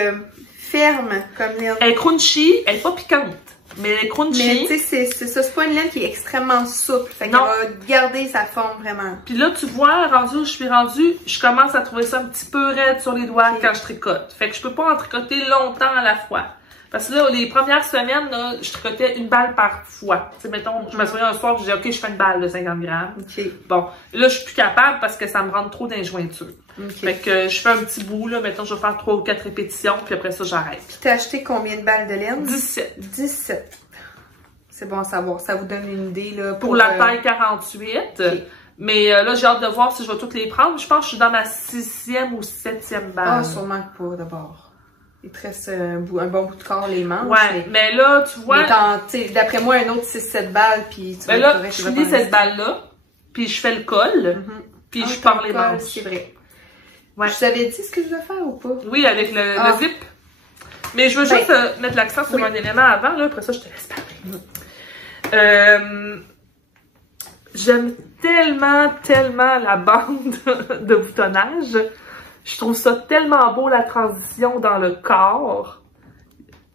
ferme comme laine. Elle est crunchy, elle est pas piquante, mais elle est crunchy. Mais tu sais, c'est ça, c'est pas une laine qui est extrêmement souple, fait qu'elle va garder sa forme vraiment. Puis là, tu vois, rendu où je suis rendue, je commence à trouver ça un petit peu raide sur les doigts quand je tricote. Fait que je peux pas en tricoter longtemps à la fois. Parce que là, les premières semaines, là, je tricotais une balle par fois. Tu sais, mettons, je me souviens un soir, je disais, OK, je fais une balle de 50 grammes. OK. Bon, là, je suis plus capable parce que ça me rentre trop dans les jointures. Okay. Fait que je fais un petit bout, là, mettons, je vais faire 3 ou 4 répétitions, puis après ça, j'arrête. Puis t'as acheté combien de balles de laine? 17. 17. C'est bon à savoir. Ça vous donne une idée, là. Pour la taille 48. Okay. Mais là, j'ai hâte de voir si je vais toutes les prendre. Je pense que je suis dans ma 6e ou 7e balle. Ah, sûrement que pas, d'abord. Il te reste un bon bout de corps, les manches. Ouais, mais là, tu vois... Mais d'après moi, un autre 6-7 balles, puis tu ben là, je finis cette balle-là, puis je fais le col, puis je pars les manches. C'est vrai. Ouais. Je t'avais dit ce que je dois faire ou pas? Oui, avec le zip. Mais je veux juste mettre l'accent sur un élément avant, là, après ça, je te laisse parler. J'aime tellement la bande de boutonnage. Je trouve ça tellement beau, la transition dans le corps.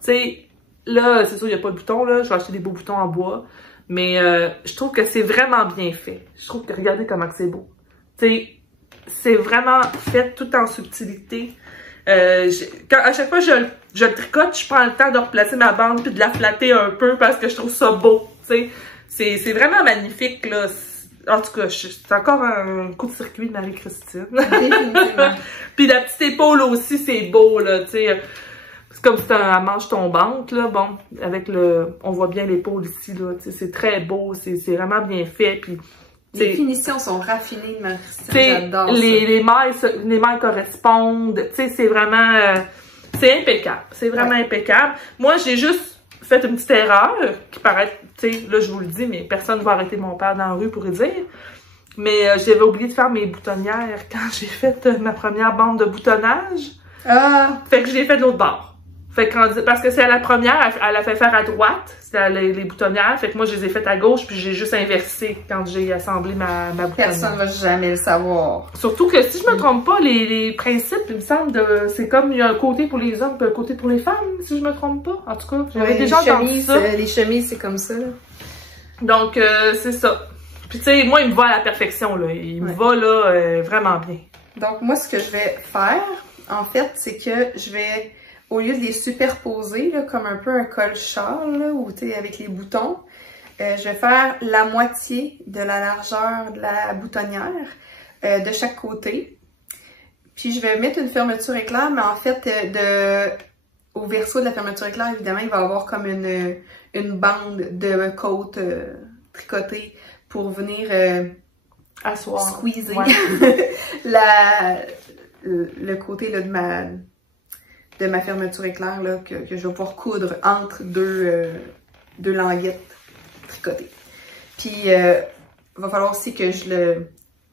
Tu sais, là, c'est sûr, il n'y a pas de boutons, là. Je vais acheter des beaux boutons en bois. Mais je trouve que c'est vraiment bien fait. Je trouve que regardez comment c'est beau. Tu sais, c'est vraiment fait tout en subtilité. À chaque fois que je le tricote, je prends le temps de replacer ma bande puis de la flatter un peu parce que je trouve ça beau. Tu sais, c'est vraiment magnifique, là. En tout cas, c'est encore un coup de circuit de Marie-Christine. Puis la petite épaule aussi, c'est beau, là, tu sais. C'est comme si c'était un manche tombante, là. Bon, avec on voit bien l'épaule ici, là. Tu sais, c'est très beau, c'est vraiment bien fait. Puis les finitions sont raffinées de Marie-Christine. J'adore ça. Les mailles correspondent. Tu sais, c'est vraiment... c'est impeccable. C'est vraiment impeccable. Moi, j'ai juste fait une petite erreur qui paraît, tu sais, là je vous le dis, mais personne ne va arrêter mon père dans la rue pour le dire. Mais j'avais oublié de faire mes boutonnières quand j'ai fait ma première bande de boutonnage. Ah! Fait que je l'ai fait de l'autre bord. Fait que parce que c'est la première, elle a fait faire à droite, c'était les boutonnières. Fait que moi je les ai faites à gauche, puis j'ai juste inversé quand j'ai assemblé ma boutonnière. Personne ne va jamais le savoir. Surtout que si je me trompe pas, les principes, il me semble, c'est comme il y a un côté pour les hommes et un côté pour les femmes, si je me trompe pas. En tout cas, j'avais déjà entendu ça. Les chemises, c'est comme ça, là. Donc, c'est ça. Puis tu sais, moi, il me va à la perfection, là. Il me va, là, vraiment bien. Donc, moi, ce que je vais faire, en fait, c'est que je vais... Au lieu de les superposer, là, comme un peu un col-châle, ou tu sais, avec les boutons, je vais faire la moitié de la largeur de la boutonnière de chaque côté. Puis je vais mettre une fermeture éclair, mais en fait, au verso de la fermeture éclair, évidemment, il va y avoir comme une bande de côte tricotée pour venir asseoir, squeezer le côté là, de ma fermeture éclair là, que je vais pouvoir coudre entre deux languettes tricotées. Puis, va falloir aussi que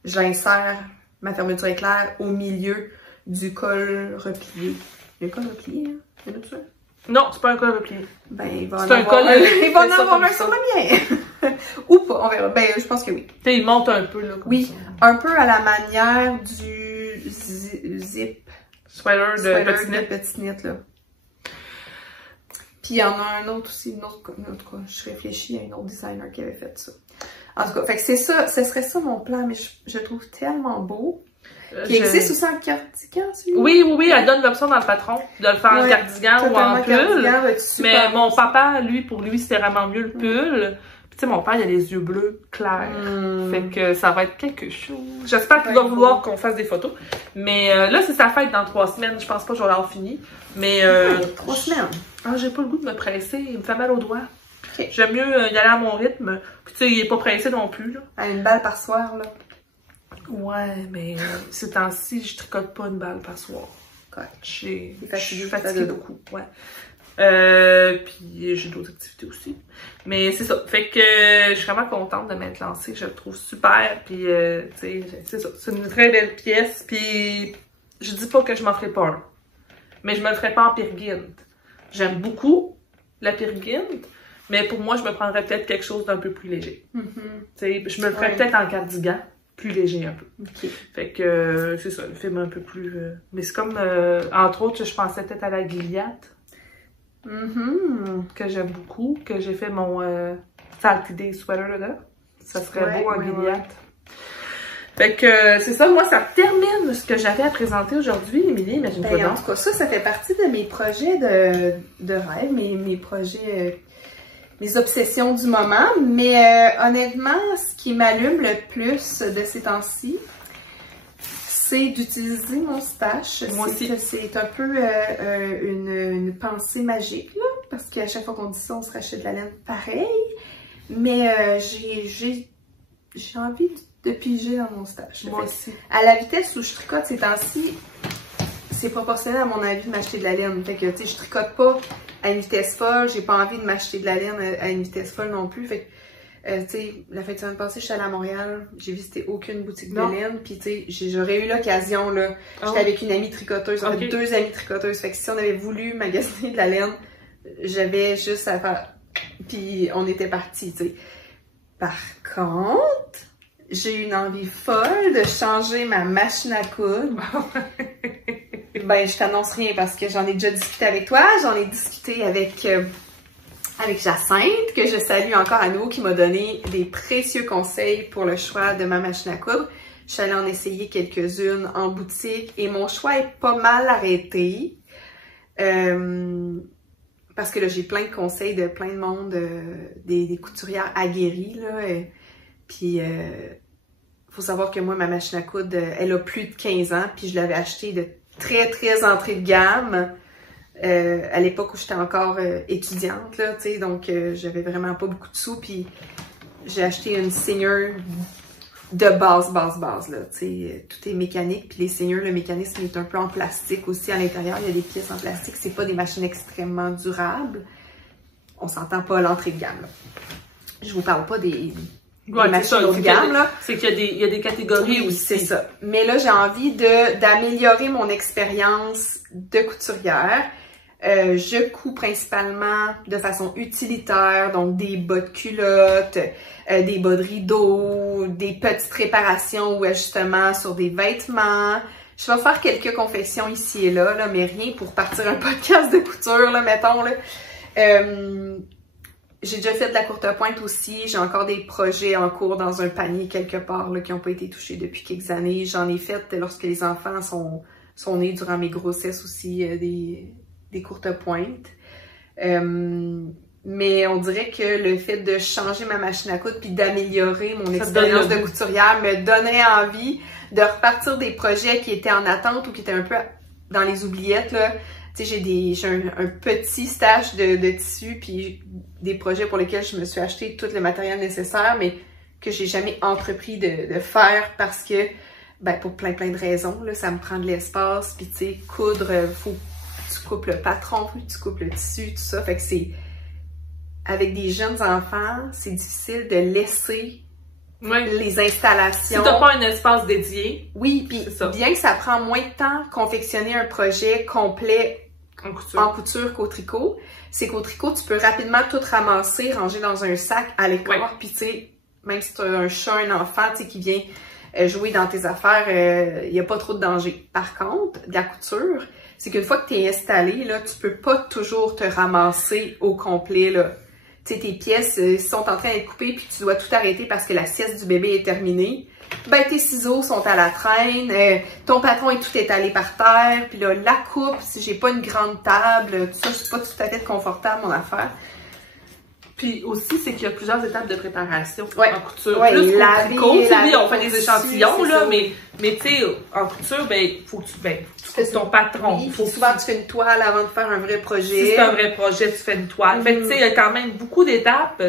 j'insère ma fermeture éclair au milieu du col replié. Il y a un col replié, hein? Il y en a ça? Non, c'est pas un col replié. Ben, il va en avoir un sur le mien. Ou pas, on verra. Ben, je pense que oui. Tu sais, il monte un peu, là. Oui, un peu à la manière du zip. Sweater de petite knit, là. Puis il y en a un autre aussi, en tout cas, je réfléchis à un autre designer qui avait fait ça. En tout cas, fait que c'est ça, ce serait ça mon plan, mais je le trouve tellement beau. Qui existe aussi en cardigan, celui-là? Oui, elle donne l'option dans le patron de le faire en cardigan ou en pull. Mais mon papa, pour lui, c'était vraiment mieux le pull. Tu sais, mon père, il a les yeux bleus clairs. Fait que ça va être quelque chose. J'espère qu'il va vouloir qu'on fasse des photos. Mais là, c'est sa fête dans 3 semaines. Je pense pas que je vais l'avoir fini. Mais 3 semaines? Ah, j'ai pas le goût de me presser. Il me fait mal aux doigts. Okay. J'aime mieux y aller à mon rythme. Puis tu sais, il est pas pressé non plus, là. À une balle par soir, là. Ouais, mais ces temps-ci, je tricote pas une balle par soir. Je suis fatiguée beaucoup. Ouais. Puis j'ai d'autres activités aussi. Mais c'est ça. Fait que je suis vraiment contente de m'être lancée. Je le trouve super. Puis tu sais, c'est ça. C'est une très belle pièce. Puis je dis pas que je m'en ferai pas un. Mais je me le ferai pas en peer gynt. J'aime beaucoup la peer gynt. Mais pour moi, je me prendrais peut-être quelque chose d'un peu plus léger. Tu sais, je me le ferais peut-être en cardigan. Plus léger un peu. Fait que c'est ça, le film un peu plus... Mais c'est comme, entre autres, je pensais peut-être à la Gilliatt. Que j'aime beaucoup, que j'ai fait mon Salty Day sweater dedans. Ça serait beau en Gilliatt. Fait que c'est ça, moi, ça termine ce que j'avais à présenter aujourd'hui, Émilie, imagine-toi donc. En tout cas, ça fait partie de mes projets de rêve, mes projets, mes obsessions du moment. Mais honnêtement, ce qui m'allume le plus de ces temps-ci, c'est d'utiliser mon stash. Moi aussi. C'est un peu une pensée magique, là, parce qu'à chaque fois qu'on dit ça, on se rachète de la laine pareil. Mais j'ai envie de piger dans mon stash. Moi aussi. À la vitesse où je tricote ces temps-ci, c'est proportionnel à mon envie de m'acheter de la laine. Fait que, tu sais, je tricote pas à une vitesse folle, j'ai pas envie de m'acheter de la laine à une vitesse folle non plus. Fait que, tu sais, la fin de semaine passée, je suis allée à Montréal, j'ai visité aucune boutique de laine, puis tu sais, j'aurais eu l'occasion, là, j'étais avec une amie tricoteuse, on avait 2 amies tricoteuses, fait que si on avait voulu magasiner de la laine, j'avais juste à faire, puis on était partis, tu sais. Par contre, j'ai eu une envie folle de changer ma machine à coudre. Ben, je t'annonce rien parce que j'en ai déjà discuté avec toi, j'en ai discuté avec Jacinthe, que je salue encore à nouveau, qui m'a donné des précieux conseils pour le choix de ma machine à coudre. Je suis allée en essayer quelques-unes en boutique et mon choix est pas mal arrêté. Parce que là, j'ai plein de conseils de plein de monde, des couturières aguerries, là. Puis, faut savoir que moi, ma machine à coudre, elle a plus de 15 ans, puis je l'avais achetée de très, très entrée de gamme. À l'époque où j'étais encore étudiante, là, tu sais, donc j'avais vraiment pas beaucoup de sous, puis j'ai acheté une seigneur de base, là, tu sais, tout est mécanique, puis les seigneurs, le mécanisme est un peu en plastique aussi à l'intérieur, il y a des pièces en plastique, c'est pas des machines extrêmement durables, on s'entend pas à l'entrée de gamme, là. Je vous parle pas des machines haut de gamme, là. C'est qu'il y a des catégories oui, aussi. C'est ça. Mais là, j'ai envie d'améliorer mon expérience de couturière. Je couds principalement de façon utilitaire, donc des bas de culotte, des bas de rideau, des petites réparations ou ajustements sur des vêtements. Je vais faire quelques confections ici et là, mais rien pour partir un podcast de couture, là, mettons, là. J'ai déjà fait de la courte pointe aussi. J'ai encore des projets en cours dans un panier quelque part là, qui n'ont pas été touchés depuis quelques années. J'en ai fait lorsque les enfants sont nés durant mes grossesses aussi, des courtes pointes. Mais on dirait que le fait de changer ma machine à coudre puis d'améliorer mon expérience de couturière me donnait envie de repartir des projets qui étaient en attente ou qui étaient un peu dans les oubliettes, là. Tu sais, j'ai un petit stash de tissu puis des projets pour lesquels je me suis acheté tout le matériel nécessaire, mais que j'ai jamais entrepris de faire parce que, ben, pour plein de raisons, là, ça me prend de l'espace, puis tu sais, coudre, faut que tu coupes le patron, faut que tu coupes le tissu, tout ça, fait que c'est, avec des jeunes enfants, c'est difficile de laisser les installations. Si t'as pas un espace dédié. Oui, puis bien que ça prend moins de temps confectionner un projet complet en couture qu'au tricot, c'est qu'au tricot, tu peux rapidement tout ramasser, ranger dans un sac, aller voir, puis tu sais, même si tu as un chat, un enfant, tu sais, qui vient jouer dans tes affaires, il n'y a pas trop de danger. Par contre, de la couture, c'est qu'une fois que tu es installé, là, tu peux pas toujours te ramasser au complet, là. Tu sais, tes pièces sont en train d'être coupées, puis tu dois tout arrêter parce que la sieste du bébé est terminée. Ben, tes ciseaux sont à la traîne, ton patron est tout étalé par terre, puis là, la coupe, si j'ai pas une grande table, tout ça, c'est pas tout à fait confortable, mon affaire. Puis aussi, c'est qu'il y a plusieurs étapes de préparation en couture. Ouais, plus laver, oui, on fait des échantillons, là, ça. mais tu sais, en couture, ben, faut que tu fais ton patron. Oui, faut souvent tu fais une toile avant de faire un vrai projet. Si c'est un vrai projet, tu fais une toile. Fait que tu sais, il y a quand même beaucoup d'étapes.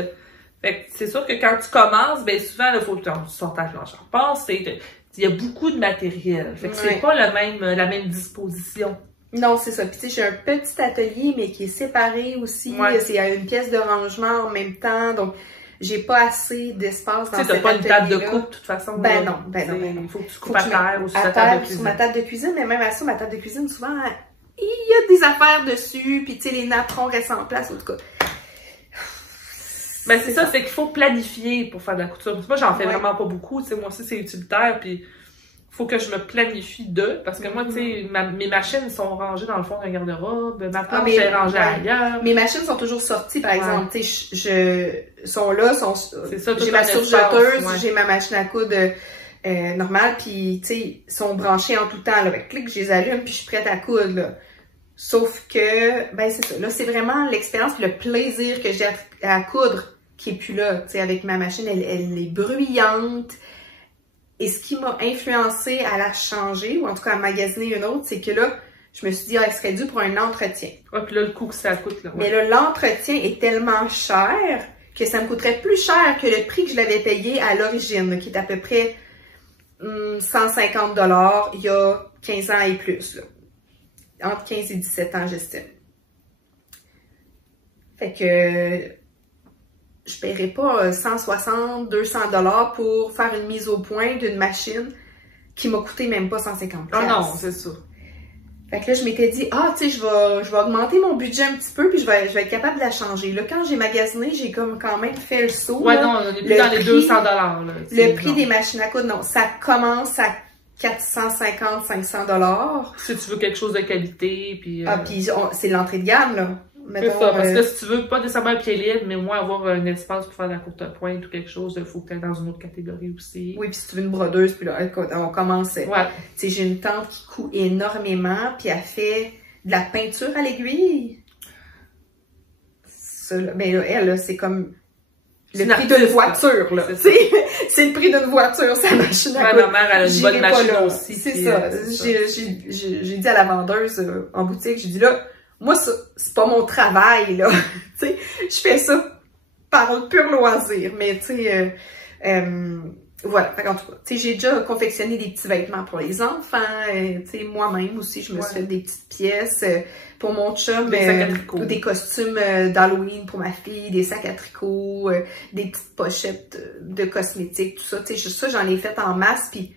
Fait que c'est sûr que quand tu commences, ben souvent, il faut que tu sortes ta planche en passe. Il y a beaucoup de matériel. Fait que c'est pas la même disposition. Non, c'est ça. Puis tu sais, j'ai un petit atelier, mais qui est séparé aussi. C'est une pièce de rangement en même temps. Donc, j'ai pas assez d'espace dans cet atelier. Tu n'as pas une table de coupe, de toute façon. Ben non. Il faut que tu coupes à terre ou sur ta table de cuisine. Sur ma table de cuisine, mais même à ça, ma table de cuisine, souvent, il y a des affaires dessus. Puis tu sais, les napperons restent en place, en tout cas. Ben c'est ça, c'est qu'il faut planifier pour faire de la couture. Moi, j'en fais vraiment pas beaucoup. Tu sais, moi aussi, c'est utilitaire, puis faut que je me planifie parce que moi, tu sais, mes machines sont rangées dans le fond d'un garde-robe, ma planche est rangée ailleurs. Mes machines sont toujours sorties, par exemple. Tu sais, sont là, c'est ça, j'ai ma surjeteuse, j'ai ma machine à coudre normal, puis tu sais, sont branchés en tout temps, là. Clic, je les allume, puis je suis prête à coudre, là. Sauf que, ben c'est ça, là, c'est vraiment l'expérience, le plaisir que j'ai à coudre qui est plus là, tu sais, avec ma machine, elle est bruyante. Et ce qui m'a influencé à la changer, ou en tout cas à magasiner une autre, c'est que là, je me suis dit, elle serait due pour un entretien. Ah, puis là, le coût que ça coûte, là. Ouais. Mais là, l'entretien est tellement cher que ça me coûterait plus cher que le prix que je l'avais payé à l'origine, qui est à peu près 150 $ il y a 15 ans et plus, là. Entre 15 et 17 ans, j'estime. Fait que je paierais pas 160, 200 $ pour faire une mise au point d'une machine qui m'a coûté même pas 150 $. Ah non, c'est ça. Fait que là, je m'étais dit, ah, tu sais, je vais augmenter mon budget un petit peu, puis je vais être capable de la changer. Là, quand j'ai magasiné, j'ai comme quand même fait le saut. Ouais, là. non, on est plus dans les 200 $. Là, le prix des machines à coudre, non, ça commence à 450, 500 $. Si tu veux quelque chose de qualité, puis... Ah, puis c'est l'entrée de gamme, là. C'est ça, parce que si tu veux pas nécessairement un pied libre, mais moins avoir un espace pour faire de la courte pointe ou quelque chose, il faut que tu ailles dans une autre catégorie aussi. Oui, puis si tu veux une brodeuse, puis là, écoute, on commence. Ouais. Tu sais, j'ai une tante qui coud énormément, puis elle fait de la peinture à l'aiguille. Ça, là, ben là, elle, là, c'est comme le prix d'une voiture, là. C'est le prix d'une voiture, sa machine à coudre. Ma mère, elle a une bonne machine aussi. C'est ça. J'ai dit à la vendeuse en boutique, j'ai dit là, moi, ça, c'est pas mon travail, là. Tu sais, je fais ça par pur loisir, mais tu sais, voilà. En tout cas, tu sais, j'ai déjà confectionné des petits vêtements pour les enfants, tu sais, moi-même aussi, je me suis fait des petites pièces pour mon chum, des costumes d'Halloween pour ma fille, des sacs à tricot, des petites pochettes de cosmétiques, tout ça, tu sais, ça, j'en ai fait en masse, puis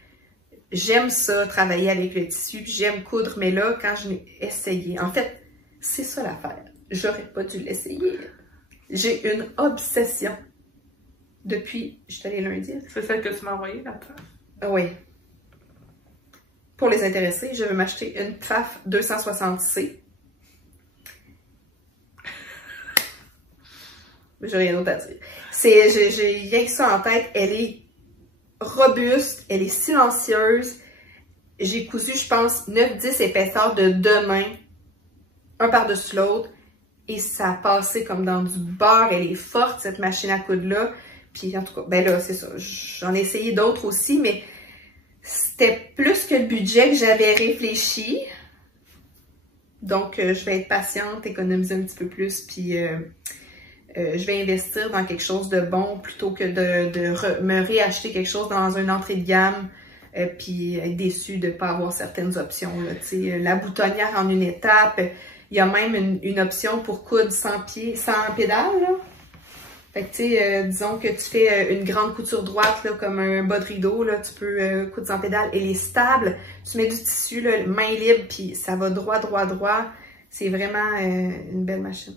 j'aime ça, travailler avec le tissu, puis j'aime coudre, mais là, quand je l'ai essayé, en fait, c'est ça l'affaire. J'aurais pas dû l'essayer. J'ai une obsession. Depuis, je suis allée lundi. C'est celle que tu m'as envoyée, la PFAF? Oui. Pour les intéressés, je vais m'acheter une PFAF 260C. J'ai rien d'autre à dire. J'ai rien que ça en tête. Elle est robuste, elle est silencieuse. J'ai cousu, je pense, 9-10 épaisseurs de 2 mains. Un par-dessus l'autre, et ça a passé comme dans du beurre. Elle est forte, cette machine à coudre-là. Puis en tout cas, ben là, c'est ça. J'en ai essayé d'autres aussi, mais c'était plus que le budget que j'avais réfléchi. Donc, je vais être patiente, économiser un petit peu plus, puis je vais investir dans quelque chose de bon plutôt que de me réacheter quelque chose dans une entrée de gamme. Puis être déçue de ne pas avoir certaines options. Là, la boutonnière en une étape. Il y a même une option pour coudre sans pédale, là. Fait que, tu sais, disons que tu fais une grande couture droite, là, comme un bas de rideau, là, tu peux coudre sans pédale. Elle est stable. Tu mets du tissu, là, main libre, puis ça va droit, droit, droit. C'est vraiment une belle machine.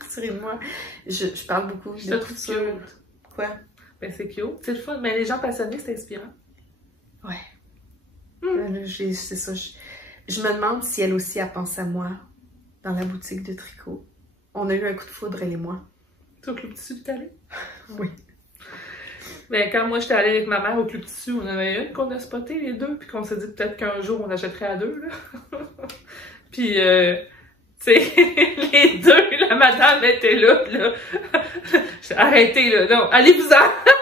Rassurez-moi, je parle beaucoup. Je te trouve cute. Quoi? Ben, c'est cute. C'est le fun. Mais les gens passionnés, c'est inspirant. Ouais. C'est ça. Je me demande si elle aussi a pensé à moi dans la boutique de tricot. On a eu un coup de foudre, elle et moi. Tu es au Club Tissu de allée? Oui. Ben, quand moi j'étais allée avec ma mère au Club Tissu, on en avait une qu'on a spoté les deux, puis qu'on s'est dit peut-être qu'un jour on achèterait à deux, là. Puis, tu sais, les deux, la madame était là, pis là. Arrêtez, là, non, allez-vous-en!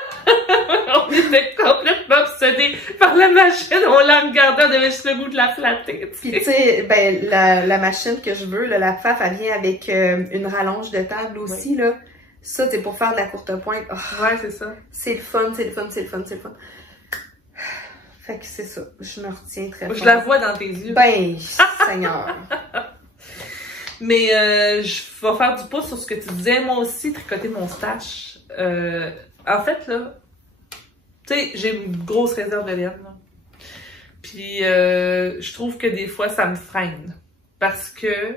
On était complètement obsédés par la machine, on la regardait, on avait juste le goût de la flatter. Puis tu sais, ben la machine que je veux, là, la PFAF, elle vient avec une rallonge de table aussi, oui. Là. Ça, c'est pour faire de la courte pointe. Oh, ouais, c'est ça. C'est le fun, c'est le fun, c'est le fun, c'est le fun. Fait que c'est ça, je me retiens très fort. Je la vois dans tes yeux. Ben, Seigneur. Mais je vais faire du pouce sur ce que tu disais. Moi aussi, tricoter mon stash. En fait, là, tu sais, j'ai une grosse réserve de laine. Là. Puis, je trouve que des fois, ça me freine. Parce que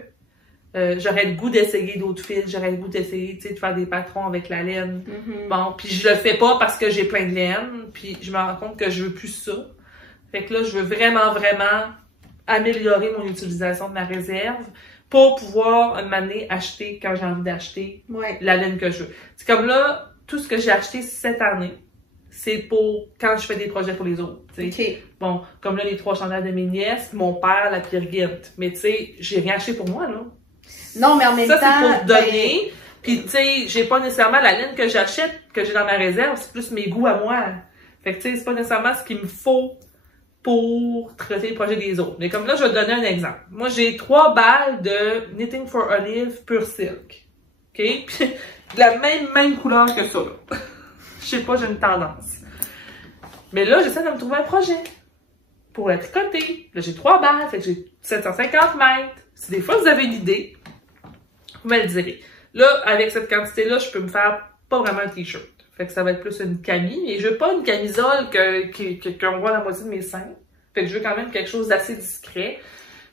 j'aurais le goût d'essayer d'autres fils. J'aurais le goût d'essayer, tu sais, de faire des patrons avec la laine. Mm-hmm. Bon, puis je le fais pas parce que j'ai plein de laine. Puis, je me rends compte que je veux plus ça. Fait que là, je veux vraiment, vraiment améliorer mon utilisation de ma réserve pour pouvoir, un moment donné, acheter quand j'ai envie d'acheter la laine que je veux. C'est comme là, tout ce que j'ai acheté cette année, c'est pour quand je fais des projets pour les autres. Okay. Bon, comme là, les 3 chandails de mes nièces, mon père, la Pierre Guinte. Mais tu sais, j'ai rien acheté pour moi, là. Non, mais en même temps... Ça, c'est pour donner. Puis tu sais, j'ai pas nécessairement la laine que j'achète, que j'ai dans ma réserve, c'est plus mes goûts à moi. Fait que tu sais, c'est pas nécessairement ce qu'il me faut pour traiter les projets des autres. Mais comme là, je vais te donner un exemple. Moi, j'ai 3 balles de Knitting for Olive Pure Silk. OK? Puis de la même couleur que ça, là. Je sais pas, j'ai une tendance. Mais là, j'essaie de me trouver un projet pour la tricoter. Là, j'ai 3 balles, fait que j'ai 750 mètres. Si des fois vous avez une idée, vous me le direz. Là, avec cette quantité-là, je peux me faire pas vraiment un t-shirt. Fait que ça va être plus une camis. Mais je veux pas une camisole qu'on voit la moitié de mes seins. Fait que je veux quand même quelque chose d'assez discret.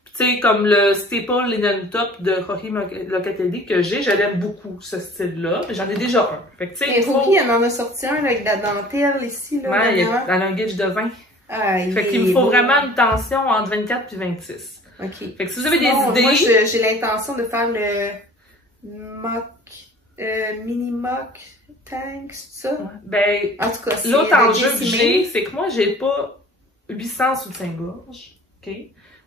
Puis tu sais, comme le Staple Linen Top de Jorge Locatelli que j'ai, je l'aime beaucoup, ce style-là. Mais j'en ai déjà un. Fait que tu sais, Jorge, elle en a sorti un là, avec de la dentelle ici. Là, ouais, il est dans un gauge de 20. Ah, fait qu'il me faut vraiment une tension entre 24 et 26. OK. Fait que si vous avez des idées... Moi, j'ai l'intention de faire le mini mock tank, c'est ça? Ben, en tout cas, l'autre enjeu que j'ai, c'est que moi, j'ai pas 800 soutien-gorge, OK?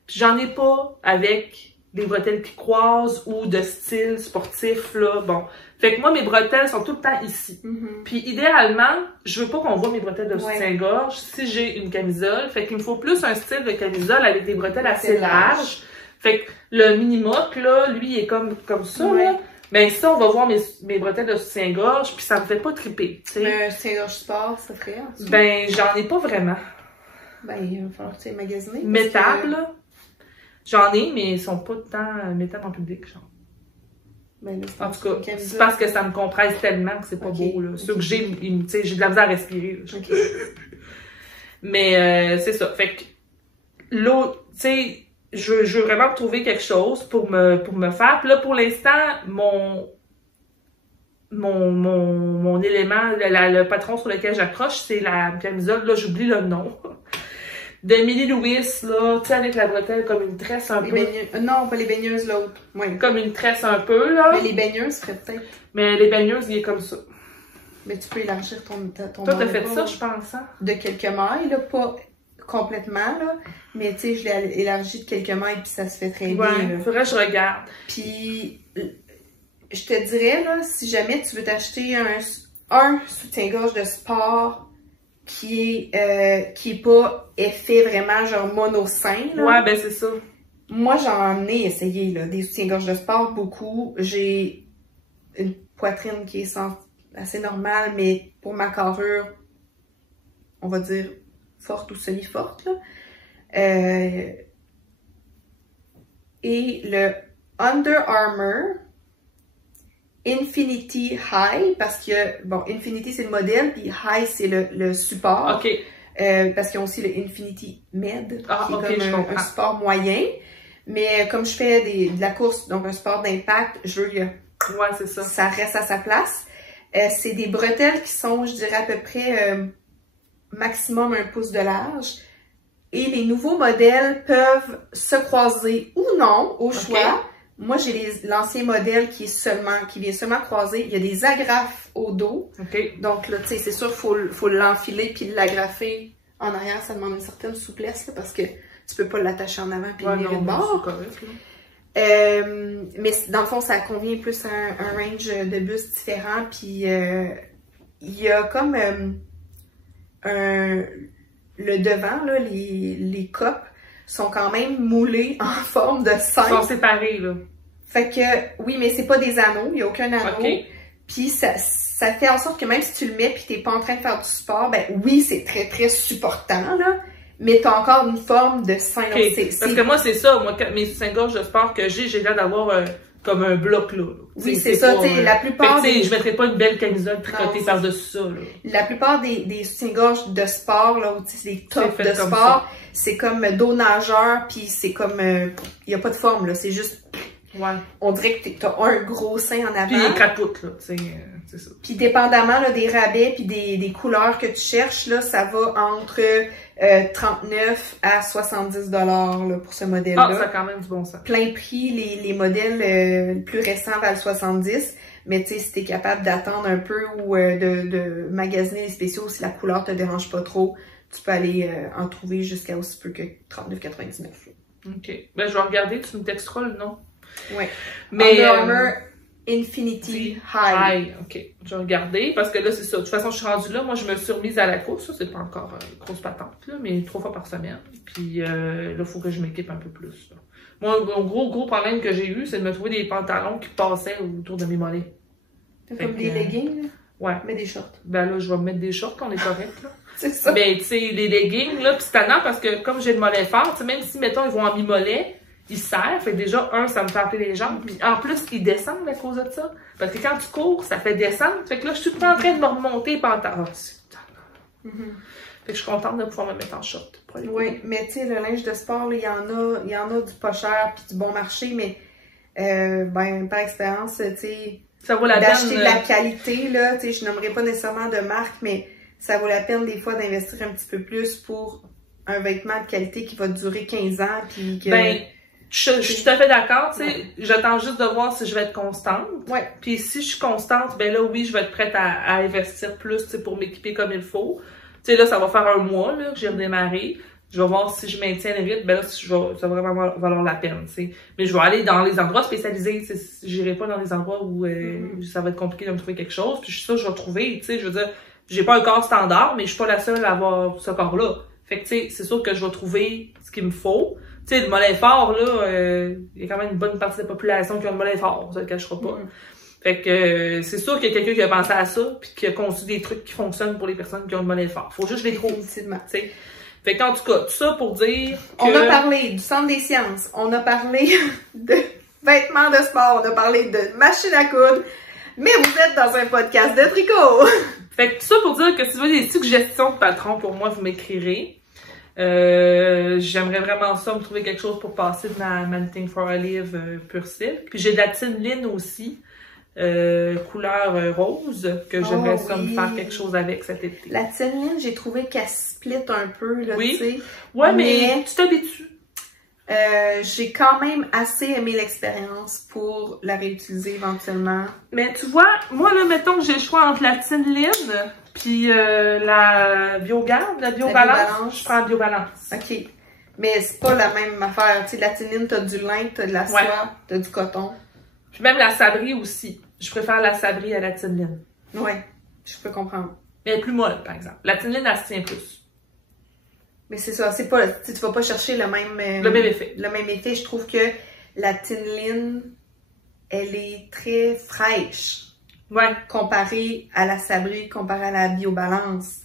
Puis j'en ai pas avec des bretelles qui croisent ou de style sportif, là, bon. Fait que moi, mes bretelles sont tout le temps ici. Puis idéalement, je veux pas qu'on voit mes bretelles de soutien-gorge si j'ai une camisole. Fait qu'il me faut plus un style de camisole avec des bretelles assez larges. Fait que le mini-mock, là, lui, il est comme ça, là. Ben ça, on va voir mes bretelles de soutien-gorge, puis ça me fait pas triper, tu sais. Mais un soutien-gorge sport, ça ferait en dessous? Ben, j'en ai pas vraiment. Ben, il va falloir que tu aies magasiné. Métable, là. J'en ai, mais ils sont pas tant métables en public, genre. Ben, là, en tout cas, c'est parce que ça me compresse tellement que c'est pas beau, là. Ceux que j'ai, tu sais, j'ai de la misère à respirer, là. Mais c'est ça. Fait que l'autre, tu sais, je veux vraiment trouver quelque chose pour me faire. Puis là, pour l'instant, mon élément, le patron sur lequel j'accroche, c'est la camisole. Là, j'oublie le nom. De Millie Louis, là, tu sais, avec la bretelle comme une tresse un peu. Non, pas les baigneuses, l'autre. Ouais. Comme une tresse un peu, là. Mais les baigneuses seraient peut-être. Mais les baigneuses, il est comme ça. Mais tu peux élargir ton Toi, t'as fait ça, je pense, hein? De quelques mailles, là, pas complètement, là. Mais tu sais, je l'ai élargi de quelques mailles, puis ça se fait très bien. Ouais, faudrait que je regarde. Puis, je te dirais, là, si jamais tu veux t'acheter un soutien-gorge de sport qui est pas effet vraiment genre mono-sein, là. Ouais, ben c'est ça. Moi, j'en ai essayé, là, des soutiens-gorge de sport, beaucoup. J'ai une poitrine qui est assez normale, mais pour ma carrure, on va dire forte ou semi-forte, là. Et le Under Armour Infinity High, parce que, bon, Infinity c'est le modèle, puis High c'est le support. OK. Parce qu'ils ont aussi le Infinity Med, qui est comme un support moyen. Mais comme je fais de la course, donc un sport d'impact, je veux que c'est ça. Ça reste à sa place. C'est des bretelles qui sont, je dirais, à peu près maximum 1 pouce de large. Et les nouveaux modèles peuvent se croiser ou non, au choix. Moi, j'ai l'ancien modèle qui vient seulement croiser. Il y a des agrafes au dos. Donc là, tu sais, c'est sûr, faut l'enfiler puis l'agrafer en arrière. Ça demande une certaine souplesse, là, parce que tu peux pas l'attacher en avant puis le virer de bord. Mais dans le fond, ça convient plus à un range de buste différent. Puis il y a comme le devant, là, les copes sont quand même moulés en forme de sein. Ils sont séparés, là. Fait que, oui, mais c'est pas des anneaux, il n'y a aucun anneau. Puis ça fait en sorte que même si tu le mets pis t'es pas en train de faire du sport, ben oui, c'est très, très supportant, là. Mais t'as encore une forme de sein. Parce que moi, c'est ça. Moi, mes soutiens-gorge de sport que j'ai l'air d'avoir comme un bloc, là. Oui, c'est ça. La plupart je mettrais pas une belle camisole tricotée par-dessus ça, là. La plupart des soutiens-gorge de sport, là, où c'est des tops de sport, c'est comme dos nageur, puis c'est comme... il n'y a pas de forme, là. C'est juste... Ouais. On dirait que t'as un gros sein en avant. Puis il capote, là, c'est ça. Puis dépendamment là, des rabais puis des couleurs que tu cherches, là, ça va entre 39 à 70 $ là, pour ce modèle-là. Ah, ça a quand même du bon sens. Plein prix, les modèles plus récents valent 70. Mais tu sais, si t'es capable d'attendre un peu ou de magasiner les spéciaux, si la couleur te dérange pas trop, tu peux aller en trouver jusqu'à aussi peu que 39,99 $. OK. Ben, je vais regarder, tu me texteras le nom. Ouais. Mais, Under Armour Infinity High. OK. Je vais regarder parce que là, c'est ça. De toute façon, je suis rendue là. Moi, je me suis remise à la course. Ça, c'est pas encore une grosse patente, là, mais 3 fois par semaine. Puis là, il faut que je m'équipe un peu plus. Là. Moi, mon gros problème que j'ai eu, c'est de me trouver des pantalons qui passaient autour de mes mollets. Comme des leggings, là? Ouais. Mais des shorts. Ben là, je vais me mettre des shorts, on est correct, là. C'est ça. Ben, tu sais, les leggings, là, pis c'est tannant parce que comme j'ai le mollet fort, tu sais, même si, mettons, ils vont en mi-mollet, ils serrent. Fait que déjà, ça me fait appeler les jambes. Puis en plus, ils descendent à cause de ça. Parce que quand tu cours, ça fait descendre. Fait que là, je suis pas en train de me remonter les pantalons. Ah, c'est tannant. Fait que je suis contente de pouvoir me mettre en short. Oui, mais tu sais, le linge de sport, il y en a du pas cher puis du bon marché, mais ben, par expérience, tu sais, ça vaut la peine d'acheter de la qualité, là, tu sais, je nommerai pas nécessairement de marque, mais ça vaut la peine des fois d'investir un petit peu plus pour un vêtement de qualité qui va durer 15 ans, puis que... Ben, je suis tout à fait d'accord, tu sais, j'attends juste de voir si je vais être constante. Ouais. Puis si je suis constante, ben là, oui, je vais être prête à investir plus, tu sais, pour m'équiper comme il faut. Tu sais, là, ça va faire un mois, là, que j'ai redémarré. Je vais voir si je maintiens le rythme, ben là, ça va vraiment valoir la peine, tu sais. Mais je vais aller dans les endroits spécialisés, tu sais. J'irai pas dans les endroits où ça va être compliqué de me trouver quelque chose. Puis ça, je vais trouver, tu sais, je veux dire, j'ai pas un corps standard, mais je suis pas la seule à avoir ce corps-là. Fait que, tu sais, c'est sûr que je vais trouver ce qu'il me faut. Tu sais, le mollet fort, là, il y a quand même une bonne partie de la population qui a le mollet fort, ça le cachera pas. Fait que c'est sûr qu'il y a quelqu'un qui a pensé à ça, puis qui a conçu des trucs qui fonctionnent pour les personnes qui ont le mollet fort. Faut juste que je les trouve. Définitivement. Tu sais. Fait qu'en tout cas, tout ça pour dire que... On a parlé du Centre des sciences, on a parlé de vêtements de sport, on a parlé de machines à coudre, mais vous êtes dans un podcast de tricot! Fait que tout ça pour dire que si vous avez des suggestions de patrons pour moi, vous m'écrirez. J'aimerais vraiment ça, me trouver quelque chose pour passer de ma Knitting for Olive Pure Silk. Puis j'ai de la Tinline aussi, couleur rose, que j'aimerais ça me faire quelque chose avec cet été. La Tinline, j'ai trouvé qu'elle split un peu, là, tu sais. Ouais, mais tu t'habitues. J'ai quand même assez aimé l'expérience pour la réutiliser éventuellement. Mais tu vois, moi là, mettons que j'ai le choix entre la Tinline puis la BioGarde, la BioBalance, je prends la BioBalance. OK. Mais c'est pas la même affaire. Tu sais, la Tinline, t'as du lin, t'as de la soie, t'as du coton. Puis même la sabri aussi. Je préfère la sabri à la Tinline. Ouais, je peux comprendre. Mais elle est plus molle, par exemple. La Tinline, elle se tient plus. Mais c'est ça, c'est pas, tu vas pas chercher le même effet. Le même effet. Je trouve que la Tinline, elle est très fraîche. Ouais. Comparée à la sabri, comparée à la BioBalance.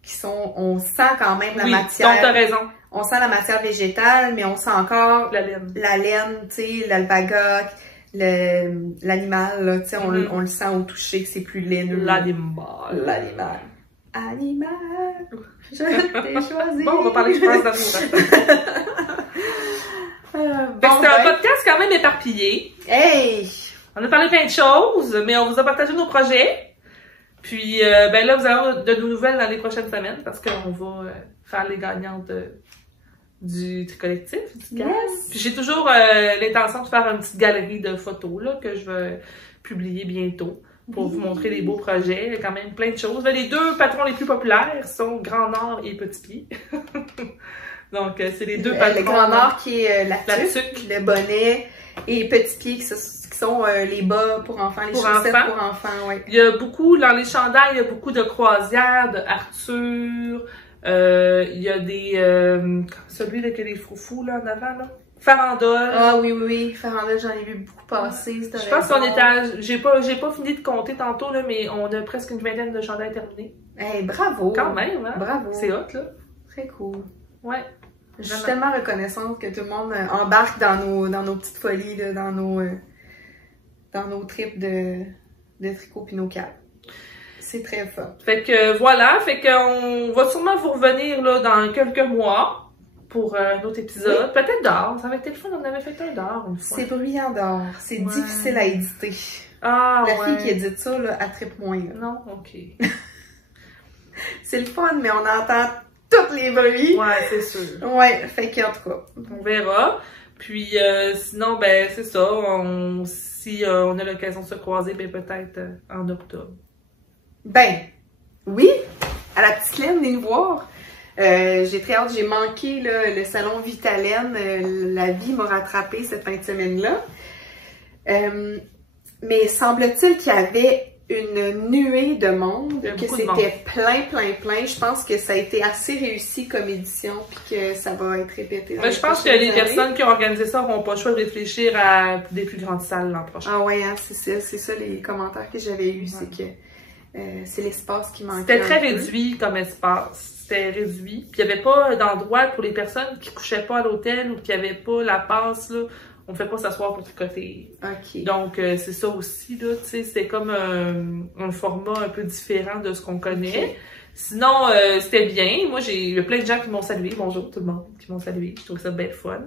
Qui sont, on sent quand même la matière. Donc t'as raison. On sent la matière végétale, mais on sent encore la laine. La laine, tu sais, l'alpaga, l'animal, tu sais, on le sent au toucher que c'est plus laineux. L'animal. Animal, je t'ai choisi. Bon, on va parler, je pense, d'amour. C'est un podcast quand même éparpillé. Hey! On a parlé plein de choses, mais on vous a partagé nos projets. Puis, ben là, vous allez avoir de nos nouvelles dans les prochaines semaines parce qu'on va faire les gagnantes du collectif, du GAS. Puis j'ai toujours l'intention de faire une petite galerie de photos là, que je vais publier bientôt. Pour vous montrer des beaux projets. Il y a quand même plein de choses. Les deux patrons les plus populaires sont Grand Nord et Petit Pied. Donc, c'est les deux patrons. Le Grand Nord qui est la tuque, le bonnet, et Petit Pied qui sont les bas pour enfants, les chaussettes pour enfants. Ouais. Il y a beaucoup, dans les chandails, il y a beaucoup de croisières, de Arthur. Il y a des... celui avec les froufous là en avant, là. Farandole. Ah oui. Farandole, j'en ai vu beaucoup passer. Je pense qu'on était à... J'ai pas fini de compter tantôt, là, mais on a presque une vingtaine de chandails terminés. Hey, bravo! Quand même, hein? Bravo! C'est hot, là. Très cool. Ouais. Je suis tellement reconnaissante que tout le monde embarque dans nos petites folies, là, dans nos trips de tricot pis nos câbles. C'est très fun. Fait que voilà, fait qu'on va sûrement vous revenir là dans quelques mois. pour un autre épisode. Oui. Peut-être dehors. Ça avait été le fun, on avait fait un dehors une fois. C'est bruyant dehors. C'est difficile à éditer. Ah, la fille qui édite ça, là, elle trippe moins. Là. Non? OK. C'est le fun, mais on entend tous les bruits. Ouais, c'est sûr. Ouais, fait qu'en tout cas. On verra. Puis sinon, ben c'est ça. Si on a l'occasion de se croiser, ben peut-être en octobre. Ben, oui, à la petite laine, venez nous voir. J'ai très hâte, j'ai manqué là, le salon Vitalaine. La vie m'a rattrapée cette fin de semaine-là. Mais semble-t-il qu'il y avait une nuée de monde, que c'était plein. Je pense que ça a été assez réussi comme édition, puis que ça va être répété. Mais je pense que les personnes qui ont organisé ça n'auront pas le choix de réfléchir à des plus grandes salles l'an prochain. Ah ouais, hein, c'est ça les commentaires que j'avais eus, c'est que c'est l'espace qui manquait. C'était très réduit comme espace. C'était réduit. Puis il n'y avait pas d'endroit pour les personnes qui ne couchaient pas à l'hôtel ou qui n'avaient pas la passe, là. On ne fait pas s'asseoir pour tricoter. OK. Donc, c'est ça aussi, là, tu sais, c'est comme un format un peu différent de ce qu'on connaît. Okay. Sinon, c'était bien. Moi, il y a plein de gens qui m'ont salué. Bonjour tout le monde, qui m'ont salué. Je trouve ça bien fun.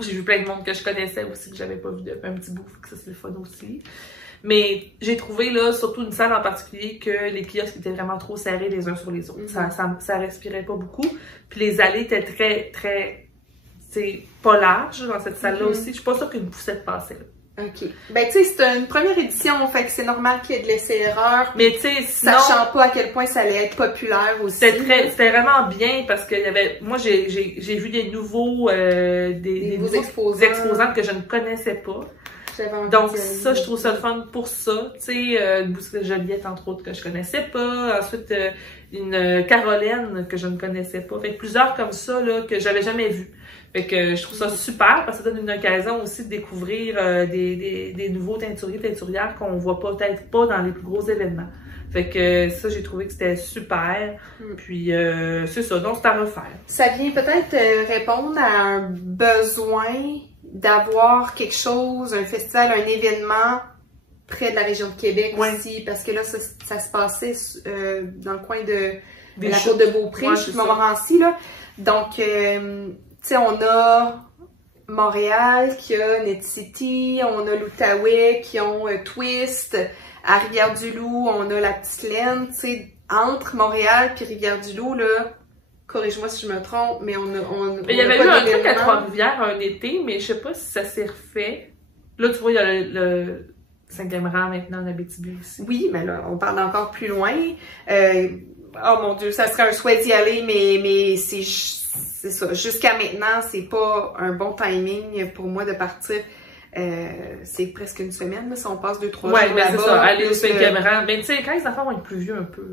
J'ai vu plein de monde que je connaissais aussi, que j'avais pas vu depuis un petit bout, que ça, c'est le fun aussi. Mais j'ai trouvé, là, surtout une salle en particulier, que les kiosques étaient vraiment trop serrés les uns sur les autres. Ça respirait pas beaucoup. Puis les allées étaient très... C'est pas large dans cette salle-là aussi. Je suis pas sûre qu'une poussette passait là. OK. Ben, tu sais, c'est une première édition, fait que c'est normal qu'il y ait de l'essai-erreur. Mais tu sais, sinon... Sachant pas à quel point ça allait être populaire aussi. C'était vraiment bien parce qu'il y avait... Moi, j'ai vu des nouveaux... des nouveaux exposants que je ne connaissais pas. Donc ça, je trouve ça le fun pour ça. Tu sais, une boutique de Joliette, entre autres, que je connaissais pas. Ensuite, une Caroline que je ne connaissais pas. Fait que plusieurs comme ça, là, que j'avais jamais vu. Fait que je trouve ça super parce que ça donne une occasion aussi de découvrir des nouveaux teinturières qu'on voit peut-être pas dans les plus gros événements. Fait que ça, j'ai trouvé que c'était super. Puis c'est ça, donc c'est à refaire. Ça vient peut-être répondre à un besoin d'avoir quelque chose, un festival, un événement près de la région de Québec aussi, parce que là, ça se passait dans le coin de la côte de Beaupré, chez Montmorency, là. Donc, tu sais, on a Montréal qui a Net City, on a l'Outaouais qui ont Twist, à Rivière-du-Loup, on a la Petite Laine, tu sais, entre Montréal puis Rivière-du-Loup, là, corrige-moi si je me trompe, mais il y avait eu un truc à Trois-Rivières un été, mais je sais pas si ça s'est refait. Là, tu vois, il y a le 5e rang maintenant en Abitibi aussi. Oui, mais là, on parle encore plus loin. Oh mon Dieu, ça serait un souhait d'y aller, mais c'est ça. Jusqu'à maintenant, c'est pas un bon timing pour moi de partir. C'est presque une semaine, là, si on passe 2-3 jours là-bas. Ouais, mais c'est ça, aller au 5e rang. Mais tu sais, quand les enfants vont être plus vieux un peu.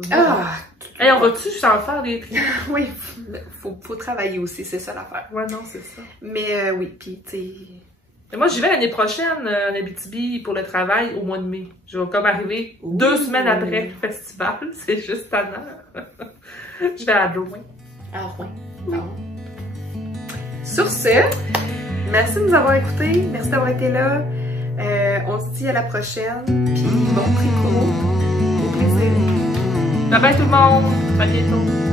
Hey, on va-tu s'en faire des tri? Oui, faut travailler aussi, c'est ça l'affaire. Ouais, non, c'est ça. Mais oui, pis tu sais... Moi, j'y vais l'année prochaine en Abitibi pour le travail au mois de mai. Je vais comme arriver 2 semaines après le festival. C'est juste tannant. Je vais à Rouen. À Rouen. Bon. Sur ce, merci de nous avoir écoutés. Merci d'avoir été là. On se dit à la prochaine. Puis bon tricot. Au plaisir. Bye bye tout le monde. À bientôt.